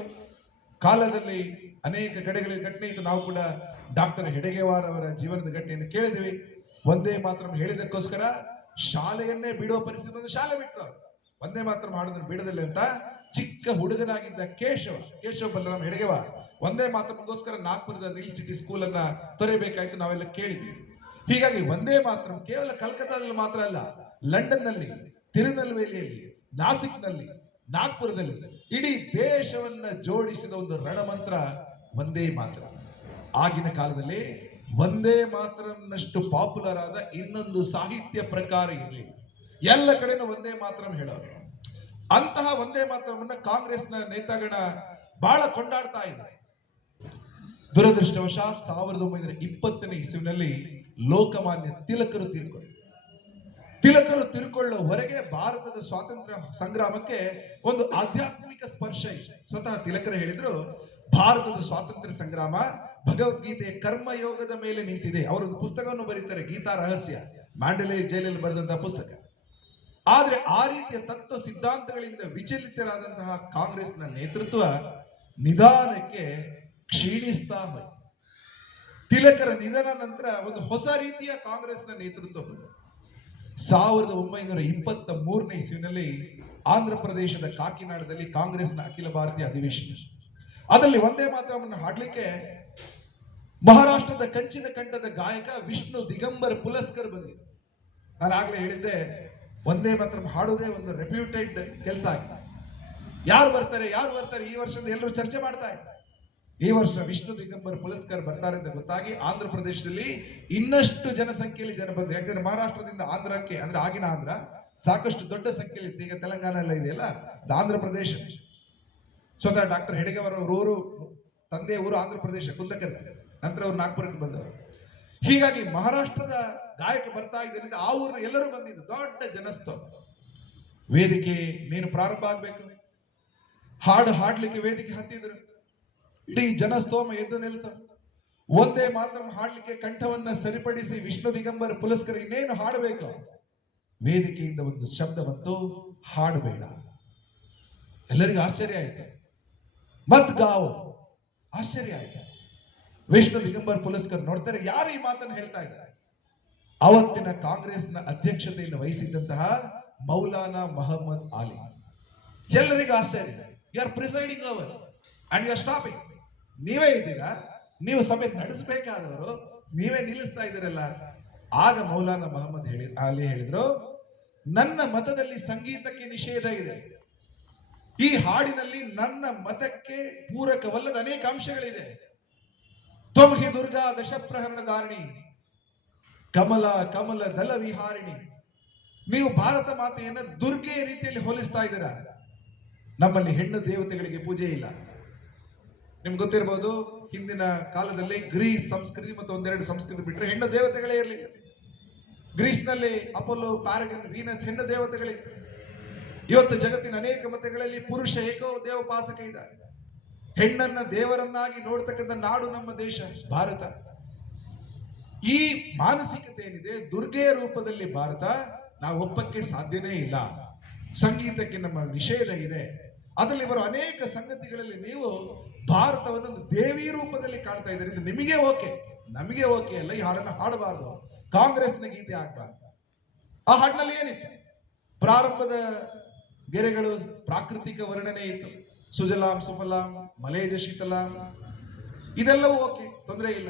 ಕಾಲದಲ್ಲಿ, ಅನೇಕ ಕಡೆಗಳಲ್ಲಿ ಘಟನೆ ಇತ್ತು. ನಾವು ಕೂಡ ಡಾಕ್ಟರ್ ಹೆಡಗೇವಾರ್ ಅವರ ಜೀವನದ ಘಟನೆಯನ್ನು ಕೇಳಿದ್ವಿ. ವಂದೇ ಮಾತರಂ ಹೇಳಿದಕ್ಕೋಸ್ಕರ ಶಾಲೆಯನ್ನೇ ಬಿಡುವ ಪರಿಸ್ಥಿತಿ ಬಂದು ಶಾಲೆ ಬಿಟ್ಟರು. ವಂದೇ ಮಾತರಂ ಹಾಡೋದನ್ನು ಬಿಡದಿಲ್ಲ ಅಂತ ಚಿಕ್ಕ ಹುಡುಗನಾಗಿದ್ದ ಕೇಶವ ಬಲರಾಮ್ ಹೆಡಗೇವಾರ್ ವಂದೇ ಮಾತರಂಗೋಸ್ಕರ ನಾಗ್ಪುರದ ನೀಲ್ ಸಿಟಿ ಸ್ಕೂಲ್ ಅನ್ನ ತೊರೆಯಬೇಕಾಯ್ತು, ನಾವೆಲ್ಲ ಕೇಳಿದ್ವಿ. ಹೀಗಾಗಿ ವಂದೇ ಮಾತರಂ ಕೇವಲ ಕಲ್ಕತ್ತಾದಲ್ಲಿ ಮಾತ್ರ ಅಲ್ಲ, ಲಂಡನ್ ನಲ್ಲಿ, ತಿರುನೆಲ್ವೇಲಿಯಲ್ಲಿ, ನಾಸಿಕ್ನಲ್ಲಿ, ನಾಗ್ಪುರದಲ್ಲಿ ಇಡೀ ದೇಶವನ್ನ ಜೋಡಿಸಿದ ಒಂದು ರಣಮಂತ್ರ ವಂದೇ ಮಾತರಂ. ಆಗಿನ ಕಾಲದಲ್ಲಿ ವಂದೇ ಮಾತರಂನಷ್ಟು ಪಾಪ್ಯುಲರ್ ಆದ ಇನ್ನೊಂದು ಸಾಹಿತ್ಯ ಪ್ರಕಾರ ಇರಲಿಲ್ಲ. ಎಲ್ಲ ಕಡೆನೂ ವಂದೇ ಮಾತರಂ ಹೇಳೋರು. ಅಂತಹ ವಂದೇ ಮಾತರಮನ್ನ ಕಾಂಗ್ರೆಸ್ನ ನೇತಾಗಣ ಬಹಳ ಕೊಂಡಾಡ್ತಾ ಇದ್ದಾರೆ. ದುರದೃಷ್ಟವಶಾತ್ 1920ನೇ ಇಸ್ವಿನಲ್ಲಿ ಲೋಕಮಾನ್ಯ ತಿಲಕರು ತಿರುಕೊಳ್ಳುವವರೆಗೆ ಭಾರತದ ಸ್ವಾತಂತ್ರ್ಯ ಸಂಗ್ರಾಮಕ್ಕೆ ಒಂದು ಆಧ್ಯಾತ್ಮಿಕ ಸ್ಪರ್ಶ ಇದೆ. ಸ್ವತಃ ತಿಲಕರು ಹೇಳಿದ್ರು, ಭಾರತದ ಸ್ವಾತಂತ್ರ್ಯ ಸಂಗ್ರಾಮ ಭಗವದ್ಗೀತೆಯ ಕರ್ಮಯೋಗದ ಮೇಲೆ ನಿಂತಿದೆ. ಅವರೊಂದು ಪುಸ್ತಕವನ್ನು ಬರೀತಾರೆ, ಗೀತಾ ರಹಸ್ಯ, ಮ್ಯಾಂಡಲೇ ಜೈಲಲ್ಲಿ ಬರೆದಂತಹ ಪುಸ್ತಕ. ಆದ್ರೆ ಆ ರೀತಿಯ ತತ್ವ ಸಿದ್ಧಾಂತಗಳಿಂದ ವಿಚಲಿತರಾದಂತಹ ಕಾಂಗ್ರೆಸ್ನ ನೇತೃತ್ವ ನಿಧಾನಕ್ಕೆ ಕ್ಷೀಣಿಸ್ತಾ ಹೋಯಿತು. ತಿಲಕರ ನಿಧನ ನಂತರ ಒಂದು ಹೊಸ ರೀತಿಯ ಕಾಂಗ್ರೆಸ್ನ ನೇತೃತ್ವ ಬಂತು. 1923ನೇ ಇಸ್ವಿನಲ್ಲಿ ಆಂಧ್ರ ಪ್ರದೇಶದ ಕಾಕಿನಾಡದಲ್ಲಿ ಕಾಂಗ್ರೆಸ್ನ ಅಖಿಲ ಭಾರತೀಯ ಅಧಿವೇಶನ. ಅದರಲ್ಲಿ ವಂದೇ ಮಾತರಂ ಹಾಡ್ಲಿಕ್ಕೆ ಮಹಾರಾಷ್ಟ್ರದ ಕಂಚಿನ ಕಂಠದ ಗಾಯಕ ವಿಷ್ಣು ದಿಗಂಬರ್ ಪುಲಸ್ಕರ್ ಬಂದಿದ್ದರು. ನಾನು ಆಗ್ಲೇ ಹೇಳಿದ್ದೆ, ವಂದೇ ಮಾತರಂ ಹಾಡುವುದೇ ಒಂದು ರೆಪ್ಯೂಟೆಡ್ ಕೆಲಸ ಆಗಿದೆ. ಯಾರು ಬರ್ತಾರೆ ಈ ವರ್ಷದ ಎಲ್ಲರೂ ಚರ್ಚೆ ಮಾಡ್ತಾ ಇದ್ದಾರೆ. ಈ ವರ್ಷ ವಿಷ್ಣು ದಿಗಂಬರ್ ಪುಲಸ್ಕರ್ ಬರ್ತಾರೆ ಅಂತ ಗೊತ್ತಾಗಿ ಆಂಧ್ರ ಪ್ರದೇಶದಲ್ಲಿ ಇನ್ನಷ್ಟು ಜನಸಂಖ್ಯೆಯಲ್ಲಿ ಜನ ಬಂದ್ರು. ಯಾಕಂದ್ರೆ ಮಹಾರಾಷ್ಟ್ರದಿಂದ ಆಂಧ್ರಕ್ಕೆ, ಅಂದ್ರೆ ಆಗಿನ ಆಂಧ್ರ ಸಾಕಷ್ಟು ದೊಡ್ಡ ಸಂಖ್ಯೆಯಲ್ಲಿ ಇತ್ತು. ಈಗ ತೆಲಂಗಾಣ ಎಲ್ಲ ಇದೆಯಲ್ಲ, ಅದು ಆಂಧ್ರ ಪ್ರದೇಶ. ಸ್ವತಃ ಡಾಕ್ಟರ್ ಹೆಡಗೇವಾರ್ ಅವರು ತಂದೆ ಊರು ಆಂಧ್ರ ಪ್ರದೇಶ ಕುಂದಕರ್ಣಿ, ನಂತರ ಅವರು ನಾಗ್ಪುರಕ್ಕೆ ಬಂದವರು. ಹೀಗಾಗಿ ಮಹಾರಾಷ್ಟ್ರದ ಗಾಯಕ ಬರ್ತಾ ಇದ್ದರಿಂದ ಆ ಊರಿನ ಎಲ್ಲರೂ ಬಂದಿದ್ದು ದೊಡ್ಡ ಜನಸ್ತೋಮ. ವೇದಿಕೆ ನೀನು ಪ್ರಾರಂಭ ಆಗ್ಬೇಕು, ಹಾಡು ಹಾಡ್ಲಿಕ್ಕೆ ವೇದಿಕೆ ಹತ್ತಿದ್ರು. ಇಡೀ ಜನಸ್ತೋಮ ಎದ್ದು ನಿಲ್ತು. ಒಂದೇ ಮಾತ್ರ ಹಾಡ್ಲಿಕ್ಕೆ ಕಂಠವನ್ನ ಸರಿಪಡಿಸಿ ವಿಷ್ಣು ದಿಗಂಬರ್ ಪುಲಸ್ಕರ ಇನ್ನೇನು ಹಾಡಬೇಕು, ವೇದಿಕೆಯಿಂದ ಒಂದು ಶಬ್ದ ಬಂತು, ಹಾಡಬೇಡ. ಎಲ್ಲರಿಗೂ ಆಶ್ಚರ್ಯ ಆಯ್ತು. ಮತ್ ಗಾವು, ಆಶ್ಚರ್ಯ ಆಯ್ತು. ವಿಷ್ಣು ದಿಗಂಬರ್ ಪುಲಸ್ಕರ್ ನೋಡ್ತಾರೆ, ಯಾರು ಈ ಮಾತನ್ನು ಹೇಳ್ತಾ ಇದ್ದಾರೆ? ಅವತ್ತಿನ ಕಾಂಗ್ರೆಸ್ನ ಅಧ್ಯಕ್ಷತೆಯನ್ನು ವಹಿಸಿದ್ದಂತಹ ಮೌಲಾನಾ ಮೊಹಮ್ಮದ್ ಆಲಿ. ಎಲ್ಲರಿಗೂ ಆಶ್ಚರ್ಯ. You are presiding over and you are stopping. ನೀವೇ ಇದ್ದೀರಾ, ನೀವು ಸಭೆ ನಡೆಸಬೇಕಾದವರು, ನೀವೇ ನಿಲ್ಲಿಸ್ತಾ ಇದ್ದೀರಲ್ಲ. ಆಗ ಮೌಲಾನಾ ಮೊಹಮ್ಮದ್ ಆಲಿ ಹೇಳಿದ್ರು, ನನ್ನ ಮತದಲ್ಲಿ ಸಂಗೀತಕ್ಕೆ ನಿಷೇಧ ಇದೆ. ಈ ಹಾಡಿನಲ್ಲಿ ನನ್ನ ಮತಕ್ಕೆ ಪೂರಕವಲ್ಲದ ಅನೇಕ ಅಂಶಗಳಿದೆ. ತ್ವಂ ಹಿ ದುರ್ಗಾ ದಶಪ್ರಹರಣ ಧಾರಿಣಿ ಕಮಲ ಕಮಲ ದಲ ವಿಹಾರಿಣಿ. ನೀವು ಭಾರತ ಮಾತೆಯನ್ನ ದುರ್ಗೆ ರೀತಿಯಲ್ಲಿ ಹೋಲಿಸ್ತಾ ಇದ್ದೀರಾ. ನಮ್ಮಲ್ಲಿ ಹೆಣ್ಣು ದೇವತೆಗಳಿಗೆ ಪೂಜೆ ಇಲ್ಲ. ನಿಮ್ಗೆ ಗೊತ್ತಿರಬಹುದು, ಹಿಂದಿನ ಕಾಲದಲ್ಲಿ ಗ್ರೀಸ್ ಸಂಸ್ಕೃತಿ ಮತ್ತು ಒಂದೆರಡು ಸಂಸ್ಕೃತಿ ಬಿಟ್ಟರೆ ಹೆಣ್ಣು ದೇವತೆಗಳೇ ಇರಲಿಲ್ಲ. ಗ್ರೀಸ್ನಲ್ಲಿ ಅಪೋಲೋ, ಪ್ಯಾರಗನ್, ವೀನಸ್ ಹೆಣ್ಣು ದೇವತೆಗಳಿತ್ತು. ಇವತ್ತು ಜಗತ್ತಿನ ಅನೇಕ ಮತಗಳಲ್ಲಿ ಪುರುಷ ಏಕೋ ದೇವೋಪಾಸಕ ಇದ್ದಾರೆ. ಹೆಣ್ಣನ್ನ ದೇವರನ್ನಾಗಿ ನೋಡ್ತಕ್ಕಂಥ ನಾಡು ನಮ್ಮ ದೇಶ ಭಾರತ. ಈ ಮಾನಸಿಕತೆ ಏನಿದೆ, ದುರ್ಗೆಯ ರೂಪದಲ್ಲಿ ಭಾರತ ನಾವು ಒಪ್ಪಕ್ಕೆ ಸಾಧ್ಯನೇ ಇಲ್ಲ. ಸಂಗೀತಕ್ಕೆ ನಮ್ಮ ನಿಷೇಧ ಇದೆ. ಅದರಲ್ಲಿ ಬರುವ ಅನೇಕ ಸಂಗತಿಗಳಲ್ಲಿ ನೀವು ಭಾರತವನ್ನು ದೇವಿ ರೂಪದಲ್ಲಿ ಕಾಣ್ತಾ ಇದ್ದೀರಿ. ನಿಮಗೆ ಓಕೆ, ನಮಗೆ ಓಕೆ ಅಲ್ಲ. ಈ ಹಾಡನ್ನು ಹಾಡಬಾರ್ದು, ಕಾಂಗ್ರೆಸ್ನ ಗೀತೆ ಆಗ್ಬಾರ್ದು. ಆ ಹಾಡಿನಲ್ಲಿ ಏನಿತ್ತು? ಪ್ರಾರಂಭದ ಗೆರೆಗಳು ಪ್ರಾಕೃತಿಕ ವರ್ಣನೆ ಇತ್ತು. ಸುಜಲಾಂ ಸುಫಲಾಂ ಮಲೇಜ ಶೀತಲಾಂ, ಇದೆಲ್ಲವೂ ಓಕೆ, ತೊಂದರೆ ಇಲ್ಲ.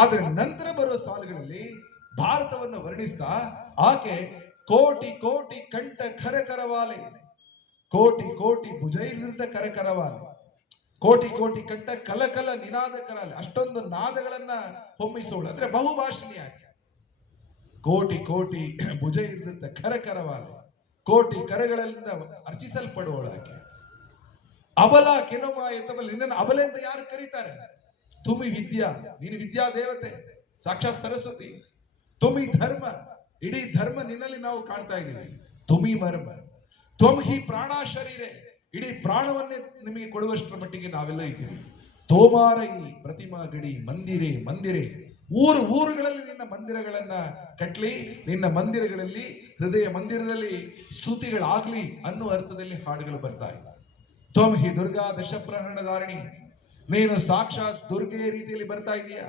ಆದ್ರೆ ನಂತರ ಬರುವ ಸಾಲುಗಳಲ್ಲಿ ಭಾರತವನ್ನು ವರ್ಣಿಸ್ತಾ ಆಕೆ ಕೋಟಿ ಕೋಟಿ ಕಂಠ ಕರಕರವಾಲೆ, ಕೋಟಿ ಕೋಟಿ ಭುಜೈರ್ದ ಕರಕರವಾಲೆ, ಕೋಟಿ ಕೋಟಿ ಕಂಠ ಕಲಕಲ ನಿನಾದ ಕರಾಲೆ, ಅಷ್ಟೊಂದು ನಾದಗಳನ್ನ ಹೊಮ್ಮಿಸೋಳು. ಅಂದ್ರೆ ಬಹುಭಾಷಿಣಿ ಆಕೆ. ಕೋಟಿ ಕೋಟಿ ಭುಜೈರ್ದ ಕರಕರವಾಲೆ, ಕೋಟಿ ಕರಗಳಿಂದ ಅರ್ಚಿಸಲ್ಪಡುವಳು ಆಕೆ. ಅಬಲ ಕೆನೋಮಾಯ ತಬಲ್, ನಿನ್ನನ್ನು ಅಬಲೆ ಅಂತ ಯಾರು ಕರೀತಾರೆ? ತುಮಿ ವಿದ್ಯಾ, ನೀನು ವಿದ್ಯಾ ದೇವತೆ, ಸಾಕ್ಷಾತ್ ಸರಸ್ವತಿ. ತುಮಿ ಧರ್ಮ, ಇಡೀ ಧರ್ಮ ನಿನ್ನಲ್ಲಿ ನಾವು ಕಾಣ್ತಾ ಇದ್ದೀವಿ. ತುಮಿ ಮರ್ಮ, ತ್ವಂ ಹಿ ಪ್ರಾಣ ಶರೀರೆ, ಇಡೀ ಪ್ರಾಣವನ್ನೇ ನಿಮಗೆ ಕೊಡುವಷ್ಟರ ಮಟ್ಟಿಗೆ ನಾವೆಲ್ಲ ಇದ್ದೀವಿ. ತೋಮಾರೈ ಪ್ರತಿಮಾ ಗಡಿ ಮಂದಿರೆ ಮಂದಿರೆ, ಊರುಗಳಲ್ಲಿ ನಿನ್ನ ಮಂದಿರಗಳನ್ನ ಕಟ್ಲಿ, ನಿನ್ನ ಮಂದಿರಗಳಲ್ಲಿ ಹೃದಯ ಮಂದಿರದಲ್ಲಿ ಸ್ತುತಿಗಳಾಗ್ಲಿ ಅನ್ನುವ ಅರ್ಥದಲ್ಲಿ ಹಾಡುಗಳು ಬರ್ತಾ ಇದೆ. ತ್ವಂ ಹಿ ದುರ್ಗಾ ದಶಪ್ರಹರಣ ಧಾರಿಣಿ, ನೀನು ಸಾಕ್ಷಾತ್ ದುರ್ಗೆಯ ರೀತಿಯಲ್ಲಿ ಬರ್ತಾ ಇದೀಯ.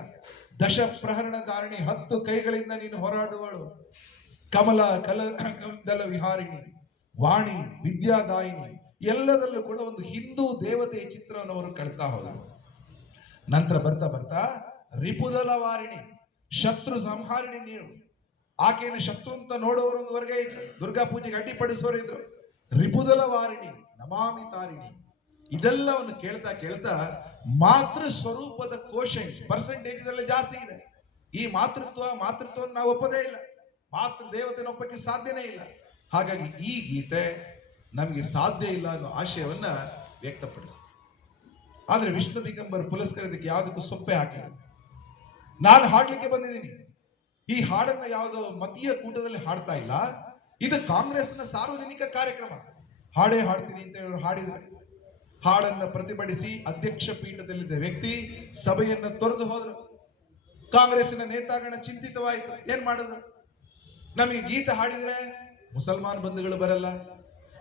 ದಶಪ್ರಹರಣ ಧಾರಿಣಿ, 10 ಕೈಗಳಿಂದ ನೀನು ಹೋರಾಡುವಳು. ಕಮಲ ಕಲದಲ ವಿಹಾರಿಣಿ, ವಾಣಿ ವಿದ್ಯಾದಾಯಿನಿ, ಎಲ್ಲದರಲ್ಲೂ ಕೂಡ ಒಂದು ಹಿಂದೂ ದೇವತೆಯ ಚಿತ್ರವನ್ನು ಅವರು ಕಳ್ತಾ ಹೋದರು. ನಂತರ ಬರ್ತಾ ಬರ್ತಾ ರಿಪುದಲ ವಾರಿಣಿ, ಶತ್ರು ಸಂಹಾರಿಣಿ. ನೀರು ಆಕೆಯನ್ನು ಶತ್ರು ಅಂತ ನೋಡುವವರು ಒಂದು ವರ್ಗ ಇದ್ರು, ದುರ್ಗಾ ಪೂಜೆಗೆ ಅಡ್ಡಿಪಡಿಸುವವರು ಇದ್ರು. ರಿಪುದಲ ವಾರಿಣಿ ನಮಾಮಿ ತಾರಿಣಿ, ಇದೆಲ್ಲವನ್ನು ಕೇಳ್ತಾ ಕೇಳ್ತಾ ಮಾತೃ ಸ್ವರೂಪದ ಕೋಶನ್ ಪರ್ಸೆಂಟೇಜ್ ಇದರಲ್ಲಿ ಜಾಸ್ತಿ ಇದೆ. ಈ ಮಾತೃತ್ವವನ್ನು ನಾವು ಒಪ್ಪದೇ ಇಲ್ಲ, ಮಾತೃ ದೇವತೆಯನ್ನು ಒಪ್ಪಕ್ಕೆ ಸಾಧ್ಯನೇ ಇಲ್ಲ. ಹಾಗಾಗಿ ಈ ಗೀತೆ ನಮಗೆ ಸಾಧ್ಯ ಇಲ್ಲ ಅನ್ನೋ ಆಶಯವನ್ನ ವ್ಯಕ್ತಪಡಿಸಿ. ಆದ್ರೆ ವಿಷ್ಣು ದಿಗಂಬರ್ ಪುಲಸ್ಕರ ಇದಕ್ಕೆ ಯಾವುದಕ್ಕೂ ಸೊಪ್ಪೆ ಹಾಕಲಿಲ್ಲ. ನಾನು ಹಾಡ್ಲಿಕ್ಕೆ ಬಂದಿದ್ದೀನಿ, ಈ ಹಾಡನ್ನ ಯಾವುದೋ ಮತೀಯ ಕೂಟದಲ್ಲಿ ಹಾಡ್ತಾ ಇಲ್ಲ. ಇದು ಕಾಂಗ್ರೆಸ್ನ ಸಾರ್ವಜನಿಕ ಕಾರ್ಯಕ್ರಮ. ಹಾಡೇ ಹಾಡ್ತೀನಿ ಅಂತ ಇವರು ಹಾಡಿದ್ರು. ಹಾಡನ್ನ ಪ್ರತಿಭಟಿಸಿ ಅಧ್ಯಕ್ಷ ಪೀಠದಲ್ಲಿದ್ದ ವ್ಯಕ್ತಿ ಸಭೆಯನ್ನು ತೊರೆದು ಹೋದ್ರು. ಕಾಂಗ್ರೆಸ್ಸಿನ ನೇತಾಗಣ ಚಿಂತಿತವಾಯಿತು. ಏನ್ ಮಾಡಿದ್ರು? ನಮಗೆ ಗೀತೆ ಹಾಡಿದ್ರೆ ಮುಸಲ್ಮಾನ್ ಬಂಧುಗಳು ಬರಲ್ಲ,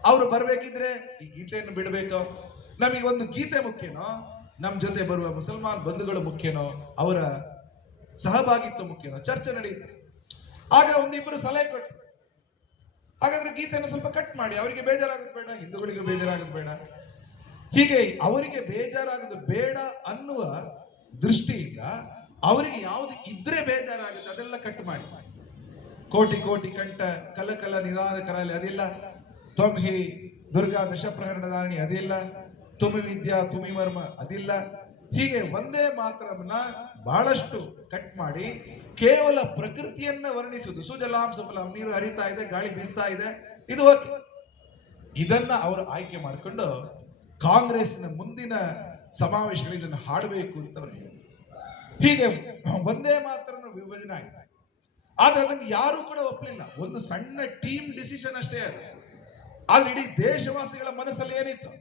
ಅವರು ಬರ್ಬೇಕಿದ್ರೆ ಈ ಗೀತೆಯನ್ನು ಬಿಡಬೇಕು. ನಮಗೆ ಒಂದು ಗೀತೆ ಮುಖ್ಯನೋ, ನಮ್ಮ ಜೊತೆ ಬರುವ ಮುಸಲ್ಮಾನ್ ಬಂಧುಗಳು ಮುಖ್ಯನೋ, ಅವರ ಸಹಭಾಗಿತ್ವ ಮುಖ್ಯನೋ? ಚರ್ಚೆ ನಡೆಯಿತು. ಆಗ ಒಂದಿಬ್ಬರು ಸಲಹೆ ಕೊಟ್ಟರು, ಹಾಗಾದ್ರೆ ಗೀತೆಯನ್ನು ಸ್ವಲ್ಪ ಕಟ್ ಮಾಡಿ, ಅವರಿಗೆ ಬೇಜಾರಾಗೋದು ಬೇಡ, ಹಿಂದೂಗಳಿಗೂ ಬೇಜಾರಾಗೋದು ಬೇಡ. ಹೀಗೆ ಅವರಿಗೆ ಬೇಜಾರಾಗೋದು ಬೇಡ ಅನ್ನುವ ದೃಷ್ಟಿಯಿಂದ ಅವರಿಗೆ ಯಾವುದು ಇದ್ರೆ ಬೇಜಾರಾಗುತ್ತೆ ಅದೆಲ್ಲ ಕಟ್ ಮಾಡಿ. ಕೋಟಿ ಕೋಟಿ ಕಂಠ ಕಲಕಲ ನಿನಾದ ಕರಾಲಿ ಅದಿಲ್ಲ, ತ್ವಂ ಹಿ ದುರ್ಗಾ ದಶಪ್ರಹರಣ ಧಾರಿಣಿ ಅದಿಲ್ಲ, ತುಮಿ ವಿದ್ಯಾ ತುಮಿ ಮರ್ಮ ಅದಿಲ್ಲ. ಹೀಗೆ ಒಂದೇ ಮಾತ್ರವನ್ನ ಬಹಳಷ್ಟು ಕಟ್ ಮಾಡಿ ಕೇವಲ ಪ್ರಕೃತಿಯನ್ನ ವರ್ಣಿಸುವುದು. ಸುಜಲಾಂ ಸುಫಲಾಂ, ನೀರು ಹರಿತಾ ಇದೆ, ಗಾಳಿ ಬೀಸ್ತಾ ಇದೆ, ಇದು ಓಕೆ. ಇದನ್ನ ಅವರು ಆಯ್ಕೆ ಮಾಡಿಕೊಂಡು ಕಾಂಗ್ರೆಸ್ನ ಮುಂದಿನ ಸಮಾವೇಶಗಳು ಇದನ್ನು ಹಾಡಬೇಕು ಅಂತ ಅವರು ಹೇಳಿದ್ರು. ಹೀಗೆ ಒಂದೇ ಮಾತ್ರ ವಿಭಜನೆ ಆಯಿತು. ಆದ್ರೆ ಅದನ್ನು ಯಾರು ಕೂಡ ಒಪ್ಪಲಿಲ್ಲ. ಒಂದು ಸಣ್ಣ ಟೀಮ್ ಡಿಸಿಷನ್ ಅಷ್ಟೇ ಅದು. ಆದ್ರೆ ಇಡೀ ದೇಶವಾಸಿಗಳ ಮನಸ್ಸಲ್ಲಿ ಏನಿತ್ತು?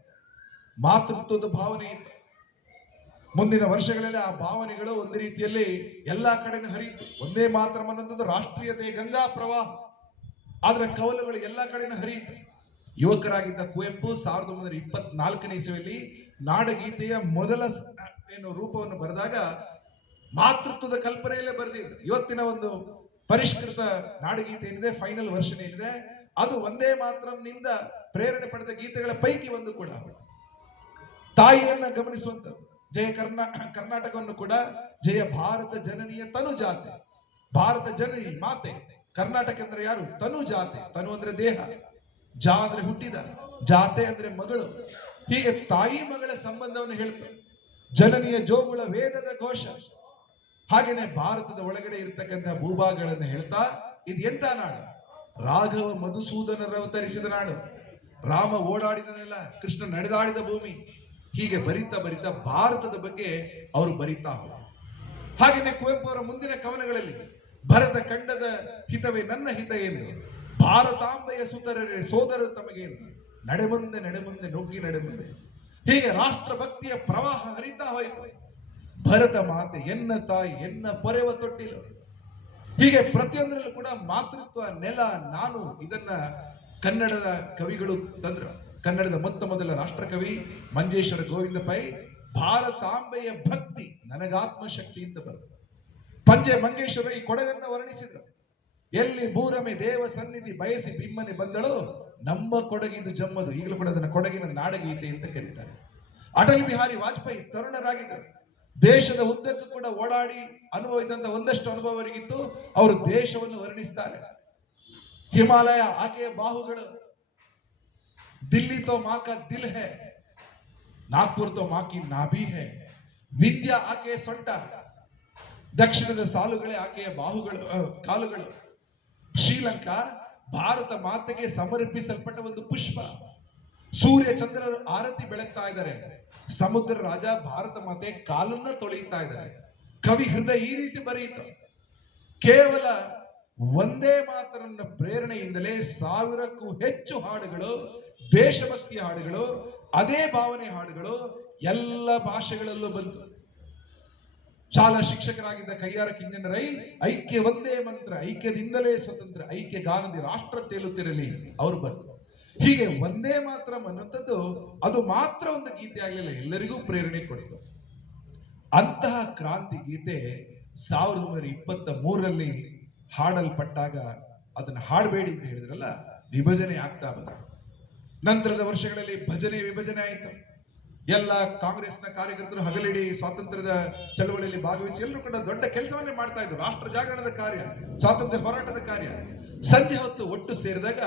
ಮಾತೃತ್ವದ ಭಾವನೆ ಇತ್ತು. ಮುಂದಿನ ವರ್ಷಗಳಲ್ಲಿ ಆ ಭಾವನೆಗಳು ಒಂದು ರೀತಿಯಲ್ಲಿ ಎಲ್ಲಾ ಕಡೆನೂ ಹರಿಯಿತು. ಒಂದೇ ಮಾತ್ರ ಅನ್ನೋದು ರಾಷ್ಟ್ರೀಯತೆ ಗಂಗಾ ಪ್ರವಾಹ, ಅದರ ಕವಲುಗಳು ಎಲ್ಲಾ ಕಡೆನೂ ಹರಿಯಿತು. ಯುವಕರಾಗಿದ್ದ ಕುವೆಂಪು 1924ನೇ ಇಸವಿಯಲ್ಲಿ ನಾಡಗೀತೆಯ ಮೊದಲ ರೂಪವನ್ನು ಬರೆದಾಗ ಮಾತೃತ್ವದ ಕಲ್ಪನೆಯಲ್ಲೇ ಬರೆದಿದ್ರು. ಇವತ್ತಿನ ಒಂದು ಪರಿಷ್ಕೃತ ನಾಡಗೀತೆ ಏನಿದೆ, ಫೈನಲ್ ವರ್ಷನ್ ಏನಿದೆ, ಅದು ಒಂದೇ ಮಾತ್ರನಿಂದ ಪ್ರೇರಣೆ ಪಡೆದ ಗೀತೆಗಳ ಪೈಕಿ ಒಂದು ಕೂಡ. ತಾಯಿಯನ್ನ ಗಮನಿಸುವಂಥದ್ದು. ಜಯ ಕರ್ನಾಟಕವನ್ನು ಕೂಡ ಜಯ ಭಾರತ ಜನನಿಯ ತನು ಜಾತೆ, ಭಾರತ ಜನನಿ ಮಾತೆ. ಕರ್ನಾಟಕ ಅಂದ್ರೆ ಯಾರು? ತನು ಜಾತೆ. ತನು ಅಂದ್ರೆ ದೇಹ, ಜಾ ಅಂದ್ರೆ ಹುಟ್ಟಿದ, ಜಾತೆ ಅಂದ್ರೆ ಮಗಳು. ಹೀಗೆ ತಾಯಿ ಮಗಳ ಸಂಬಂಧವನ್ನು ಹೇಳ್ತಾರೆ. ಜನನಿಯ ಜೋಗುಳ ವೇದದ ಘೋಷ. ಹಾಗೇನೆ ಭಾರತದ ಒಳಗಡೆ ಇರ್ತಕ್ಕಂಥ ಭೂಭಾಗಗಳನ್ನು ಹೇಳ್ತಾ, ಇದು ಎಂತ ನಾಡು? ರಾಘವ ಮಧುಸೂದನರು ಅವತರಿಸಿದ ನಾಡು, ರಾಮ ಓಡಾಡಿದ ನೆಲ, ಕೃಷ್ಣ ನಡೆದಾಡಿದ ಭೂಮಿ. ಹೀಗೆ ಬರಿತಾ ಬರಿತಾ ಭಾರತದ ಬಗ್ಗೆ ಅವರು ಬರಿತಾ ಹೋದರು. ಹಾಗೇನೆ ಕುವೆಂಪು ಅವರ ಮುಂದಿನ ಕವನಗಳಲ್ಲಿ ಭರತ ಖಂಡದ ಹಿತವೇ ನನ್ನ ಹಿತ ಎಂದು, ಭಾರತಾಂಬೆಯ ಸುತರರೇ ಸೋದರರು ತಮಗೇನು, ನಡೆಮುಂದೆ ನಡೆಮುಂದೆ ನುಗ್ಗಿ ನಡೆಮುಂದೆ. ಹೀಗೆ ರಾಷ್ಟ್ರಭಕ್ತಿಯ ಪ್ರವಾಹ ಹರಿತಾ ಹೋಯಿತು. ಭರತ ಮಾತೆ ಎನ್ನ ತಾಯಿ ಎನ್ನ ಪೊರೆವ ತೊಟ್ಟಿಲು. ಹೀಗೆ ಪ್ರತಿಯೊಂದರಲ್ಲೂ ಕೂಡ ಮಾತೃತ್ವ, ನೆಲ, ನಾನು, ಇದನ್ನ ಕನ್ನಡದ ಕವಿಗಳು ತಂದ್ರು. ಕನ್ನಡದ ಮೊದಲ ರಾಷ್ಟ್ರಕವಿ ಮಂಜೇಶ್ವರ ಗೋವಿಂದ ಪೈ ಭಾರತಾಂಬೆಯ ಭಕ್ತಿ ನನಗಾತ್ಮ ಶಕ್ತಿ ಅಂತ ಬರೆದರು. ಪಂಜೆ ಮಂಗೇಶ್ವರ ಈ ಕೊಡಗನ್ನ ವರ್ಣಿಸಿದ್ರು. ಎಲ್ಲಿ ಭೂರಮೆ ದೇವ ಸನ್ನಿಧಿ ಬಯಸಿ ಬಿಮ್ಮನೆ ಬಂದಳು, ನಮ್ಮ ಕೊಡಗಿದು ಜಮ್ಮದು. ಈಗಲೂ ಕೂಡ ಅದನ್ನ ಕೊಡಗಿನ ನಾಡಗೀತೆ ಅಂತ ಕರೀತಾರೆ. ಅಟಲ್ ಬಿಹಾರಿ ವಾಜಪೇಯಿ ತರುಣರಾಗಿದ್ದರು. ದೇಶದ ಉದ್ದಕ್ಕೂ ಕೂಡ ಓಡಾಡಿ ಅನುಭವ ಇದ್ದಂತ ಒಂದಷ್ಟು ಅನುಭವ ಅವರಿಗಿತ್ತು. ಅವರು ದೇಶವನ್ನು ವರ್ಣಿಸ್ತಾರೆ. ಹಿಮಾಲಯ ಆಕೆಯ ಬಾಹುಗಳು, ದಿಲ್ಲಿ ತೋ ಮಾ ಕಾ ದಿಲ್ ಹೈ, ನಾಗ್ಪುರ್ ತೋ ಮಾ ಕಿ ನಾಭಿ ಹೈ, ವಿಂಧ್ಯ ಆಕೆಯ ಸೊಂಟ, ದಕ್ಷಿಣದ ಸಾಲುಗಳೇ ಆಕೆಯ ಬಾಹುಗಳು, ಕಾಲುಗಳು. ಶ್ರೀಲಂಕಾ ಭಾರತ ಮಾತೆಗೆ ಸಮರ್ಪಿಸಲ್ಪಟ್ಟ ಒಂದು ಪುಷ್ಪ. ಸೂರ್ಯ ಚಂದ್ರರು ಆರತಿ ಬೆಳಗ್ತಾ ಇದ್ದಾರೆ. ಸಮುದ್ರ ರಾಜ ಭಾರತ ಮಾತೆ ಕಾಲನ್ನ ತೊಳೆಯುತ್ತಾ ಇದ್ದಾರೆ. ಕವಿ ಹೃದಯ ಈ ರೀತಿ ಬರೆಯಿತು. ಕೇವಲ ಒಂದೇ ಮಾತರನ್ನ ಪ್ರೇರಣೆಯಿಂದಲೇ 1000ಕ್ಕೂ ಹೆಚ್ಚು ಹಾಡುಗಳು, ದೇಶಭಕ್ತಿಯ ಹಾಡುಗಳು, ಅದೇ ಭಾವನೆ ಹಾಡುಗಳು ಎಲ್ಲ ಭಾಷೆಗಳಲ್ಲೂ ಬಂತು. ಶಾಲಾ ಶಿಕ್ಷಕರಾಗಿದ್ದ ಕಯ್ಯಾರ ಕಿಂಜನ ರೈ ಐಕ್ಯ ಒಂದೇ ಮಂತ್ರ, ಐಕ್ಯದಿಂದಲೇ ಸ್ವತಂತ್ರ, ಐಕ್ಯ ಗಾನದಿ ರಾಷ್ಟ್ರ ತೇಲುತ್ತಿರಲಿ ಅವರು ಬರೆದರು. ಹೀಗೆ ಒಂದೇ ಮಾತ್ರ ಅನ್ನುವಂಥದ್ದು ಅದು ಮಾತ್ರ ಒಂದು ಗೀತೆ ಆಗಲಿಲ್ಲ, ಎಲ್ಲರಿಗೂ ಪ್ರೇರಣೆ ಕೊಡ್ತು. ಅಂತಹ ಕ್ರಾಂತಿ ಗೀತೆ 1923ರಲ್ಲಿ ಹಾಡಲ್ಪಟ್ಟಾಗ ಅದನ್ನು ಹಾಡಬೇಡಿ ಅಂತ ಹೇಳಿದ್ರಲ್ಲ, ವಿಭಜನೆ ಆಗ್ತಾ ಬಂತು. ನಂತರದ ವರ್ಷಗಳಲ್ಲಿ ಭಜನೆ ವಿಭಜನೆ ಆಯಿತು. ಎಲ್ಲ ಕಾಂಗ್ರೆಸ್ನ ಕಾರ್ಯಕರ್ತರು ಹಗಲಿಡಿ ಸ್ವಾತಂತ್ರ್ಯದ ಚಳವಳಿಯಲ್ಲಿ ಭಾಗವಹಿಸಿ ಎಲ್ಲರೂ ಕೂಡ ದೊಡ್ಡ ಕೆಲಸವನ್ನೇ ಮಾಡ್ತಾ ಇದ್ರು. ರಾಷ್ಟ್ರ ಜಾಗರಣದ ಕಾರ್ಯ, ಸ್ವಾತಂತ್ರ್ಯ ಹೋರಾಟದ ಕಾರ್ಯ. ಸಂಜೆ ಹೊತ್ತು ಒಟ್ಟು ಸೇರಿದಾಗ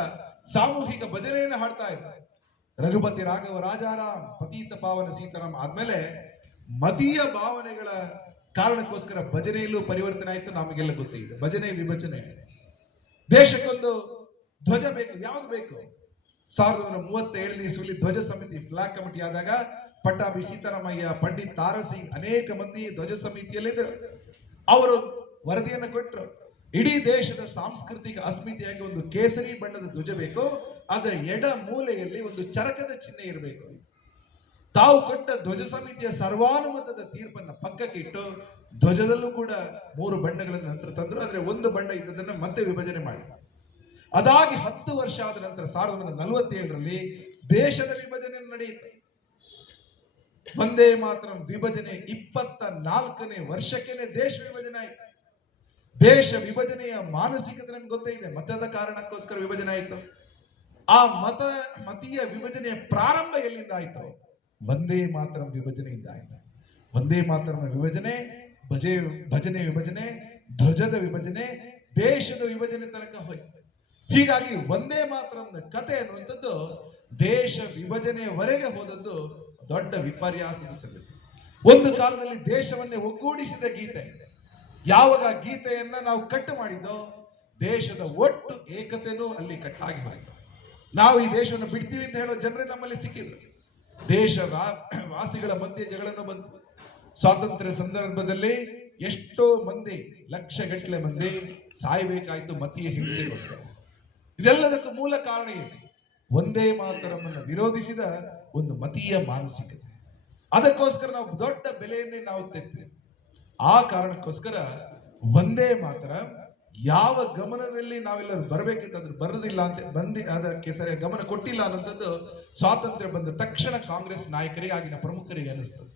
ಸಾಮೂಹಿಕ ಭಜನೆಯನ್ನು ಹಾಡ್ತಾ ಇದ್ರು. ರಘುಪತಿ ರಾಘವ ರಾಜಾರಾಮ್, ಪತೀತ ಪಾವನ ಸೀತಾರಾಮ್ ಆದ್ಮೇಲೆ ಮತೀಯ ಭಾವನೆಗಳ ಕಾರಣಕ್ಕೋಸ್ಕರ ಭಜನೆಯಲ್ಲೂ ಪರಿವರ್ತನೆ ಆಯಿತು. ನಮಗೆಲ್ಲ ಗೊತ್ತಿದೆ, ಭಜನೆ ವಿಭಜನೆ. ದೇಶಕ್ಕೊಂದು ಧ್ವಜ ಬೇಕು. ಯಾವ್ದು ಬೇಕು? 1937ನೇ ಇಸವಿಯಲ್ಲಿ ಧ್ವಜ ಸಮಿತಿ, ಫ್ಲಾಗ್ ಕಮಿಟಿ ಆದಾಗ ಪಟ್ಟಾಭಿ ಸೀತಾರಾಮಯ್ಯ, ಪಂಡಿತ್ ತಾರಸಿಂಗ್ ಅನೇಕ ಮಂದಿ ಧ್ವಜ ಸಮಿತಿಯಲ್ಲಿದ್ದರು. ಅವರು ವರದಿಯನ್ನು ಕೊಟ್ಟರು. ಇಡೀ ದೇಶದ ಸಾಂಸ್ಕೃತಿಕ ಅಸ್ಮಿತೆಯಾಗಿ ಒಂದು ಕೇಸರಿ ಬಣ್ಣದ ಧ್ವಜ ಬೇಕು, ಅದರ ಎಡ ಮೂಲೆಯಲ್ಲಿ ಒಂದು ಚರಕದ ಚಿಹ್ನೆ ಇರಬೇಕು. ತಾವು ಕೊಟ್ಟ ಧ್ವಜ ಸಮಿತಿಯ ಸರ್ವಾನುಮತದ ತೀರ್ಪನ್ನು ಪಕ್ಕಕ್ಕೆ ಇಟ್ಟು ಧ್ವಜದಲ್ಲೂ ಕೂಡ 3 ಬಣ್ಣಗಳನ್ನು ನಂತರ ತಂದ್ರು. ಆದ್ರೆ ಒಂದು ಬಣ್ಣ ಇದ್ದದನ್ನ ಮತ್ತೆ ವಿಭಜನೆ ಮಾಡಿ. ಅದಾಗಿ 10 ವರ್ಷ ಆದ ನಂತರ 1947ರಲ್ಲಿ ದೇಶದ ವಿಭಜನೆ ನಡೆಯಿತು. ಒಂದೇ ಮಾತ್ರ ವಿಭಜನೆ 24ನೇ ವರ್ಷಕ್ಕೇನೆ ದೇಶ ವಿಭಜನೆ ಆಯಿತು. ದೇಶ ವಿಭಜನೆಯ ಮಾನಸಿಕತೆ ನಮ್ಗೆ ಗೊತ್ತೇ ಇದೆ. ಮತದ ಕಾರಣಕ್ಕೋಸ್ಕರ ವಿಭಜನೆ ಆಯಿತು. ಆ ಮತೀಯ ವಿಭಜನೆಯ ಪ್ರಾರಂಭ ಎಲ್ಲಿಂದ ಆಯಿತು? ಒಂದೇ ಮಾತ್ರ ವಿಭಜನೆಯಿಂದ ಆಯಿತು. ಒಂದೇ ಮಾತ್ರ ವಿಭಜನೆ, ಭಜನೆ ವಿಭಜನೆ, ಧ್ವಜದ ವಿಭಜನೆ, ದೇಶದ ವಿಭಜನೆ ತನಕ ಹೋಯ್ತು. ಹೀಗಾಗಿ ಒಂದೇ ಮಾತ್ರ ಕತೆ ಅನ್ನುವಂಥದ್ದು ದೇಶ ವಿಭಜನೆಯವರೆಗೆ ಹೋದದ್ದು ದೊಡ್ಡ ವಿಪರ್ಯಾಸದ ಸಂಗತಿ. ಒಂದು ಕಾಲದಲ್ಲಿ ದೇಶವನ್ನೇ ಒಗ್ಗೂಡಿಸಿದ ಗೀತೆ. ಯಾವಾಗ ಗೀತೆಯನ್ನ ನಾವು ಕಟ್ಟು ಮಾಡಿದ್ದೋ ದೇಶದ ಒಟ್ಟು ಏಕತೆನೂ ಅಲ್ಲಿ ಕಟ್ಟಾಗಿ ಹೋಯಿತು. ನಾವು ಈ ದೇಶವನ್ನು ಬಿಡ್ತೀವಿ ಅಂತ ಹೇಳೋ ಜನರೇ ನಮ್ಮಲ್ಲಿ ಸಿಕ್ಕಿದ್ರು. ದೇಶ ವಾಸಿಗಳ ಮಧ್ಯೆ ಜಗಳನು ಬಂತು. ಸ್ವಾತಂತ್ರ್ಯ ಸಂದರ್ಭದಲ್ಲಿ ಎಷ್ಟೋ ಮಂದಿ, ಲಕ್ಷಗಟ್ಟಲೆ ಮಂದಿ ಸಾಯಬೇಕಾಯ್ತು ಮತೀಯ ಹಿಂಸೆಗೋಸ್ಕರ. ಇದೆಲ್ಲದಕ್ಕೂ ಮೂಲ ಕಾರಣ ಏನು? ಒಂದೇ ಮಾತರವನ್ನು ವಿರೋಧಿಸಿದ ಒಂದು ಮತೀಯ ಮಾನಸಿಕತೆ. ಅದಕ್ಕೋಸ್ಕರ ನಾವು ದೊಡ್ಡ ಬೆಲೆಯನ್ನೇ ನಾವು ತೆತ್ವಿ. ಆ ಕಾರಣಕ್ಕೋಸ್ಕರ ಒಂದೇ ಮಾತರ ಯಾವ ಗಮನದಲ್ಲಿ ನಾವೆಲ್ಲರೂ ಬರಬೇಕಿತ್ತು ಅದ್ರ ಬರೋದಿಲ್ಲ ಅಂತ ಅದಕ್ಕೆ ಸರಿಯಾಗಿ ಗಮನ ಕೊಟ್ಟಿಲ್ಲ ಅನ್ನೋಂಥದ್ದು ಸ್ವಾತಂತ್ರ್ಯ ಬಂದ ತಕ್ಷಣ ಕಾಂಗ್ರೆಸ್ ನಾಯಕರಿಗೆ, ಆಗಿನ ಪ್ರಮುಖರಿಗೆ ಅನಿಸ್ತದೆ.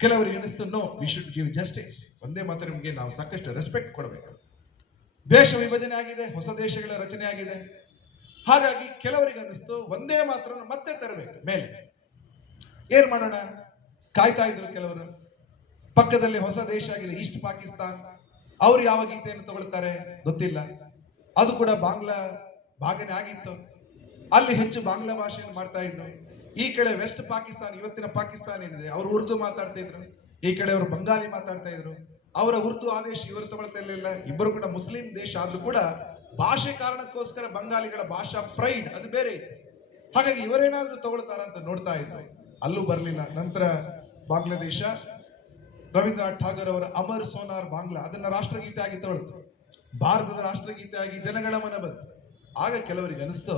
ಕೆಲವರಿಗೆ ಅನಿಸ್ತು, no, we should give justice. ಒಂದೇ ಮಾತರಕ್ಕೆ ನಾವು ಸಾಕಷ್ಟು ರೆಸ್ಪೆಕ್ಟ್ ಕೊಡಬೇಕು. ದೇಶ ವಿಭಜನೆ ಆಗಿದೆ, ಹೊಸ ದೇಶಗಳ ರಚನೆ ಆಗಿದೆ. ಹಾಗಾಗಿ ಕೆಲವರಿಗೆ ಅನ್ನಿಸ್ತು ಒಂದೇ ಮಾತ್ರ ಮತ್ತೆ ತರಬೇಕು ಮೇಲೆ. ಏನ್ ಮಾಡೋಣ? ಕಾಯ್ತಾ ಇದ್ರು ಕೆಲವರು. ಪಕ್ಕದಲ್ಲಿ ಹೊಸ ದೇಶ ಆಗಿದೆ ಈಸ್ಟ್ ಪಾಕಿಸ್ತಾನ್. ಅವ್ರು ಯಾವ ಗೀತೆಯನ್ನು ತಗೊಳ್ತಾರೆ ಗೊತ್ತಿಲ್ಲ. ಅದು ಕೂಡ ಬಾಂಗ್ಲಾ ಭಾಗನೇ ಆಗಿತ್ತು. ಅಲ್ಲಿ ಹೆಚ್ಚು ಬಾಂಗ್ಲಾ ಭಾಷೆಯನ್ನು ಮಾಡ್ತಾ ಇದ್ರು. ಈ ಕಡೆ ವೆಸ್ಟ್ ಪಾಕಿಸ್ತಾನ್, ಇವತ್ತಿನ ಪಾಕಿಸ್ತಾನ ಏನಿದೆ, ಅವರು ಉರ್ದು ಮಾತಾಡ್ತಾ ಇದ್ರು. ಈ ಕಡೆ ಅವರು ಬಂಗಾಲಿ ಮಾತಾಡ್ತಾ ಇದ್ರು. ಅವರ ಉರ್ದು ಆದೇಶ ಇವರು ತಗೊಳ್ತಾ ಇರಲಿಲ್ಲ. ಇಬ್ಬರು ಕೂಡ ಮುಸ್ಲಿಂ ದೇಶ ಆದ್ರೂ ಕೂಡ ಭಾಷೆ ಕಾರಣಕ್ಕೋಸ್ಕರ ಬಂಗಾಲಿಗಳ ಭಾಷಾ ಪ್ರೈಡ್ ಅದು ಬೇರೆ ಇತ್ತು. ಹಾಗಾಗಿ ಇವರೇನಾದ್ರೂ ತಗೊಳ್ತಾರ ಅಂತ ನೋಡ್ತಾ ಇದ್ರು. ಅಲ್ಲೂ ಬರಲಿಲ್ಲ. ನಂತರ ಬಾಂಗ್ಲಾದೇಶ ರವೀಂದ್ರನಾಥ್ ಠಾಗೂರ್ ಅವರ ಅಮರ್ ಸೋನಾರ್ ಬಾಂಗ್ಲಾ ಅದನ್ನ ರಾಷ್ಟ್ರಗೀತೆ ಆಗಿ ತಗೊಳ್ತು. ಭಾರತದ ರಾಷ್ಟ್ರಗೀತೆ ಆಗಿ ಜನಗಣ ಮನ ಬಂತು. ಆಗ ಕೆಲವರಿಗೆ ಅನಿಸ್ತು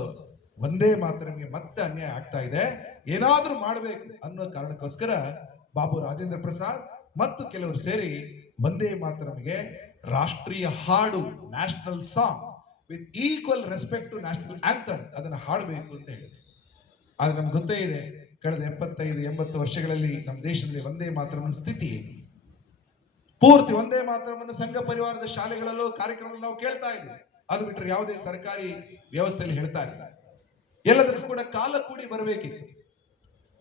ಒಂದೇ ಮಾತರಮ್ಗೆ ಮತ್ತೆ ಅನ್ಯಾಯ ಆಗ್ತಾ ಇದೆ, ಏನಾದ್ರೂ ಮಾಡಬೇಕು ಅನ್ನೋ ಕಾರಣಕ್ಕೋಸ್ಕರ ಬಾಬು ರಾಜೇಂದ್ರ ಪ್ರಸಾದ್ ಮತ್ತು ಕೆಲವರು ಸೇರಿ ಒಂದೇ ಮಾತರಮ್ಗೆ ರಾಷ್ಟ್ರೀಯ ಹಾಡು, national song with equal respect to national anthem ಅದನ್ನ ಹಾಡಬೇಕು ಅಂತ ಹೇಳಿದ್ರು. ಆದ್ರೆ ನಮ್ಗೆ ಗೊತ್ತೇ ಇದೆ, ಕಳೆದ 75-80 ವರ್ಷಗಳಲ್ಲಿ ನಮ್ಮ ದೇಶದಲ್ಲಿ ಒಂದೇ ಮಾತರಮ್ಮನ ಸ್ಥಿತಿ ಏನು. ಪೂರ್ತಿ ಒಂದೇ ಮಾತರಮ್ಮನ ಸಂಘ ಪರಿವಾರದ ಶಾಲೆಗಳಲ್ಲೂ ಕಾರ್ಯಕ್ರಮದಲ್ಲಿ ನಾವು ಕೇಳ್ತಾ ಇದ್ದೀವಿ. ಅದು ಬಿಟ್ಟರೆ ಯಾವುದೇ ಸರ್ಕಾರಿ ವ್ಯವಸ್ಥೆಯಲ್ಲಿ ಹೇಳ್ತಾ ಇಲ್ಲ. ಎಲ್ಲದಕ್ಕೂ ಕೂಡ ಕಾಲ ಕೂಡಿ ಬರಬೇಕಿತ್ತು.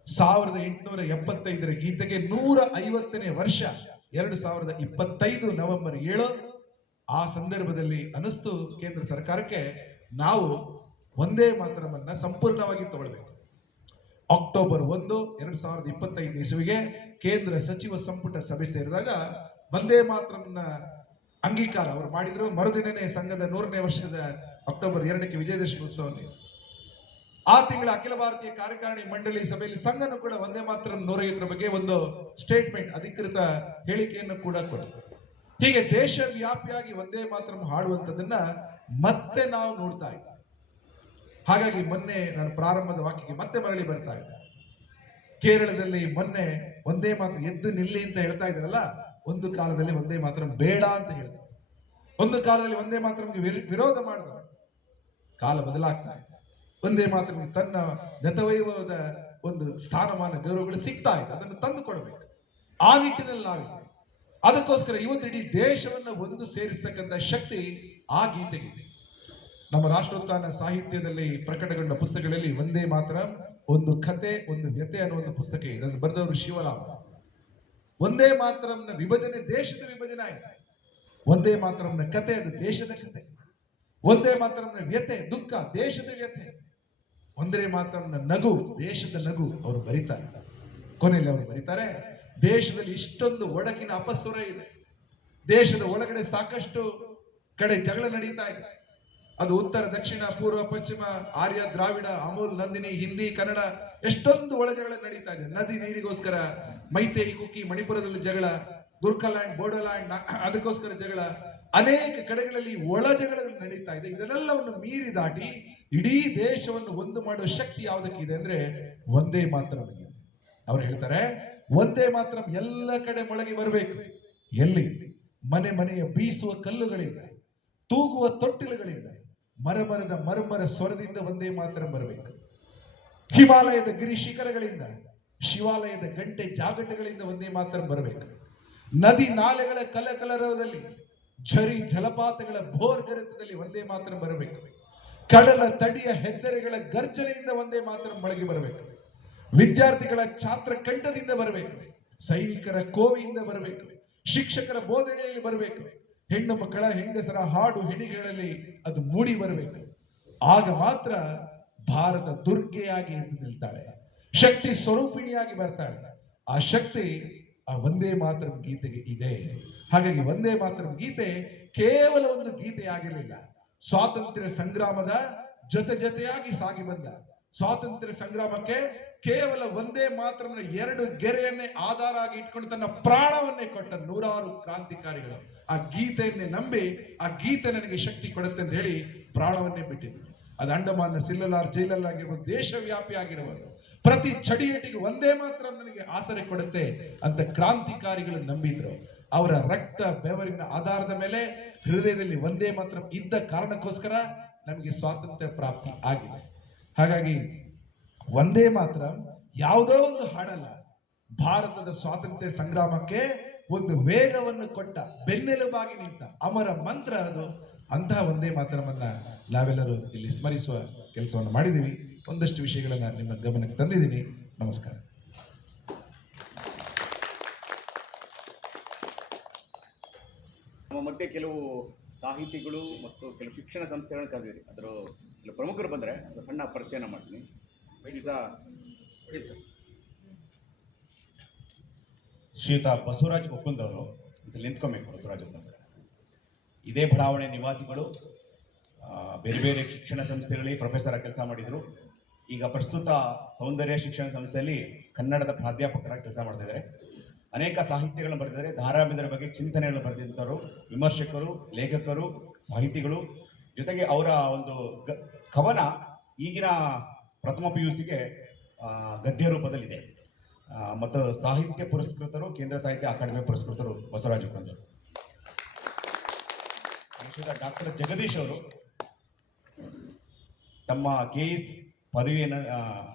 1875 ಗೀತೆಗೆ 150ನೇ ವರ್ಷ 2025 ನವೆಂಬರ್ 7. ಆ ಸಂದರ್ಭದಲ್ಲಿ ಅನಿಸ್ತು ಕೇಂದ್ರ ಸರ್ಕಾರಕ್ಕೆ ನಾವು ಒಂದೇ ಮಾತರಮನ್ನ ಸಂಪೂರ್ಣವಾಗಿ ತಗೊಳ್ಬೇಕು. ಅಕ್ಟೋಬರ್ 1, 2025 ಇಸವಿಗೆ ಕೇಂದ್ರ ಸಚಿವ ಸಂಪುಟ ಸಭೆ ಸೇರಿದಾಗ ಒಂದೇ ಮಾತರಮನ್ನ ಅಂಗೀಕಾರ ಅವರು ಮಾಡಿದ್ರು. ಮರುದಿನನೇ ಸಂಘದ 100ನೇ ವರ್ಷದ ಅಕ್ಟೋಬರ್ 2ಕ್ಕೆ ವಿಜಯದಶಮಿ ಉತ್ಸವದಲ್ಲಿ ಆ ತಿಂಗಳ ಅಖಿಲ ಭಾರತೀಯ ಕಾರ್ಯಕಾರಿಣಿ ಮಂಡಳಿ ಸಭೆಯಲ್ಲಿ ಸಂಘನು ಕೂಡ ಒಂದೇ ಮಾತರಂ 150 ಬಗ್ಗೆ ಒಂದು ಸ್ಟೇಟ್ಮೆಂಟ್, ಅಧಿಕೃತ ಹೇಳಿಕೆಯನ್ನು ಕೂಡ ಕೊಡ್ತು. ಹೀಗೆ ದೇಶವ್ಯಾಪಿಯಾಗಿ ಒಂದೇ ಮಾತರಂ ಹಾಡುವಂಥದ್ದನ್ನ ಮತ್ತೆ ನಾವು ನೋಡ್ತಾ ಇದ್ದೀವಿ. ಹಾಗಾಗಿ ಮೊನ್ನೆ ನಾನು ಪ್ರಾರಂಭದ ವಾಕ್ಯಕ್ಕೆ ಮತ್ತೆ ಮರಳಿ ಬರ್ತಾ ಇದ್ದೆ. ಕೇರಳದಲ್ಲಿ ಮೊನ್ನೆ ಒಂದೇ ಮಾತ್ರ ಎದ್ದು ನಿಲ್ಲಿ ಅಂತ ಹೇಳ್ತಾ ಇದ್ರಲ್ಲ, ಒಂದು ಕಾಲದಲ್ಲಿ ಒಂದೇ ಮಾತ್ರ ಬೇಡ ಅಂತ ಹೇಳಿದ್ರು. ಒಂದು ಕಾಲದಲ್ಲಿ ಒಂದೇ ಮಾತ್ರ ವಿರೋಧ ಮಾಡಿದ್ರು. ಕಾಲ ಬದಲಾಗ್ತಾ ಇದೆ. ಒಂದೇ ಮಾತ್ರ ತನ್ನ ಗತವೈಭವದ ಒಂದು ಸ್ಥಾನಮಾನ ಗೌರವಗಳು ಸಿಗ್ತಾ ಇದೆ. ಅದನ್ನು ತಂದು ಕೊಡಬೇಕು. ಆ ನಿಟ್ಟಿನಲ್ಲಿ ನಾವಿದೆ. ಅದಕ್ಕೋಸ್ಕರ ಇವತ್ತು ಇಡೀ ದೇಶವನ್ನ ಒಂದು ಸೇರಿಸತಕ್ಕಂಥ ಶಕ್ತಿ ಆ ಗೀತೆಗಿದೆ. ನಮ್ಮ ರಾಷ್ಟ್ರೋತ್ಥಾನ ಸಾಹಿತ್ಯದಲ್ಲಿ ಪ್ರಕಟಗೊಂಡ ಪುಸ್ತಕಗಳಲ್ಲಿ ಒಂದೇ ಮಾತ್ರ ಒಂದು ಕತೆ, ಒಂದು ವ್ಯತೆ ಅನ್ನೋ ಒಂದು ಪುಸ್ತಕ ಇದೆ. ಅದನ್ನು ಬರೆದವರು ಶಿವರಾಮ್. ಒಂದೇ ಮಾತರಂನ ವಿಭಜನೆ ದೇಶದ ವಿಭಜನೆ ಆಯಿತು. ಒಂದೇ ಮಾತರಂನ ಕತೆ ಅದು ದೇಶದ ಕತೆ. ಒಂದೇ ಮಾತರಂನ ವ್ಯತೆ, ದುಃಖ ದೇಶದ ವ್ಯತೆ. ಒಂದೇ ಮಾತರಂನ ನಗು ದೇಶದ ನಗು ಅವರು ಬರೀತಾರೆ. ಕೊನೆಯಲ್ಲಿ ಅವರು ಬರೀತಾರೆ, ದೇಶದಲ್ಲಿ ಇಷ್ಟೊಂದು ಒಡಕಿನ ಅಪಸ್ವರ ಇದೆ. ದೇಶದ ಒಳಗಡೆ ಸಾಕಷ್ಟು ಕಡೆ ಜಗಳ ನಡೀತಾ ಇದೆ. ಅದು ಉತ್ತರ, ದಕ್ಷಿಣ, ಪೂರ್ವ, ಪಶ್ಚಿಮ, ಆರ್ಯ, ದ್ರಾವಿಡ, ಅಮೂಲ್, ನಂದಿನಿ, ಹಿಂದಿ, ಕನ್ನಡ, ಎಷ್ಟೊಂದು ಒಳ ಜಗಳ ನಡೀತಾ ಇದೆ. ನದಿ ನೀರಿಗೋಸ್ಕರ ಮೈತೇಯಿ, ಕುಕ್ಕಿ, ಮಣಿಪುರದಲ್ಲಿ ಜಗಳ, ಗುರ್ಖಾಲ್ಯಾಂಡ್, ಬೋಡೋಲ್ಯಾಂಡ್ ಅದಕ್ಕೋಸ್ಕರ ಜಗಳ, ಅನೇಕ ಕಡೆಗಳಲ್ಲಿ ಒಳ ಜಗಳ ನಡೀತಾ ಇದೆ. ಇದನ್ನೆಲ್ಲವನ್ನು ಮೀರಿ ದಾಟಿ ಇಡೀ ದೇಶವನ್ನು ಒಂದು ಮಾಡುವ ಶಕ್ತಿ ಯಾವುದಕ್ಕಿದೆ ಅಂದ್ರೆ ಒಂದೇ ಮಾತರಮ್ಗಿದೆ. ಅವ್ರು ಹೇಳ್ತಾರೆ ಒಂದೇ ಮಾತರಂ ಎಲ್ಲ ಕಡೆ ಮೊಳಗಿ ಬರಬೇಕು. ಎಲ್ಲಿ? ಮನೆ ಮನೆಯ ಬೀಸುವ ಕಲ್ಲುಗಳಿಂದ, ತೂಗುವ ತೊಟ್ಟಿಲುಗಳಿಂದ, ಮರಮರದ ಮರ್ಮರ ಸ್ವರದಿಂದ ಒಂದೇ ಮಾತರಂ ಬರಬೇಕು. ಹಿಮಾಲಯದ ಗಿರಿ ಶಿಖರಗಳಿಂದ, ಶಿವಾಲಯದ ಗಂಟೆ ಜಾಗಟೆಗಳಿಂದ ಒಂದೇ ಮಾತರಂ ಬರಬೇಕು. ನದಿ ನಾಲೆಗಳ ಕಲಕಲರವದಲ್ಲಿ, ಝರಿ ಜಲಪಾತಗಳ ಭೋರ್ಗರೆತದಲ್ಲಿ ಒಂದೇ ಮಾತರಂ ಬರಬೇಕು. ಕಡಲ ತಡಿಯ ಹೆದ್ದರೆಗಳ ಗರ್ಜನೆಯಿಂದ ಒಂದೇ ಮಾತರಂ ಮೊಳಗಿ ಬರಬೇಕು. ವಿದ್ಯಾರ್ಥಿಗಳ ಛಾತ್ರ ಕಂಠದಿಂದ ಬರಬೇಕು. ಸೈನಿಕರ ಕೋವಿಯಿಂದ ಬರಬೇಕು. ಶಿಕ್ಷಕರ ಬೋಧನೆಯಲ್ಲಿ ಬರಬೇಕು. ಹೆಣ್ಣು ಮಕ್ಕಳ, ಹೆಂಗಸರ ಹಾಡು ಹೆಣಿಗೆಗಳಲ್ಲಿ ಅದು ಮೂಡಿ ಬರಬೇಕು. ಆಗ ಮಾತ್ರ ಭಾರತ ದುರ್ಗೆಯಾಗಿ ಎದ್ದು ನಿಲ್ತಾಳೆ, ಶಕ್ತಿ ಸ್ವರೂಪಿಣಿಯಾಗಿ ಬರ್ತಾಳೆ. ಆ ಶಕ್ತಿ ಆ ಒಂದೇ ಮಾತರಂ ಗೀತೆಗೆ ಇದೆ. ಹಾಗಾಗಿ ಒಂದೇ ಮಾತರಂ ಗೀತೆ ಕೇವಲ ಒಂದು ಗೀತೆ ಆಗಿರಲಿಲ್ಲ. ಸ್ವಾತಂತ್ರ್ಯ ಸಂಗ್ರಾಮದ ಜೊತೆಯಾಗಿ ಸಾಗಿ ಬಂದ ಸ್ವಾತಂತ್ರ್ಯ ಸಂಗ್ರಾಮಕ್ಕೆ ಕೇವಲ ಒಂದೇ ಮಾತ್ರನ 2 ಗೆರೆಯನ್ನೇ ಆಧಾರ ಆಗಿ ಇಟ್ಕೊಂಡು ತನ್ನ ಪ್ರಾಣವನ್ನೇ ಕೊಟ್ಟ ನೂರಾರು ಕ್ರಾಂತಿಕಾರಿಗಳು ಆ ಗೀತೆಯನ್ನೇ ನಂಬಿ ಆ ಗೀತೆ ನನಗೆ ಶಕ್ತಿ ಕೊಡುತ್ತೆ ಅಂತ ಹೇಳಿ ಪ್ರಾಣವನ್ನೇ ಬಿಟ್ಟಿದ್ರು. ಅದು ಅಂಡಮಾನ್ ಸಿಲ್ಲಲಾರ್ ಜೈಲಲ್ಲಾಗಿರ್ಬೋದು, ದೇಶವ್ಯಾಪಿ ಆಗಿರ್ಬೋದು, ಪ್ರತಿ ಚಡಿಯೇಟಿಗೆ ಒಂದೇ ಮಾತ್ರ ನನಗೆ ಆಸರೆ ಕೊಡುತ್ತೆ ಅಂತ ಕ್ರಾಂತಿಕಾರಿಗಳು ನಂಬಿದ್ರು. ಅವರ ರಕ್ತ ಬೆವರಿನ ಆಧಾರದ ಮೇಲೆ ಹೃದಯದಲ್ಲಿ ಒಂದೇ ಮಾತ್ರ ಇದ್ದ ಕಾರಣಕ್ಕೋಸ್ಕರ ನಮಗೆ ಸ್ವಾತಂತ್ರ್ಯ ಪ್ರಾಪ್ತಿ ಆಗಿದೆ. ಹಾಗಾಗಿ ಒಂದೇ ಮಾತ್ರ ಯಾವುದೋ ಒಂದು ಹಾಡಲ್ಲ, ಭಾರತದ ಸ್ವಾತಂತ್ರ್ಯ ಸಂಗ್ರಾಮಕ್ಕೆ ಒಂದು ವೇಗವನ್ನು ಕೊಟ್ಟ, ಬೆನ್ನೆಲುಬಾಗಿ ನಿಂತ ಅಮರ ಮಂತ್ರ ಅದು. ಅಂತಹ ಒಂದೇ ಮಾತರವನ್ನ ನಾವೆಲ್ಲರೂ ಇಲ್ಲಿ ಸ್ಮರಿಸುವ ಕೆಲಸವನ್ನು ಮಾಡಿದ್ದೀವಿ. ಒಂದಷ್ಟು ವಿಷಯಗಳನ್ನ ನಿಮ್ಮ ಗಮನಕ್ಕೆ ತಂದಿದ್ದೀನಿ. ನಮಸ್ಕಾರ. ನಮ್ಮ ಮಧ್ಯೆ ಕೆಲವು ಸಾಹಿತಿಗಳು ಮತ್ತು ಕೆಲವು ಶಿಕ್ಷಣ ಸಂಸ್ಥೆಗಳನ್ನು ಕರೆದಿರಿ. ಅದರ ಕೆಲವು ಪ್ರಮುಖರು ಬಂದರೆ ಅದರ ಸಣ್ಣ ಪರಿಚಯನ ಮಾಡ್ತೀನಿ. ಶ್ರೀಯುತ ಬಸವರಾಜ್ ಒಕ್ಕುಂದವರು ನಿಂತ್ಕೊಬೇಕು. ಬಸವರಾಜ್ ಒಕ್ಕುಂದ ಇದೇ ಬಡಾವಣೆ ನಿವಾಸಿಗಳು, ಬೇರೆ ಬೇರೆ ಶಿಕ್ಷಣ ಸಂಸ್ಥೆಗಳಲ್ಲಿ ಪ್ರೊಫೆಸರ್ ಆಗಿ ಕೆಲಸ ಮಾಡಿದರು. ಈಗ ಪ್ರಸ್ತುತ ಸೌಂದರ್ಯ ಶಿಕ್ಷಣ ಸಂಸ್ಥೆಯಲ್ಲಿ ಕನ್ನಡದ ಪ್ರಾಧ್ಯಾಪಕರಾಗಿ ಕೆಲಸ ಮಾಡ್ತಾ ಇದ್ದಾರೆ. ಅನೇಕ ಸಾಹಿತ್ಯಗಳನ್ನು ಬರೆದಿದ್ದಾರೆ. ಧಾರಾವಾಹಿಗಳ ಬಗ್ಗೆ ಚಿಂತನೆಗಳನ್ನು ಬರೆದಿದ್ದರು. ವಿಮರ್ಶಕರು, ಲೇಖಕರು, ಸಾಹಿತಿಗಳು. ಜೊತೆಗೆ ಅವರ ಒಂದು ಕವನ ಈಗಿನ ಪ್ರಥಮ PUCಗೆ ಗದ್ಯ ರೂಪದಲ್ಲಿದೆ. ಮತ್ತು ಸಾಹಿತ್ಯ ಪುರಸ್ಕೃತರು, ಕೇಂದ್ರ ಸಾಹಿತ್ಯ ಅಕಾಡೆಮಿ ಪುರಸ್ಕೃತರು ಬಸವರಾಜ ಒಕ್ಕುಂದವರು. ಡಾಕ್ಟರ್ ಜಗದೀಶ್ ಅವರು ತಮ್ಮ KS ಪದವಿಯ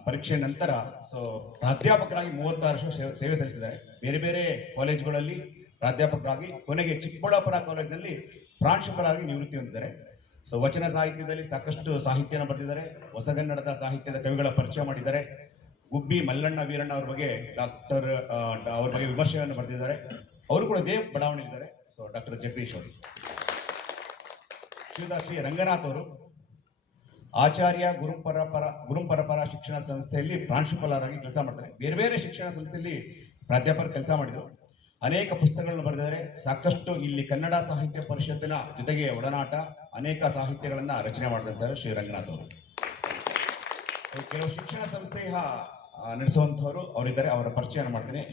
ಪರೀಕ್ಷೆ ನಂತರ ಪ್ರಾಧ್ಯಾಪಕರಾಗಿ 36 ವರ್ಷ ಸೇವೆ ಸಲ್ಲಿಸಿದ್ದಾರೆ. ಬೇರೆ ಬೇರೆ ಕಾಲೇಜುಗಳಲ್ಲಿ ಪ್ರಾಧ್ಯಾಪಕರಾಗಿ ಕೊನೆಗೆ ಚಿಕ್ಕಬಳ್ಳಾಪುರ ಕಾಲೇಜಿನಲ್ಲಿ ಪ್ರಾಂಶುಪಾಲರಾಗಿ ನಿವೃತ್ತಿ ಹೊಂದಿದ್ದಾರೆ. ವಚನ ಸಾಹಿತ್ಯದಲ್ಲಿ ಸಾಕಷ್ಟು ಸಾಹಿತ್ಯನ ಬರೆದಿದ್ದಾರೆ. ಹೊಸಗನ್ನಡದ ಸಾಹಿತ್ಯದ ಕವಿಗಳ ಪರಿಚಯ ಮಾಡಿದ್ದಾರೆ. ಗುಬ್ಬಿ ಮಲ್ಲಣ್ಣ ವೀರಣ್ಣ ಅವ್ರ ಬಗ್ಗೆ ಅವ್ರ ಬಗ್ಗೆ ವಿಮರ್ಶೆಯನ್ನು ಬರೆದಿದ್ದಾರೆ. ಅವರು ಕೂಡ ಇದೇ ಬಡಾವಣೆಯಲ್ಲಿದ್ದಾರೆ. ಡಾಕ್ಟರ್ ಜಗದೀಶ್ ಅವರು. ಶ್ರೀ ರಂಗನಾಥ್ ಅವರು ಆಚಾರ್ಯ ಗುರುಪರಪರ ಶಿಕ್ಷಣ ಸಂಸ್ಥೆಯಲ್ಲಿ ಪ್ರಾಂಶುಪಾಲರಾಗಿ ಕೆಲಸ ಮಾಡ್ತಾರೆ. ಬೇರೆ ಬೇರೆ ಶಿಕ್ಷಣ ಸಂಸ್ಥೆಯಲ್ಲಿ ಪ್ರಾಧ್ಯಾಪಕರು ಕೆಲಸ ಮಾಡಿದರು. ಅನೇಕ ಪುಸ್ತಕಗಳನ್ನು ಬರೆದಿದ್ದಾರೆ. ಸಾಕಷ್ಟು ಇಲ್ಲಿ ಕನ್ನಡ ಸಾಹಿತ್ಯ ಪರಿಷತ್ತಿನ ಜೊತೆಗೆ ಒಡನಾಟ, ಅನೇಕ ಸಾಹಿತ್ಯಗಳನ್ನ ರಚನೆ ಮಾಡಿದಂತಾರೆ ಶ್ರೀ ರಂಗನಾಥ್ ಅವರು. ಕೆಲವು ಶಿಕ್ಷಣ ಸಂಸ್ಥೆಯ ನಡೆಸುವಂತವರು ಅವರಿದ್ದಾರೆ. ಅವರ ಪರಿಚಯ ಮಾಡ್ತೀನಿ.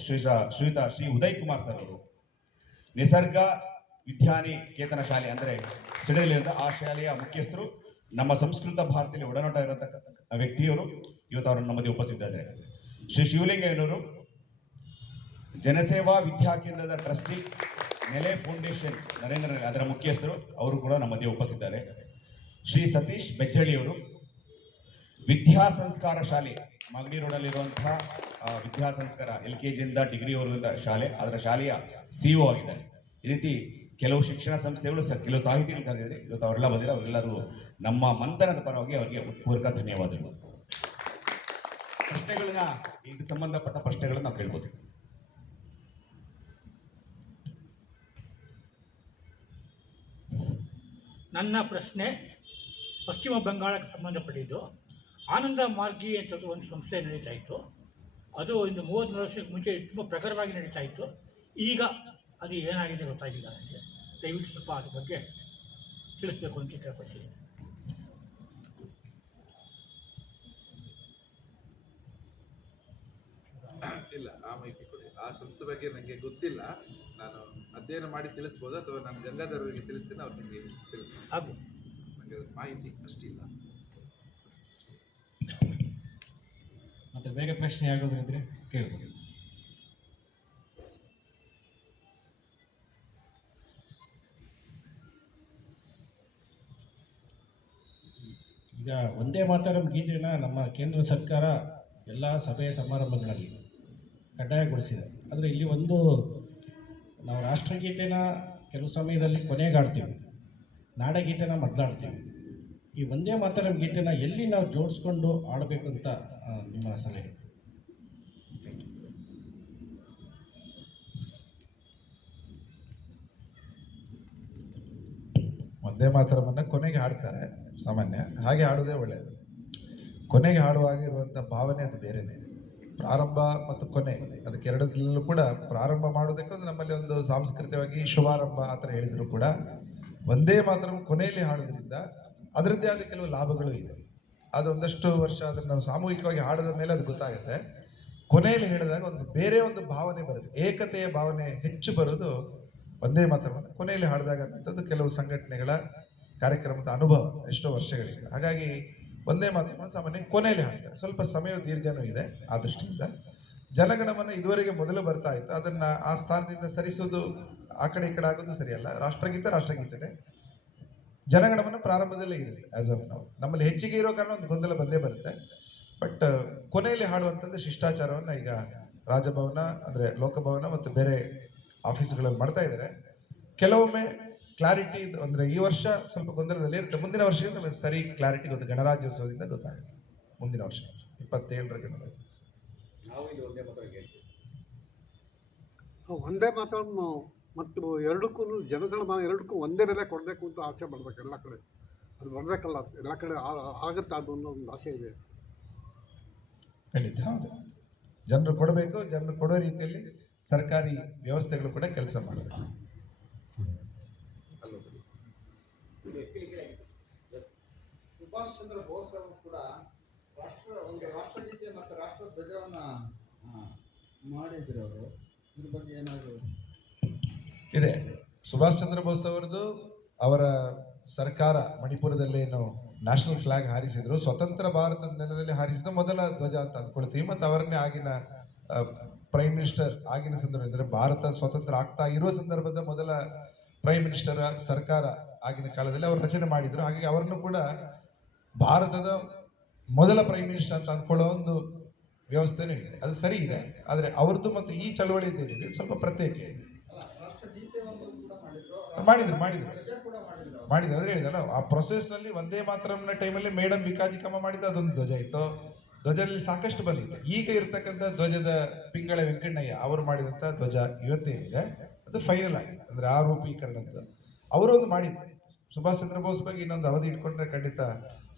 ಶ್ರೀ ಉದಯ್ ಕುಮಾರ್ ಸರ್ ಅವರು ನಿಸರ್ಗ ವಿದ್ಯಾನಿಕೇತನ ಶಾಲೆ ಅಂದರೆ ಸಿಡಲಿಯಿಂದ ಆ ಶಾಲೆಯ ಮುಖ್ಯಸ್ಥರು. ನಮ್ಮ ಸಂಸ್ಕೃತ ಭಾರತದಲ್ಲಿ ಒಡನಾಟ ಇರತಕ್ಕ ವ್ಯಕ್ತಿಯವರು. ಇವತ್ತು ಅವರು ನಮ್ಮದೇ ಉಪಸ್ಥಿತಿದ್ದಾರೆ. ಶ್ರೀ ಶಿವಲಿಂಗಯ್ಯನವರು ಜನಸೇವಾ ವಿದ್ಯಾ ಕೇಂದ್ರದ ಟ್ರಸ್ಟಿ, ನೆಲೆ ಫೌಂಡೇಶನ್ ನರೇಂದ್ರ ಅದರ ಮುಖ್ಯಸ್ಥರು. ಅವರು ಕೂಡ ನಮ್ಮದೇ ಉಪಸ್ಥಿತಿದ್ದಾರೆ. ಶ್ರೀ ಸತೀಶ್ ಬೆಚ್ಚಳ್ಳಿಯವರು ವಿದ್ಯಾ ಸಂಸ್ಕಾರ ಶಾಲೆ ಮಾಗಡಿ ರೋಡಲ್ಲಿರುವಂತಹ ವಿದ್ಯಾ ಸಂಸ್ಕಾರ LKG ಇಂದ ಡಿಗ್ರಿವರೆಗಿನ ಶಾಲೆ, ಅದರ ಶಾಲೆಯ CEO ಆಗಿದ್ದಾರೆ. ಈ ರೀತಿ ಕೆಲವು ಶಿಕ್ಷಣ ಸಂಸ್ಥೆಗಳು ಕೆಲವು ಸಾಹಿತಿಗಳು ಕರೆದಿದ್ದಾರೆ. ಇವತ್ತು ಅವರೆಲ್ಲ ಬಂದಿರೋ ಅವರೆಲ್ಲರೂ ನಮ್ಮ ಮಂಥನದ ಪರವಾಗಿ ಅವರಿಗೆ ಪೂರ್ವಕ ಧನ್ಯವಾದಗಳು. ಪ್ರಶ್ನೆಗಳನ್ನ ಇದಕ್ಕೆ ಸಂಬಂಧಪಟ್ಟ ಪ್ರಶ್ನೆಗಳನ್ನ ನಾವು ಕೇಳ್ಬೋದು. ನನ್ನ ಪ್ರಶ್ನೆ ಪಶ್ಚಿಮ ಬಂಗಾಳಕ್ಕೆ ಸಂಬಂಧಪಟ್ಟಿದ್ದು. ಆನಂದ ಮಾರ್ಗಿ ಅಂತ ಒಂದು ಸಂಸ್ಥೆ ನಡೀತಾ ಇತ್ತು. ಅದು ಇಂದು 33 ವರ್ಷಕ್ಕೆ ಮುಂಚೆ ತುಂಬ ಪ್ರಖರವಾಗಿ ನಡೀತಾ ಇತ್ತು. ಈಗ ಅದು ಏನಾಗಿದೆ ಗೊತ್ತಾಗಿಲ್ಲ ನನಗೆ. ದಯವಿಟ್ಟು ಸ್ವಲ್ಪ ಅದ್ರ ಬಗ್ಗೆ ತಿಳಿಸ್ಬೇಕು ಅಂತ ಕೇಳ್ಕೊಳ್ತೀನಿ. ಇಲ್ಲ, ಆ ಮಾಹಿತಿ ಕೊಡಿ. ಆ ಸಂಸ್ಥೆ ಬಗ್ಗೆ ನನಗೆ ಗೊತ್ತಿಲ್ಲ. ನಾನು ಅಧ್ಯಯನ ಮಾಡಿ ತಿಳಿಸ್ಬೋದು, ಅಥವಾ ನಾನು ಗಂಗಾಧರ್ ಅವರಿಗೆ ತಿಳಿಸ್ತೀನಿ, ಅವ್ರು ನಿಮಗೆ ತಿಳಿಸ್ಬೋದು. ಹಾಗೂ ನನಗೆ ಅದ್ರ ಮಾಹಿತಿ ಅಷ್ಟಿಲ್ಲ. ಮತ್ತೆ ಬೇಗ ಪ್ರಶ್ನೆ ಆಗೋದ್ರಿದ್ರೆ ಕೇಳ್ಬೋದು. ಈಗ ಒಂದೇ ಮಾತರಂ ಗೀತೆನ ನಮ್ಮ ಕೇಂದ್ರ ಸರ್ಕಾರ ಎಲ್ಲ ಸಭೆ ಸಮಾರಂಭಗಳಲ್ಲಿ ಕಡ್ಡಾಯಗೊಳಿಸಿದೆ. ಆದರೆ ಇಲ್ಲಿ ಒಂದು ನಾವು ರಾಷ್ಟ್ರಗೀತೆನ ಕೆಲವು ಸಮಯದಲ್ಲಿ ಕೊನೆಗಾಡ್ತೀವಿ, ನಾಡಗೀತೆನ ಮೊದಲಾಡ್ತೀವಿ. ಈ ಒಂದೇ ಮಾತರಂ ಗೀತೆನ ಎಲ್ಲಿ ನಾವು ಜೋಡಿಸ್ಕೊಂಡು ಆಡಬೇಕು ಅಂತ ನಿಮ್ಮ ಸಲಹೆ? ಒಂದೇ ಮಾತರವನ್ನ ಕೊನೆಗೆ ಹಾಡ್ತಾರೆ ಸಾಮಾನ್ಯ, ಹಾಗೆ ಹಾಡೋದೇ ಒಳ್ಳೆಯದು. ಕೊನೆಗೆ ಹಾಡುವಾಗಿರುವಂಥ ಭಾವನೆ ಅದು ಬೇರೆನೇ. ಪ್ರಾರಂಭ ಮತ್ತು ಕೊನೆ ಅದಕ್ಕೆ ಎರಡರಲ್ಲೂ ಕೂಡ ಪ್ರಾರಂಭ ಮಾಡೋದಕ್ಕೆ ಒಂದು ನಮ್ಮಲ್ಲಿ ಒಂದು ಸಾಂಸ್ಕೃತಿಕವಾಗಿ ಶುಭಾರಂಭ ಆ ಥರ ಹೇಳಿದ್ರು ಕೂಡ ಒಂದೇ ಮಾತ್ರ ಕೊನೆಯಲ್ಲಿ ಹಾಡೋದ್ರಿಂದ ಅದರದ್ದೇ ಆದ ಕೆಲವು ಲಾಭಗಳು ಇದೆ. ಅದು ಒಂದಷ್ಟು ವರ್ಷ ಅದನ್ನು ನಾವು ಸಾಮೂಹಿಕವಾಗಿ ಹಾಡದ ಮೇಲೆ ಅದು ಗೊತ್ತಾಗುತ್ತೆ. ಕೊನೆಯಲ್ಲಿ ಹೇಳಿದಾಗ ಒಂದು ಬೇರೆ ಒಂದು ಭಾವನೆ ಬರುತ್ತೆ, ಏಕತೆಯ ಭಾವನೆ ಹೆಚ್ಚು ಬರೋದು ಒಂದೇ ಮಾತರವನ್ನು ಕೊನೆಯಲ್ಲಿ ಹಾಡಿದಾಗ ಅನ್ನೋಂಥದ್ದು ಕೆಲವು ಸಂಘಟನೆಗಳ ಕಾರ್ಯಕ್ರಮದ ಅನುಭವ ಎಷ್ಟೋ ವರ್ಷಗಳಿಂದ. ಹಾಗಾಗಿ ಒಂದೇ ಮಾತರವನ್ನು ಸಾಮಾನ್ಯ ಕೊನೆಯಲ್ಲಿ ಹಾಡ್ತಾರೆ. ಸ್ವಲ್ಪ ಸಮಯ ದೀರ್ಘನೂ ಇದೆ. ಆ ದೃಷ್ಟಿಯಿಂದ ಜನಗಣಮನ ಇದುವರೆಗೆ ಮೊದಲು ಬರ್ತಾ ಇತ್ತು, ಅದನ್ನ ಆ ಸ್ಥಾನದಿಂದ ಸರಿಸೋದು ಆ ಕಡೆ ಈ ಕಡೆ ಆಗೋದು ಸರಿಯಲ್ಲ. ರಾಷ್ಟ್ರಗೀತೆನೇ. ಜನಗಣಮನ ಪ್ರಾರಂಭದಲ್ಲೇ ಇರುತ್ತೆ ಆಸ್ ಆಫ್ ನಾವು. ನಮ್ಮಲ್ಲಿ ಹೆಚ್ಚಿಗೆ ಇರೋ ಕಾರಣ ಒಂದು ಗೊಂದಲ ಬಂದೇ ಬರುತ್ತೆ. ಬಟ್ ಕೊನೆಯಲ್ಲಿ ಹಾಡುವಂಥದ್ದು ಶಿಷ್ಟಾಚಾರವನ್ನು ಈಗ ರಾಜಭವನ ಅಂದರೆ ಲೋಕಭವನ ಮತ್ತು ಬೇರೆ ಆಫೀಸ್ಗಳಲ್ಲಿ ಮಾಡ್ತಾ ಇದ್ದಾರೆ. ಕೆಲವೊಮ್ಮೆ ಕ್ಲಾರಿಟಿ ಅಂದರೆ ಈ ವರ್ಷ ಸ್ವಲ್ಪ ಗೊಂದಲದಲ್ಲಿ ಇರುತ್ತೆ, ಮುಂದಿನ ವರ್ಷ ನಮಗೆ ಸರಿ ಕ್ಲಾರಿಟಿ ಗೊತ್ತು. ಗಣರಾಜ್ಯೋತ್ಸವದಿಂದ ಗೊತ್ತಾಗುತ್ತೆ ಮುಂದಿನ ವರ್ಷ 27ರ ಗಣರಾಜ್ಯೋತ್ಸವ. ನಾವು ಇಲ್ಲಿ ಒಂದೇ ಮಾತ್ರ ಹೇಳ್ತೀವಿ. ಒಂದೇ ಮಾತ್ರ ಮತ್ತು ಎರಡಕ್ಕೂ ಜನಗಣಮನ ಎರಡಕ್ಕೂ ಒಂದೇ ಬೆಲೆ ಕೊಡಬೇಕು ಅಂತ ಆಸೆ ಬರಬೇಕು ಎಲ್ಲ ಕಡೆ. ಅದು ಬರಬೇಕಲ್ಲ, ಎಲ್ಲ ಕಡೆ ಆಗುತ್ತೆ ಅನ್ನೋ ಒಂದು ಆಸೆ ಇದೆ. ಖಂಡಿತ ಹೌದು. ಜನರು ಕೊಡಬೇಕು, ಜನರು ಕೊಡೋ ರೀತಿಯಲ್ಲಿ ಸರ್ಕಾರಿ ವ್ಯವಸ್ಥೆಗಳು ಕೂಡ ಕೆಲಸ ಮಾಡಬೇಕು. ಸುಭಾಷ್ ಚಂದ್ರ ಬೋಸ್ ಅವರು ಕೂಡ ರಾಷ್ಟ್ರಗೀತೆ ಮತ್ತು ರಾಷ್ಟ್ರ ಧ್ವಜವನ್ನ ಮಾಡಿದ್ರು. ಅವರು ಇದ್ರ ಬಗ್ಗೆ ಏನಾದರೂ ಇದೆ. ಸುಭಾಷ್ ಚಂದ್ರ ಬೋಸ್ ಅವರದು ಅವರ ಸರ್ಕಾರ ಮಣಿಪುರದಲ್ಲಿ ಏನು ನ್ಯಾಷನಲ್ ಫ್ಲಾಗ್ ಹಾರಿಸಿದ್ರು, ಸ್ವತಂತ್ರ ಭಾರತದ ನೆಲದಲ್ಲಿ ಹಾರಿಸಿದ ಮೊದಲ ಧ್ವಜ ಅಂತ ಅಂದ್ಕೊಳ್ತೀವಿ. ಮತ್ತು ಅವರನ್ನೇ ಆಗಿನ ಪ್ರೈಮ್ ಮಿನಿಸ್ಟರ್ ಆಗಿನ ಸಂದರ್ಭದಲ್ಲಿ ಭಾರತ ಸ್ವತಂತ್ರ ಆಗ್ತಾ ಇರುವ ಸಂದರ್ಭದ ಮೊದಲ ಪ್ರೈಮ್ ಮಿನಿಸ್ಟರ್ ಸರ್ಕಾರ ಆಗಿನ ಕಾಲದಲ್ಲಿ ಅವರು ರಚನೆ ಮಾಡಿದ್ರು. ಹಾಗಾಗಿ ಅವರನ್ನು ಕೂಡ ಭಾರತದ ಮೊದಲ ಪ್ರೈಮ್ ಮಿನಿಸ್ಟರ್ ಅಂತ ಅಂದ್ಕೊಳ್ಳೋ ಒಂದು ವ್ಯವಸ್ಥೆನೇ ಇದೆ. ಅದು ಸರಿ ಇದೆ. ಆದರೆ ಅವ್ರದ್ದು ಮತ್ತು ಈ ಚಳವಳಿದ್ದು ಏನಿದೆ ಸ್ವಲ್ಪ ಪ್ರತ್ಯೇಕ ಇದೆ. ಮಾಡಿದ್ರು ಅಂದ್ರೆ ಹೇಳಿದಲ್ಲ, ಆ ಪ್ರೊಸೆಸ್ ನಲ್ಲಿ ಒಂದೇ ಮಾತರಮ್ನ ಟೈಮಲ್ಲಿ ಮೇಡಮ್ ವಿಕಾಜಿಕಮ್ಮ ಮಾಡಿದ ಅದೊಂದು ಧ್ವಜ ಇತ್ತು. ಧ್ವಜದಲ್ಲಿ ಸಾಕಷ್ಟು ಬಂದಿತ್ತು. ಈಗ ಇರ್ತಕ್ಕಂಥ ಧ್ವಜದ ಪಿಂಗಳೆ ವೆಂಕಣ್ಣಯ್ಯ ಅವರು ಮಾಡಿದಂಥ ಧ್ವಜ ಇವತ್ತೇನಿದೆ ಅದು ಫೈನಲ್ ಆಗಿದೆ, ಅಂದ್ರೆ ಆರೋಪೀಕರಣದ್ದು ಅವರೊಂದು ಮಾಡಿದ್ರು. ಸುಭಾಷ್ ಚಂದ್ರ ಬೋಸ್ ಬಗ್ಗೆ ಇನ್ನೊಂದು ಅವಧಿ ಇಟ್ಕೊಂಡ್ರೆ ಖಂಡಿತ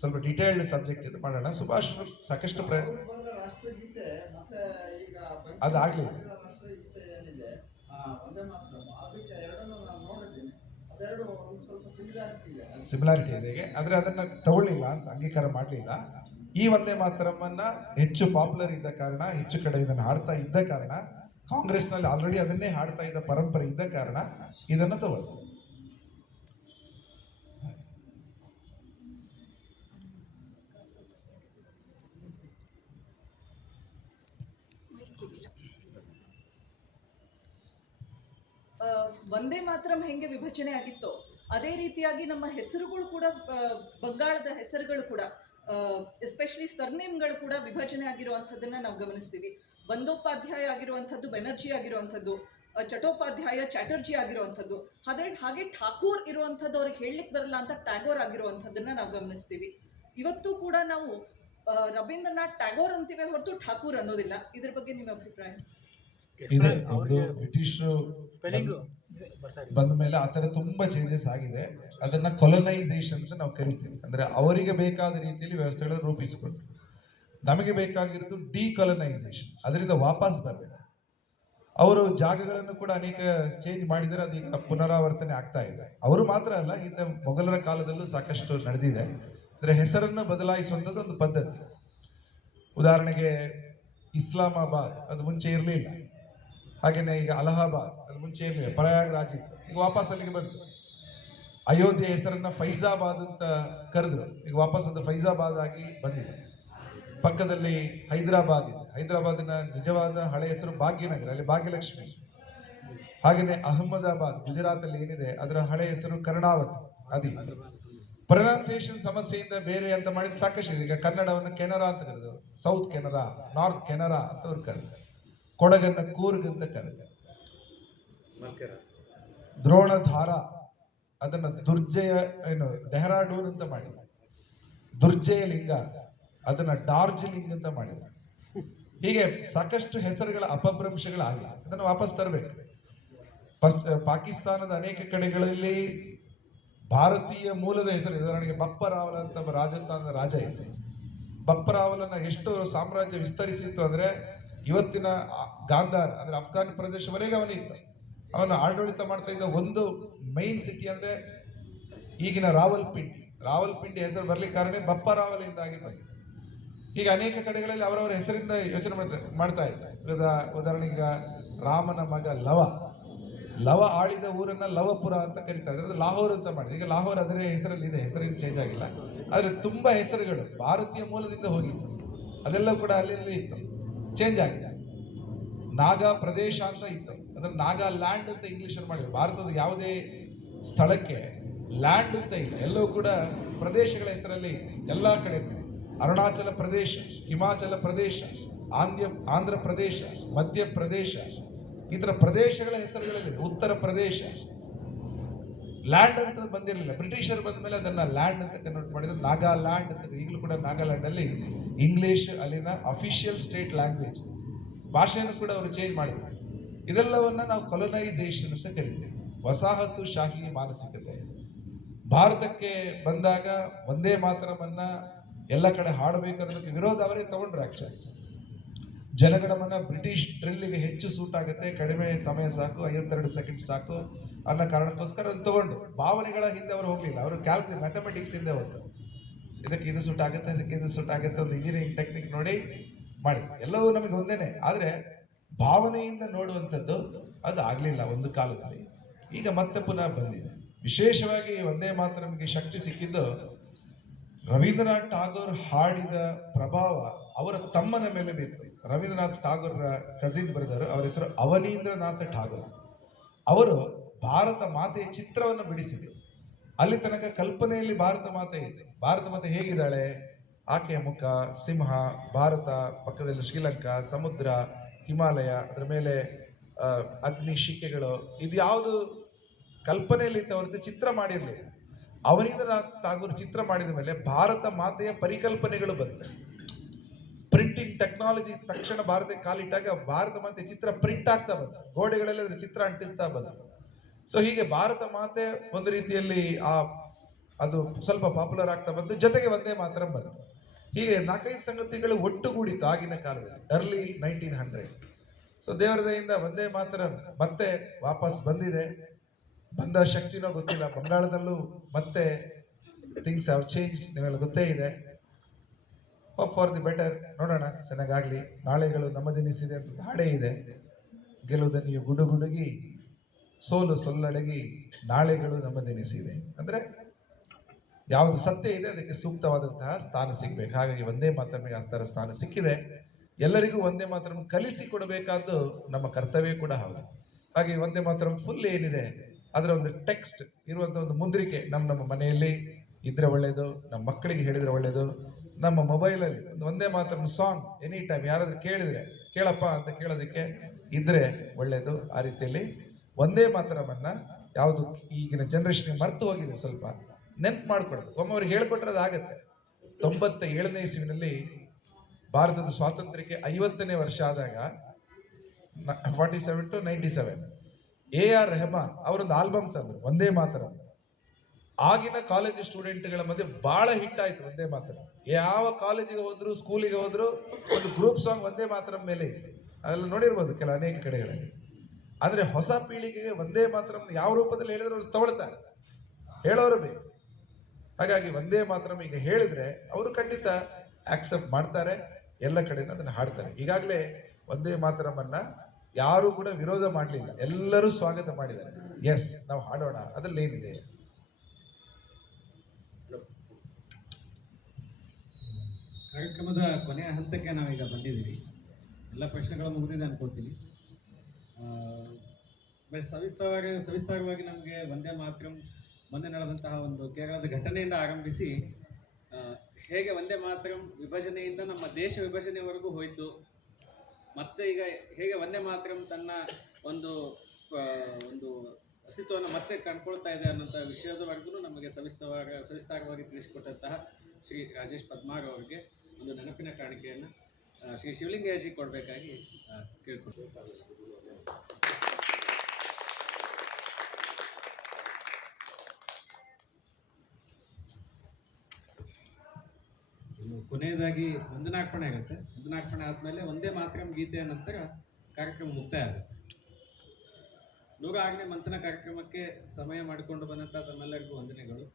ಸ್ವಲ್ಪ ಡಿಟೇಲ್ಡ್ ಸಬ್ಜೆಕ್ಟ್ ಇದು ಮಾಡೋಣ. ಸುಭಾಷ್ ಸಾಕಷ್ಟು ಪ್ರಯತ್ನ ರಾಷ್ಟ್ರಗೀತೆ ಮತ್ತೆ ಈಗ ಅದಾಗ್ಲಿಲ್ಲ. ರಾಷ್ಟ್ರಗೀತೆ ಏನಿದೆ ಒಂದೇ ಮಾತ್ರ, ಅದಕ್ಕೆ ಎರಡನ್ನೂ ನಾನು ನೋಡಿದ್ದೀನಿ. ಅದೆರಡು ಒಂದು ಸ್ವಲ್ಪ ಸಿಮಿಲಾರಿಟಿ ಇದೆ. ಆದ್ರೆ ಅದನ್ನ ತಗೊಳ್ಳಿಲ್ಲ ಅಂತ ಅಂಗೀಕಾರ ಮಾಡಲಿಲ್ಲ. ಈ ಒಂದೇ ಮಾತರಮ್ಮನ್ನ ಹೆಚ್ಚು ಪಾಪ್ಯುಲರ್ ಇದ್ದ ಕಾರಣ, ಹೆಚ್ಚು ಕಡೆ ಇದನ್ನು ಹಾಡ್ತಾ ಇದ್ದ ಕಾರಣ, ಕಾಂಗ್ರೆಸ್ ನಲ್ಲಿ ಆಲ್ರೆಡಿ ಅದನ್ನೇ ಹಾಡ್ತಾ ಇದ್ದ ಪರಂಪರೆ ಇದ್ದ ಕಾರಣ ಇದನ್ನು ತಗೊಳ್ಳಿ. ವಂದೇ ಮಾತರಂ ಹೆಂಗೆ ವಿಭಜನೆ ಆಗಿತ್ತೋ ಅದೇ ರೀತಿಯಾಗಿ ನಮ್ಮ ಹೆಸರುಗಳು ಕೂಡ, ಬಂಗಾಳದ ಹೆಸರುಗಳು ಕೂಡ, ಎಸ್ಪೆಷಲಿ ಸರ್ನೇಮ್ಗಳು ಕೂಡ ವಿಭಜನೆ ಆಗಿರುವಂಥದ್ದನ್ನು ನಾವು ಗಮನಿಸ್ತೀವಿ. ಬಂದೋಪಾಧ್ಯಾಯ ಆಗಿರುವಂಥದ್ದು ಬೆನರ್ಜಿ ಆಗಿರುವಂಥದ್ದು, ಚಟೋಪಾಧ್ಯಾಯ ಚಾಟರ್ಜಿ ಆಗಿರುವಂಥದ್ದು, ಹಾಗೆ ಠಾಕೂರ್ ಇರುವಂಥದ್ದು ಅವ್ರಿಗೆ ಹೇಳಲಿಕ್ಕೆ ಬರಲ್ಲ ಅಂತ ಟ್ಯಾಗೋರ್ ಆಗಿರುವಂಥದ್ದನ್ನು ನಾವು ಗಮನಿಸ್ತೀವಿ. ಇವತ್ತು ಕೂಡ ನಾವು ರವೀಂದ್ರನಾಥ್ ಟ್ಯಾಗೋರ್ ಅಂತೀವಿ ಹೊರತು ಠಾಕೂರ್ ಅನ್ನೋದಿಲ್ಲ. ಇದ್ರ ಬಗ್ಗೆ ನಿಮ್ಮ ಅಭಿಪ್ರಾಯ? ಇದೆ. ಒಂದು ಬ್ರಿಟಿಷರು ಬಂದ ಮೇಲೆ ಆ ಥರ ತುಂಬಾ ಚೇಂಜಸ್ ಆಗಿದೆ. ಅದನ್ನ ಕೊಲೊನೈಸೇಷನ್ ಅಂತ ನಾವು ಕರಿತೀವಿ. ಅಂದ್ರೆ ಅವರಿಗೆ ಬೇಕಾದ ರೀತಿಯಲ್ಲಿ ವ್ಯವಸ್ಥೆಗಳನ್ನು ರೂಪಿಸಿಕೊಂಡು, ನಮಗೆ ಬೇಕಾಗಿರೋದು ಡಿಕೊಲೊನೈಸೇಷನ್, ಅದರಿಂದ ವಾಪಸ್ ಬರಬೇಕು. ಅವರು ಜಾಗಗಳನ್ನು ಕೂಡ ಅನೇಕ ಚೇಂಜ್ ಮಾಡಿದರೆ ಅದೀಗ ಪುನರಾವರ್ತನೆ ಆಗ್ತಾ ಇದೆ. ಅವರು ಮಾತ್ರ ಅಲ್ಲ, ಹಿಂದೆ ಮೊಘಲರ ಕಾಲದಲ್ಲೂ ಸಾಕಷ್ಟು ನಡೆದಿದೆ. ಅಂದ್ರೆ ಹೆಸರನ್ನು ಬದಲಾಯಿಸುವಂಥದ್ದು ಒಂದು ಪದ್ಧತಿ. ಉದಾಹರಣೆಗೆ ಇಸ್ಲಾಮಾಬಾದ್ ಅದು ಮುಂಚೆ ಇರಲಿಲ್ಲ. ಹಾಗೇನೆ ಈಗ ಅಲಹಾಬಾದ್ ಅದು ಮುಂಚೆ ಇರಲಿಲ್ಲ, ಪ್ರಯಾಗ್ರಾಜ್ ಇತ್ತು, ಈಗ ವಾಪಸ್ ಅಲ್ಲಿಗೆ ಬಂತು. ಅಯೋಧ್ಯೆ ಹೆಸರನ್ನ ಫೈಜಾಬಾದ್ ಅಂತ ಕರೆದ್ರು, ಈಗ ವಾಪಸ್ ಅದು ಫೈಜಾಬಾದ್ ಆಗಿ ಬಂದಿದೆ. ಪಕ್ಕದಲ್ಲಿ ಹೈದರಾಬಾದ್ ಇದೆ, ಹೈದರಾಬಾದಿನ ನಿಜವಾದ ಹಳೆ ಹೆಸರು ಭಾಗ್ಯನಗರ, ಅಲ್ಲಿ ಭಾಗ್ಯಲಕ್ಷ್ಮಿ. ಹಾಗೇನೆ ಅಹಮದಾಬಾದ್ ಗುಜರಾತ್ ಅಲ್ಲಿ ಏನಿದೆ ಅದರ ಹಳೆ ಹೆಸರು ಕರ್ಣಾವತಿ. ಅದಿ ಪ್ರೊನೌನ್ಸಿಯೇಷನ್ ಸಮಸ್ಯೆಯಿಂದ ಬೇರೆ ಅಂತ ಮಾಡಿದ ಸಾಕಷ್ಟು. ಈಗ ಕನ್ನಡವನ್ನು ಕೆನರಾ ಅಂತ ಕರೆದು, ಸೌತ್ ಕೆನರಾ, ನಾರ್ತ್ ಕೆನರಾ ಅಂತ ಅವ್ರು ಕರೆದು, ಕೊಡಗನ್ನ ಕೂರ್ಗ್ ಅಂತ ಕರೆದು, ದ್ರೋಣಧಾರ ಅದನ್ನ ದುರ್ಜಯ ಏನು ಡೆಹ್ರಾಡೂನ್ ಅಂತ ಮಾಡಿದ್ರು, ದುರ್ಜಯ ಲಿಂಗ ಅದನ್ನ ಡಾರ್ಜಿಲಿಂಗ್ ಅಂತ ಮಾಡಿದ್ರು. ಹೀಗೆ ಸಾಕಷ್ಟು ಹೆಸರುಗಳ ಅಪಭ್ರಂಶಗಳಾಗಿಲ್ಲ. ಅದನ್ನು ವಾಪಸ್ ತರಬೇಕು. ಪಾಕಿಸ್ತಾನದ ಅನೇಕ ಕಡೆಗಳಲ್ಲಿ ಭಾರತೀಯ ಮೂಲದ ಹೆಸರು, ಉದಾಹರಣೆಗೆ ಬಪ್ಪರಾವಲ ಅಂತ ರಾಜಸ್ಥಾನದ ರಾಜ ಇತ್ತು. ಬಪ್ಪರಾವಲನ ಎಷ್ಟು ಸಾಮ್ರಾಜ್ಯ ವಿಸ್ತರಿಸಿತ್ತು ಅಂದ್ರೆ ಇವತ್ತಿನ ಗಾಂಧಾರ್ ಅಂದ್ರೆ ಅಫ್ಘಾನ್ ಪ್ರದೇಶವರೆಗೆ ಅವನಿತ್ತು. ಅವನು ಆಡಳಿತ ಮಾಡ್ತಾ ಇದ್ದ ಒಂದು ಮೈನ್ ಸಿಟಿ ಅಂದ್ರೆ ಈಗಿನ ರಾವಲ್ಪಿಂಡಿ. ರಾವಲ್ಪಿಂಡಿ ಹೆಸರು ಬರ್ಲಿಕ್ಕೆ ಕಾರಣ ಬಪ್ಪ ರಾವಲಿಂದಾಗಿ ಬಂದಿದೆ. ಈಗ ಅನೇಕ ಕಡೆಗಳಲ್ಲಿ ಅವರವರ ಹೆಸರಿಂದ ಯೋಚನೆ ಮಾಡ್ತಾ ಇದ್ದಾರೆ. ಉದಾಹರಣೆಗೆ ಈಗ ರಾಮನ ಮಗ ಲವ ಆಳಿದ ಊರನ್ನ ಲವಪುರ ಅಂತ ಕರೀತಾರೆ, ಅದು ಲಾಹೋರ್ ಅಂತ ಮಾಡಿದೆ. ಈಗ ಲಾಹೋರ್ ಅದರ ಹೆಸರಲ್ಲಿ ಇದೆ, ಹೆಸರಿಗೆ ಚೇಂಜ್ ಆಗಿಲ್ಲ. ಆದರೆ ತುಂಬಾ ಹೆಸರುಗಳು ಭಾರತೀಯ ಮೂಲದಿಂದ ಹೋಗಿತ್ತು, ಅದೆಲ್ಲ ಕೂಡ ಅಲ್ಲಿ ಇತ್ತು, ಚೇಂಜ್ ಆಗಿದೆ. ನಾಗಾ ಪ್ರದೇಶ ಅಂತ ಇತ್ತು, ಅದನ್ನ ನಾಗಾ ಲ್ಯಾಂಡ್ ಅಂತ ಇಂಗ್ಲಿಷ್ ಮಾಡಿದ್ರು. ಭಾರತದ ಯಾವುದೇ ಸ್ಥಳಕ್ಕೆ ಲ್ಯಾಂಡ್ ಅಂತ ಇಲ್ಲ, ಎಲ್ಲವೂ ಕೂಡ ಪ್ರದೇಶಗಳ ಹೆಸರಲ್ಲಿ ಎಲ್ಲ ಕಡೆ. ಅರುಣಾಚಲ ಪ್ರದೇಶ, ಹಿಮಾಚಲ ಪ್ರದೇಶ, ಆಂಧ್ರ ಪ್ರದೇಶ, ಮಧ್ಯಪ್ರದೇಶ, ಈ ತರ ಪ್ರದೇಶಗಳ ಹೆಸರುಗಳಲ್ಲಿ. ಉತ್ತರ ಪ್ರದೇಶ ಲ್ಯಾಂಡ್ ಅಂತ ಬಂದಿರಲಿಲ್ಲ, ಬ್ರಿಟಿಷರು ಬಂದ ಮೇಲೆ ಅದನ್ನ ಲ್ಯಾಂಡ್ ಅಂತ ಕನ್ವರ್ಟ್ ಮಾಡಿದ್ರು, ನಾಗಾಲ್ಯಾಂಡ್ ಅಂತ. ಈಗಲೂ ಕೂಡ ನಾಗಾಲ್ಯಾಂಡ್ ಅಲ್ಲಿ ಇಂಗ್ಲಿಷ್ ಅಲ್ಲಿನ ಅಫಿಷಿಯಲ್ ಸ್ಟೇಟ್ ಲ್ಯಾಂಗ್ವೇಜ್, ಭಾಷೆಯನ್ನು ಕೂಡ ಅವರು ಚೇಂಜ್ ಮಾಡಿದ್ರು. ಇದೆಲ್ಲವನ್ನ ನಾವು ಕೊಲೊನೈಸೇಷನ್ ಅಂತ ಕರಿತೀವಿ, ವಸಾಹತು ಶಾಹಿ ಮಾನಸಿಕತೆ. ಭಾರತಕ್ಕೆ ಬಂದಾಗ ಒಂದೇ ಮಾತರಮನ್ನ ಎಲ್ಲ ಕಡೆ ಹಾಡಬೇಕನ್ನೋದಕ್ಕೆ ವಿರೋಧ ಅವರೇ ತಗೊಂಡ್ರು. ಆಕ್ಚುಲಿ ಜನಗಣಮನ ಬ್ರಿಟಿಷ್ ಡ್ರಿಲ್ಲಿಗೆ ಹೆಚ್ಚು ಸೂಟ್ ಆಗುತ್ತೆ, ಕಡಿಮೆ ಸಮಯ ಸಾಕು, 52 ಸೆಕೆಂಡ್ ಸಾಕು ಅನ್ನೋ ಕಾರಣಕ್ಕೋಸ್ಕರ ಅದನ್ನು ತಗೊಂಡು ಭಾವನೆಗಳ ಹಿಂದೆ ಅವರು ಹೋಗ್ಲಿಲ್ಲ. ಅವರು ಮ್ಯಾಥಮೆಟಿಕ್ಸ್ ಹಿಂದೆ ಹೋದ್ರು. ಇದಕ್ಕೆ ಇದು ಸೂಟ್ ಆಗುತ್ತೆ, ಇದಕ್ಕೆ ಇದು ಸೂಟ್ ಆಗುತ್ತೆ, ಒಂದು ಇಂಜಿನಿಯರಿಂಗ್ ಟೆಕ್ನಿಕ್ ನೋಡಿ ಮಾಡಿದ್ರು. ಎಲ್ಲವೂ ನಮಗೆ ಒಂದೇನೆ, ಆದರೆ ಭಾವನೆಯಿಂದ ನೋಡುವಂಥದ್ದು ಅದು ಆಗಲಿಲ್ಲ ಒಂದು ಕಾಲದಲ್ಲಿ. ಈಗ ಮತ್ತೆ ಪುನಃ ಬಂದಿದೆ. ವಿಶೇಷವಾಗಿ ವಂದೇ ಮಾತರಂಗೆ ಶಕ್ತಿ ಸಿಕ್ಕಿದ್ದು ರವೀಂದ್ರನಾಥ್ ಟಾಗೋರ್ ಹಾಡಿದ ಪ್ರಭಾವ ಅವರ ತಮ್ಮನ ಮೇಲೆ ಬಿತ್ತು. ರವೀಂದ್ರನಾಥ್ ಟಾಗೋರ್ ಕಸಿನ್ ಬ್ರದರ್, ಅವರ ಹೆಸರು ಅವನೀಂದ್ರನಾಥ್ ಟಾಗೋರ್. ಅವರು ಭಾರತ ಮಾತೆಯ ಚಿತ್ರವನ್ನು ಬಿಡಿಸಿದರು. ಅಲ್ಲಿ ತನಕ ಕಲ್ಪನೆಯಲ್ಲಿ ಭಾರತ ಮಾತೆ ಇದೆ. ಭಾರತ ಮಾತೆ ಹೇಗಿದ್ದಾಳೆ, ಆಕೆಯ ಮುಖ, ಸಿಂಹ, ಭಾರತ, ಪಕ್ಕದಲ್ಲಿ ಶ್ರೀಲಂಕಾ, ಸಮುದ್ರ, ಹಿಮಾಲಯ, ಅದರ ಮೇಲೆ ಅಗ್ನಿ ಶಿಖೆಗಳು, ಇದ್ಯಾವುದು ಕಲ್ಪನೆಯಲ್ಲಿ ಹೊರತು ಚಿತ್ರ ಮಾಡಿರಲಿಲ್ಲ. ಅವನೀಂದ್ರನಾಥ್ ಟಾಗೋರ್ ಚಿತ್ರ ಮಾಡಿದ ಮೇಲೆ ಭಾರತ ಮಾತೆಯ ಪರಿಕಲ್ಪನೆಗಳು ಬಂತು. ಪ್ರಿಂಟಿಂಗ್ ಟೆಕ್ನಾಲಜಿ ತಕ್ಷಣ ಭಾರತಕ್ಕೆ ಕಾಲಿಟ್ಟಾಗ ಭಾರತ ಮಾತೆ ಚಿತ್ರ ಪ್ರಿಂಟ್ ಆಗ್ತಾ ಬಂತು, ಗೋಡೆಗಳಲ್ಲಿ ಅದರ ಚಿತ್ರ ಅಂಟಿಸ್ತಾ ಬಂತು. ಸೊ ಹೀಗೆ ಭಾರತ ಮಾತೆ ಒಂದು ರೀತಿಯಲ್ಲಿ ಅದು ಸ್ವಲ್ಪ ಪಾಪ್ಯುಲರ್ ಆಗ್ತಾ ಬಂತು, ಜೊತೆಗೆ ವಂದೇ ಮಾತರಂ ಬಂತು. ಹೀಗೆ 4-5 ಸಂಗತಿಗಳು ಒಟ್ಟುಗೂಡಿತು ಆಗಿನ ಕಾಲದಲ್ಲಿ, ಅರ್ಲಿ 1900. ಸೊ ದೇವರ ದಯೆಯಿಂದ ವಂದೇ ಮಾತರಂ ಮತ್ತೆ ವಾಪಸ್ ಬಂದಿದೆ. ಬಂದ ಶಕ್ತಿನೋ ಗೊತ್ತಿಲ್ಲ, ಬಂಗಾಳದಲ್ಲೂ ಮತ್ತೆ ಥಿಂಗ್ಸ್ ಹ್ಯಾವ್ ಚೇಂಜ್, ನಿಮ್ಮೆಲ್ಲ ಗೊತ್ತೇ ಇದೆ. ಹೋಪ್ ಫಾರ್ ದಿ ಬೆಟರ್, ನೋಡೋಣ, ಚೆನ್ನಾಗಾಗ್ಲಿ. ನಾಳೆಗಳು ನಮ್ಮದೆನಿಸಿದೆ ಅಂತ ಹಾಡೇ ಇದೆ, ಗೆಲುವುದನ್ನು ಗುಡುಗುಡುಗಿ ಸೋಲು ಸೊಲ್ಲಡಗಿ ನಾಳೆಗಳು ನಮ್ಮದೆನಿಸಿದೆ. ಅಂದ್ರೆ ಯಾವುದು ಸತ್ಯ ಇದೆ ಅದಕ್ಕೆ ಸೂಕ್ತವಾದಂತಹ ಸ್ಥಾನ ಸಿಗ್ಬೇಕು. ಹಾಗಾಗಿ ವಂದೇ ಮಾತರಮಿಗೆ ಆ ಸ್ಥಾನ ಸಿಕ್ಕಿದೆ. ಎಲ್ಲರಿಗೂ ವಂದೇ ಮಾತರಂ ಕಲಿಸಿ ಕೊಡಬೇಕಾದ್ದು ನಮ್ಮ ಕರ್ತವ್ಯ ಕೂಡ ಹೌದು. ಹಾಗೆ ವಂದೇ ಮಾತರಂ ಫುಲ್ ಏನಿದೆ ಅದರ ಒಂದು ಟೆಕ್ಸ್ಟ್ ಇರುವಂತಹ ಒಂದು ಮುದ್ರಿಕೆ ನಮ್ಮ ಮನೆಯಲ್ಲಿ ಇದ್ರೆ ಒಳ್ಳೇದು, ನಮ್ಮ ಮಕ್ಕಳಿಗೆ ಹೇಳಿದ್ರೆ ಒಳ್ಳೇದು. ನಮ್ಮ ಮೊಬೈಲಲ್ಲಿ ಒಂದು Vande Mataram song any time ಯಾರಾದ್ರೂ ಕೇಳಿದ್ರೆ ಕೇಳಪ್ಪ ಅಂತ ಕೇಳೋದಕ್ಕೆ ಇದ್ರೆ ಒಳ್ಳೇದು. ಆ ರೀತಿಯಲ್ಲಿ ವಂದೇ ಮಾತರಮನ್ನ ಯಾವುದು ಈಗಿನ ಜನರೇಷನ್ಗೆ ಮರ್ತು ಹೋಗಿದೆ, ಸ್ವಲ್ಪ ನೆನ್ಪು ಮಾಡ್ಕೊಡೋದು. ಒಮ್ಮೆ ಅವ್ರಿಗೆ ಹೇಳ್ಕೊಟ್ರೆ ಅದಾಗತ್ತೆ. 97ನೇ ಇಸ್ವಿನಲ್ಲಿ ಭಾರತದ ಸ್ವಾತಂತ್ರ್ಯಕ್ಕೆ 50ನೇ ವರ್ಷ ಆದಾಗ 47 to 97 AR ರೆಹಮಾನ್ ಅವರೊಂದು ಆಲ್ಬಮ್ ತಂದ್ರು, ವಂದೇ ಮಾತರಂ. ಆಗಿನ ಕಾಲೇಜ್ ಸ್ಟೂಡೆಂಟ್ಗಳ ಮಧ್ಯೆ ಬಹಳ ಹಿಟ್ ಆಯ್ತು ವಂದೇ ಮಾತರಂ. ಯಾವ ಕಾಲೇಜಿಗೆ ಹೋದ್ರು, ಸ್ಕೂಲಿಗೆ ಹೋದ್ರು, ಒಂದು ಗ್ರೂಪ್ ಸಾಂಗ್ ವಂದೇ ಮಾತರಂ ಮೇಲೆ ಇತ್ತು. ಅದೆಲ್ಲ ನೋಡಿರ್ಬೋದು ಅನೇಕ ಕಡೆಗಳಲ್ಲಿ. ಆದ್ರೆ ಹೊಸ ಪೀಳಿಗೆಗೆ ವಂದೇ ಮಾತರಂ ಯಾವ ರೂಪದಲ್ಲಿ ಹೇಳಿದ್ರು ಅವ್ರು ತಗೊಳ್ತಾರೆ, ಹೇಳೋರು ಬೇಕು. ಹಾಗಾಗಿ ವಂದೇ ಮಾತರಂ ಈಗ ಹೇಳಿದ್ರೆ ಅವರು ಖಂಡಿತ ಆಕ್ಸೆಪ್ಟ್ ಮಾಡ್ತಾರೆ, ಎಲ್ಲ ಕಡೆಯಿಂದ ಅದನ್ನು ಹಾಡ್ತಾರೆ. ಈಗಾಗಲೇ ವಂದೇ ಮಾತರಮನ್ನ ಯಾರು ಕೂಡ ವಿರೋಧ ಮಾಡಲಿಲ್ಲ, ಎಲ್ಲರೂ ಸ್ವಾಗತ ಮಾಡಿದ್ದಾರೆ. ಎಸ್, ನಾವು ಹಾಡೋಣ, ಅದ್ರಲ್ಲಿ ಏನಿದೆ. ಕಾರ್ಯಕ್ರಮದ ಕೊನೆಯ ಹಂತಕ್ಕೆ ನಾವೀಗ ಬಂದಿದ್ದೀವಿ. ಎಲ್ಲ ಪ್ರಶ್ನೆಗಳು ಮುಗಿದಿದೆ ಅನ್ಕೊಳ್ತೀನಿ. ಸವಿಸ್ತಾರವಾಗಿ ನಮಗೆ ವಂದೇ ಮಾತರಂ ಮೊನ್ನೆ ನಡೆದಂತಹ ಒಂದು ಕೇರಳದ ಘಟನೆಯಿಂದ ಆರಂಭಿಸಿ ಹೇಗೆ ವಂದೇ ಮಾತರಂ ವಿಭಜನೆಯಿಂದ ನಮ್ಮ ದೇಶ ವಿಭಜನೆವರೆಗೂ ಹೋಯಿತು, ಮತ್ತೆ ಈಗ ಹೇಗೆ ವಂದೇ ಮಾತರಂ ತನ್ನ ಒಂದು ಅಸ್ತಿತ್ವವನ್ನು ಮತ್ತೆ ಕಂಡುಕೊಳ್ತಾ ಇದೆ ಅನ್ನೋಂಥ ವಿಷಯದವರೆಗೂ ನಮಗೆ ಸವಿಸ್ತಾರವಾಗಿ ತಿಳಿಸಿಕೊಟ್ಟಂತಹ ಶ್ರೀ ರಾಜೇಶ್ ಪದ್ಮಾರ್ ಅವರಿಗೆ ಒಂದು ನೆನಪಿನ ಕಾಣಿಕೆಯನ್ನು ಶ್ರೀ ಶಿವಲಿಂಗಯ್ಯಜಿ ಕೊಡಬೇಕಾಗಿ ಕೇಳ್ಕೊಳ್ತೀವಿ. ಕೊನೆಯದಾಗಿ ವಂದನಾರ್ಪಣೆ ಆಗುತ್ತೆ. ವಂದನಾರ್ಪಣೆ ಆದಮೇಲೆ ವಂದೇ ಮಾತರಂ ಗೀತೆಯ ನಂತರ ಕಾರ್ಯಕ್ರಮ ಮುಕ್ತಾಯ ಆಗುತ್ತೆ. 106ನೇ ಮಂಥನ ಕಾರ್ಯಕ್ರಮಕ್ಕೆ ಸಮಯ ಮಾಡಿಕೊಂಡು ಬಂದಂಥ ತಮ್ಮೆಲ್ಲರಿಗೂ ವಂದನೆಗಳು.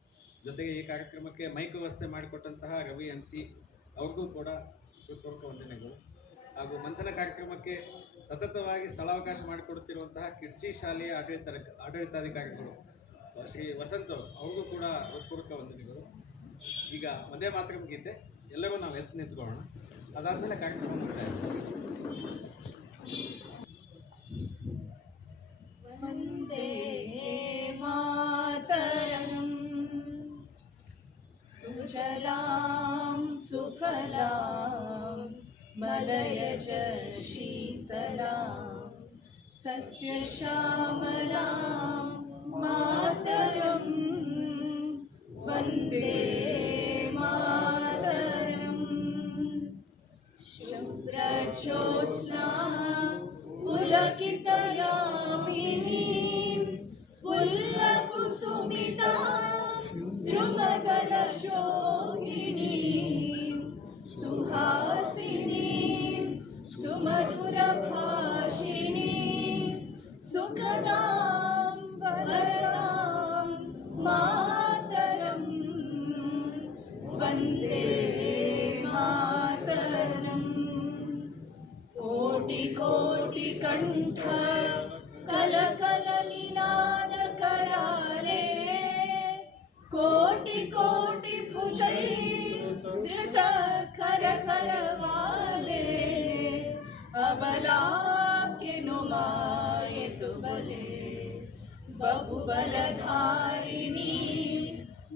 ಜೊತೆಗೆ ಈ ಕಾರ್ಯಕ್ರಮಕ್ಕೆ ಮೈಕ್ ವ್ಯವಸ್ಥೆ ಮಾಡಿಕೊಟ್ಟಂತಹ ರವಿ MC ಅವ್ರಿಗೂ ಕೂಡ ಹೃತ್ಪೂರ್ವಕ ವಂದನೆಗಳು. ಹಾಗೂ ಮಂಥನ ಕಾರ್ಯಕ್ರಮಕ್ಕೆ ಸತತವಾಗಿ ಸ್ಥಳಾವಕಾಶ ಮಾಡಿಕೊಡುತ್ತಿರುವಂತಹ ಕಿಡ್ಜಿ ಶಾಲೆಯ ಆಡಳಿತಾಧಿಕಾರಿಗಳು ಶ್ರೀ ವಸಂತ್ ಅವ್ರಿಗೂ ಕೂಡ ಹೃತ್ಪೂರ್ವಕ ವಂದನೆಗಳು. ಈಗ ಒಂದೇ ಮಾತರಂ ಗೀತೆ ಎಲ್ಲರೂ ನಾವು ಎದ್ದು ನಿಂತ್ಕೊಳ್ಳೋಣ, ಅದಾದಮೇಲೆ ಕಾರ್ಯಕ್ರಮ ಮುಕ್ತಾಯ. ವಂದೇ ಮಾತರಂ ಸುಜಲಾಂ ಸುಫಲಾಂ ಮಲಯಜ ಶೀತಲಾಂ ಸಸ್ಯಶ್ಯಾಮಲಾಂ ಮಾತರಂ ವಂದೇ ಮಾತರಂ. ಶುಭ್ರಜ್ಯೋತ್ಸ್ನಾ पुलकितयामिनीं पुल्लकुसुमिता द्रुमदलशोभिनीं सुहासिनीं सुमधुरभाषिणीं सुखदां वरदां मातरं वन्दे मातरम्. कोटि कोटि कंठ कल कल निनाद कराले कोटि कोटि भुजै धृत कर करवाले अबला के नुमायितु बले बहुबलधारिणी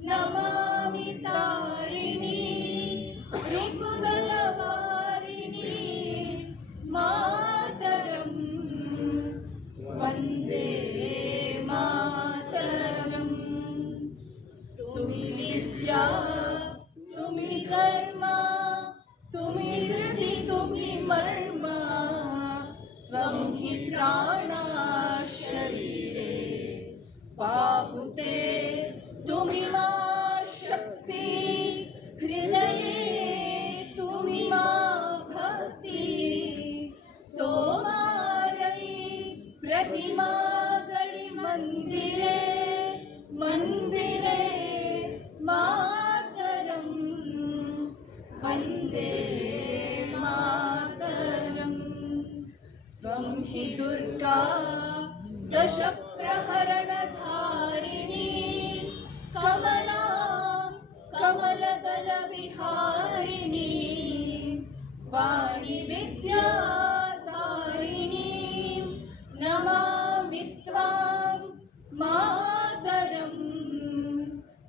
नमामि तारिणी ऋपुदलवारिणी मातरं वन्दे मातरं. तुमि विद्या तुमि कर्म तुमि हृदि तुमि मर्म त्वं हि प्राणा शरीरे बाहुते तुमि मा शक्ति हृदये तुमि मा भक्ति तोमारई प्रतिमा गणि मंदिरे मंदिरे मातरं वन्दे मातरं. त्वं हि दुर्गा दश प्रहरणधारिणी कमलां कमलदलविहारिणी वाणी विद्याधारिणीं नमामि त्वां मातरं.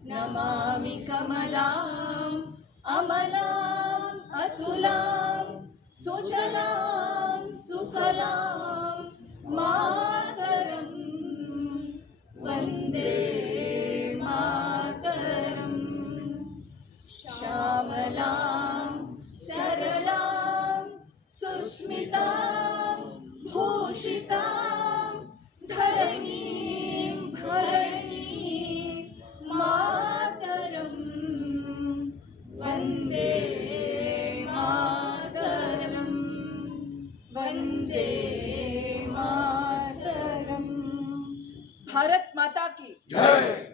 नमामि कमलाम् अमलाम् अतुलां सुजलां सुफलां मातरं वन्दे मातरं. श्यामलां सरलां सुस्मितां भूषितां धरणीं भरणीं मातरं वन्दे मातरं वन्दे मातरं. भारत माता की जय.